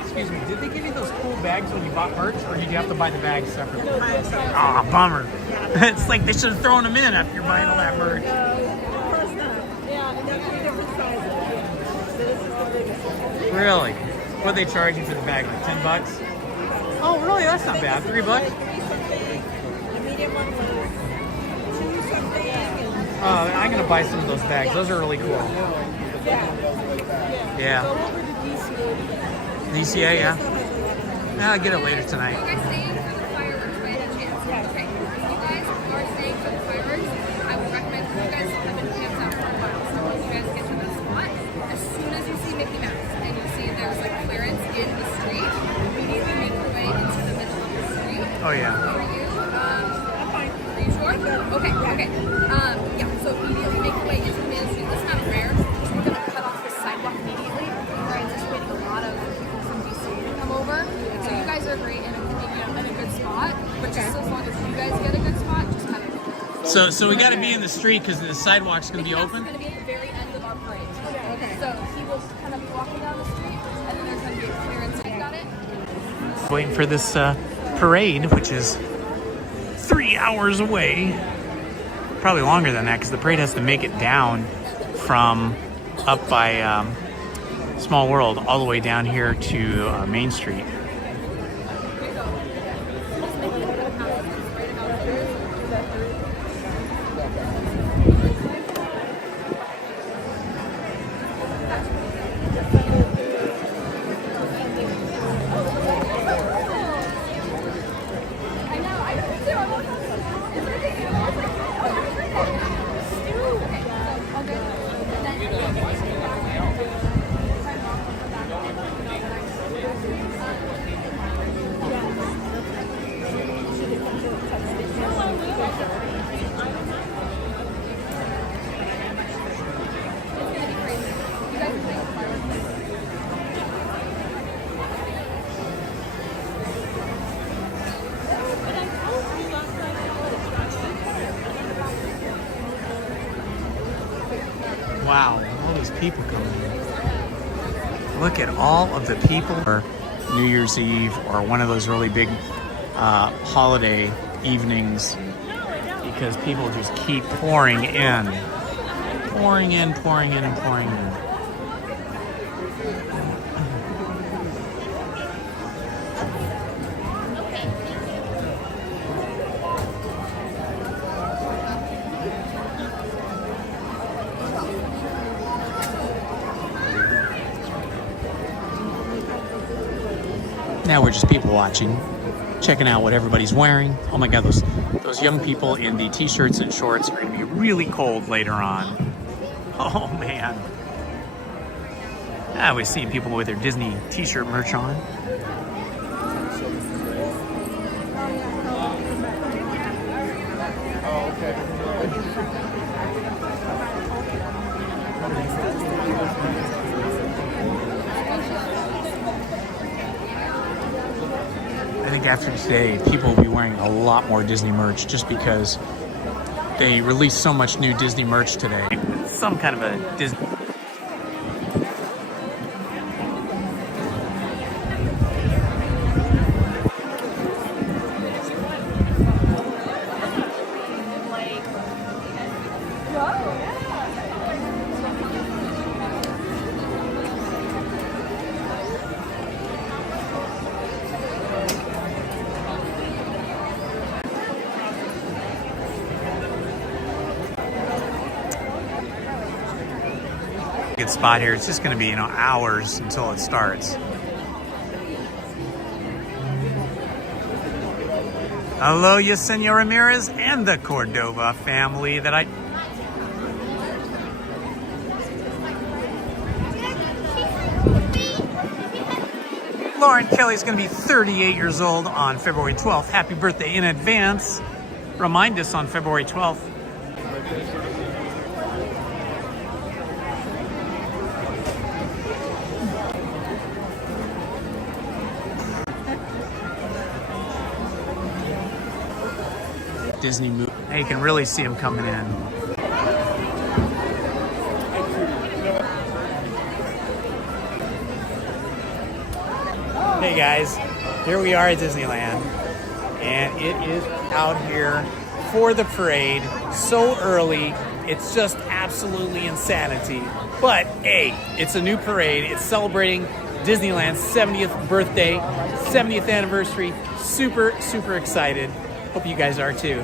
Excuse me, did they give you those cool bags when you bought merch, or did you have to buy the bags separately? Oh, bummer. It's like they should have thrown them in after you're buying all that merch. Really? What they charge you for the bag? Like $10? Oh, really? That's not bad. $3? Oh, I'm gonna buy some of those bags. Those are really cool. Yeah. DCA, yeah. Yeah, I'll get it later tonight. So we got to be in the street because the sidewalk's going to be open. It's going to be at the very end of our parade. Okay. So he will kind of be walking down the street, and then there's going to be a clearance. Got it? Waiting for this parade, which is 3 hours away. Probably longer than that because the parade has to make it down from up by Small World all the way down here to Main Street. Wow, all these people coming in. Look at all of the people for New Year's Eve or one of those really big holiday evenings, because people just keep pouring in. Pouring in, pouring in, and pouring in. Now we're just people watching, checking out what everybody's wearing. Oh my God, those young people in the t-shirts and shorts are gonna be really cold later on. Oh man. We're seeing people with their Disney t-shirt merch on. Oh, okay. I think after today, people will be wearing a lot more Disney merch just because they released so much new Disney merch today. Some kind of a Disney. Good spot here. It's just going to be, hours until it starts. Hello, Yesenia Ramirez and the Cordova family that I... Lauren Kelly's going to be 38 years old on February 12th. Happy birthday in advance. Remind us on February 12th. Disney movie. Now you can really see them coming in. Hey guys, here we are at Disneyland, and it is out here for the parade so early. It's just absolutely insanity. But hey, it's a new parade. It's celebrating Disneyland's 70th birthday, 70th anniversary. Super, super excited. Hope you guys are too.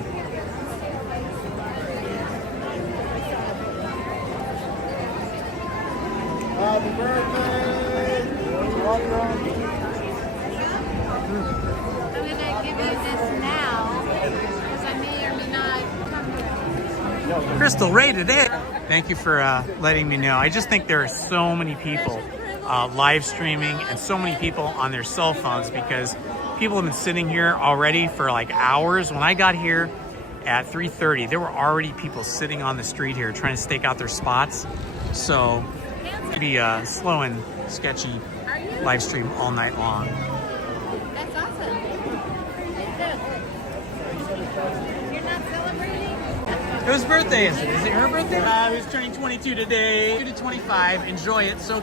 Happy birthday! Welcome. I'm going to give you this now, because I may or may not come. Crystal rated it. Thank you for letting me know. I just think there are so many people live streaming and so many people on their cell phones, because people have been sitting here already for like hours. When I got here at 3:30, there were already people sitting on the street here trying to stake out their spots. So it'd be a slow and sketchy live stream all night long. That's awesome. You're not celebrating? Whose birthday is it? Is it her birthday? Who's turning 22 today? 2 to 25. Enjoy it. So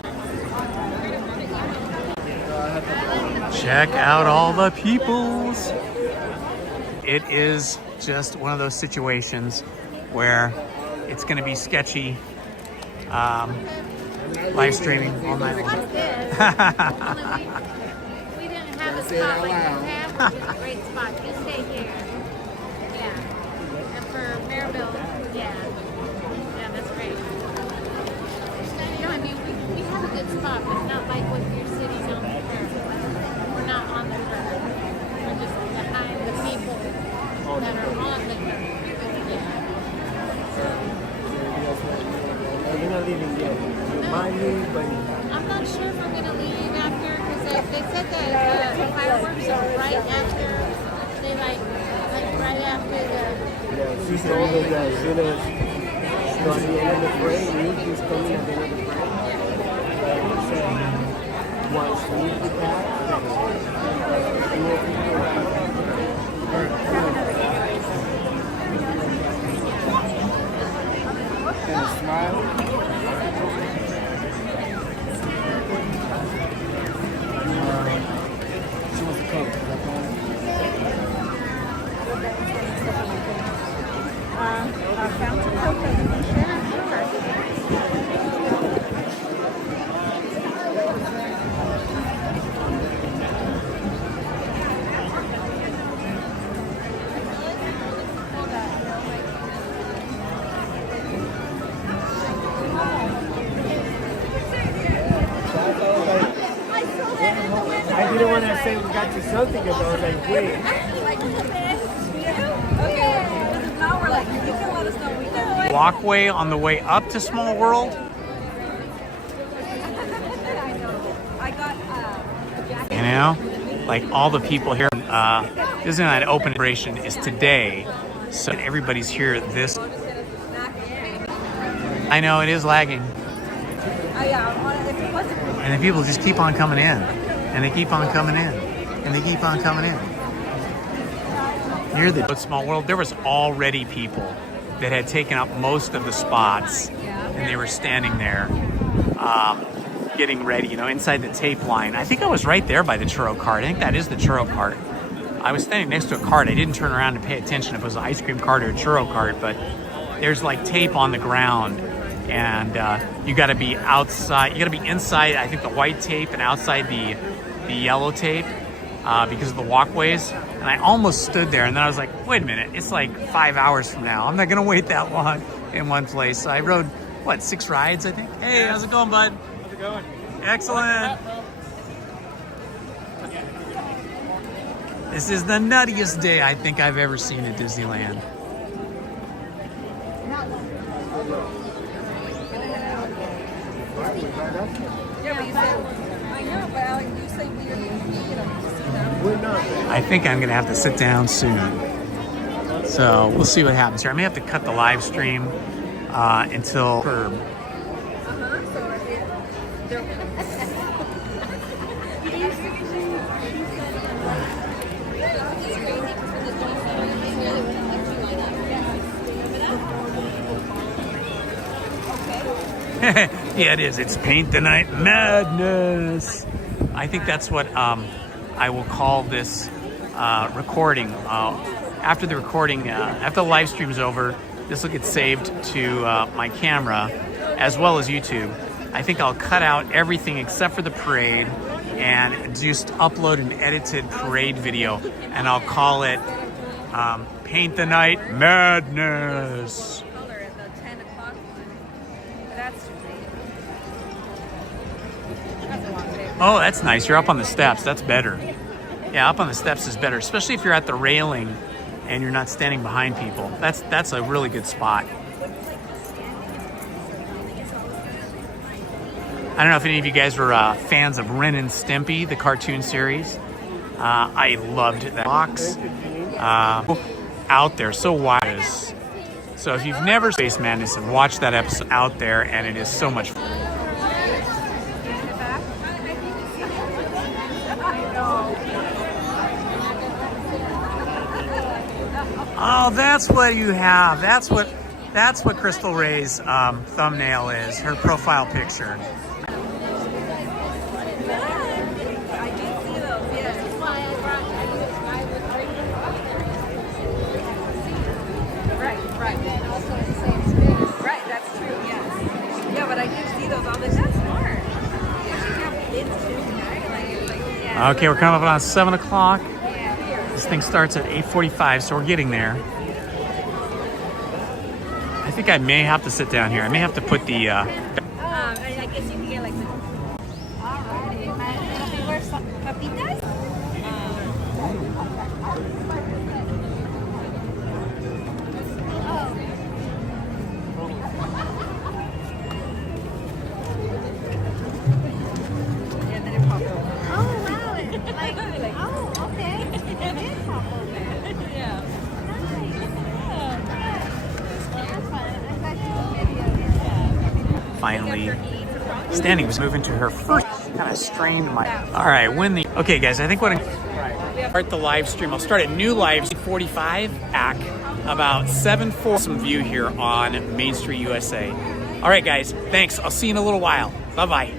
check out all the peoples. It is just one of those situations where it's going to be sketchy. Live streaming all night long. We didn't have a spot like you have, which is a great spot. You stay here. Yeah. And for Maribel, yeah. Yeah, that's great. No, I mean, we have a good spot, but not like what you're sitting on the curb. We're not on the curb. We're just behind the people that are on the curb. You're not leaving yet. You might leave, but I'm not sure if I'm going to leave after, because they said that the fireworks are right after, they like right after the... yeah, she told us that as soon as she's at the end of the parade, Nikki's coming at the end of the parade. So once Nikki passed, and smile. She wants to cook. Fountain cocoa. I didn't want to say we got you something, but I was like, wait. Now we're like, you can let us know we can. Walkway on the way up to Small World. You know, like all the people here. Disneyland open celebration is today, so everybody's here. This. I know it is lagging. And the people just keep on coming in. And they keep on coming in. And they keep on coming in. Near the Small World, there was already people that had taken up most of the spots. And they were standing there getting ready, you know, inside the tape line. I think I was right there by the churro cart. I think that is the churro cart. I was standing next to a cart. I didn't turn around to pay attention if it was an ice cream cart or a churro cart, but there's like tape on the ground. And you got to be outside. You got to be inside, I think, the white tape and outside the yellow tape because of the walkways. And I almost stood there, and then I was like, wait a minute, it's like 5 hours from now. I'm not going to wait that long in one place. So I rode, what, 6 rides, I think? Hey, how's it going, bud? How's it going? Excellent. This is the nuttiest day I think I've ever seen at Disneyland. Yeah, but you said, I know, but you say we're going to see them. We're not. I think I'm going to have to sit down soon. So we'll see what happens here. I may have to cut the live stream until... Yeah, it is. It's Paint the Night Madness. I think that's what I will call this recording. After the recording, after the live stream's over, this will get saved to my camera as well as YouTube. I think I'll cut out everything except for the parade and just upload an edited parade video, and I'll call it Paint the Night Madness. Oh, that's nice. You're up on the steps. That's better. Yeah, up on the steps is better, especially if you're at the railing and you're not standing behind people. That's a really good spot. I don't know if any of you guys were fans of Ren and Stimpy, the cartoon series. I loved that box. Out there, so wise. So if you've never Space Madness, and watch that episode Out There, and it is so much fun. Oh, that's what you have. That's what That's what Crystal Ray's thumbnail is, her profile picture. Right. And also in the same space. Right, that's true, yes. Yeah, but I do see those all the time. That's smart. Okay, we're coming up on 7 o'clock. This thing starts at 8:45, so we're getting there. I think I may have to sit down here. I may have to put the... I guess you can get like the... Alrighty. Papitas? Finally, Standing was moving to her first. Kind of strained my... All right, okay, guys, I think what I'm... Start the live stream. I'll start a new live 45 back about 7:40. Some view here on Main Street, USA. All right, guys, thanks. I'll see you in a little while. Bye-bye.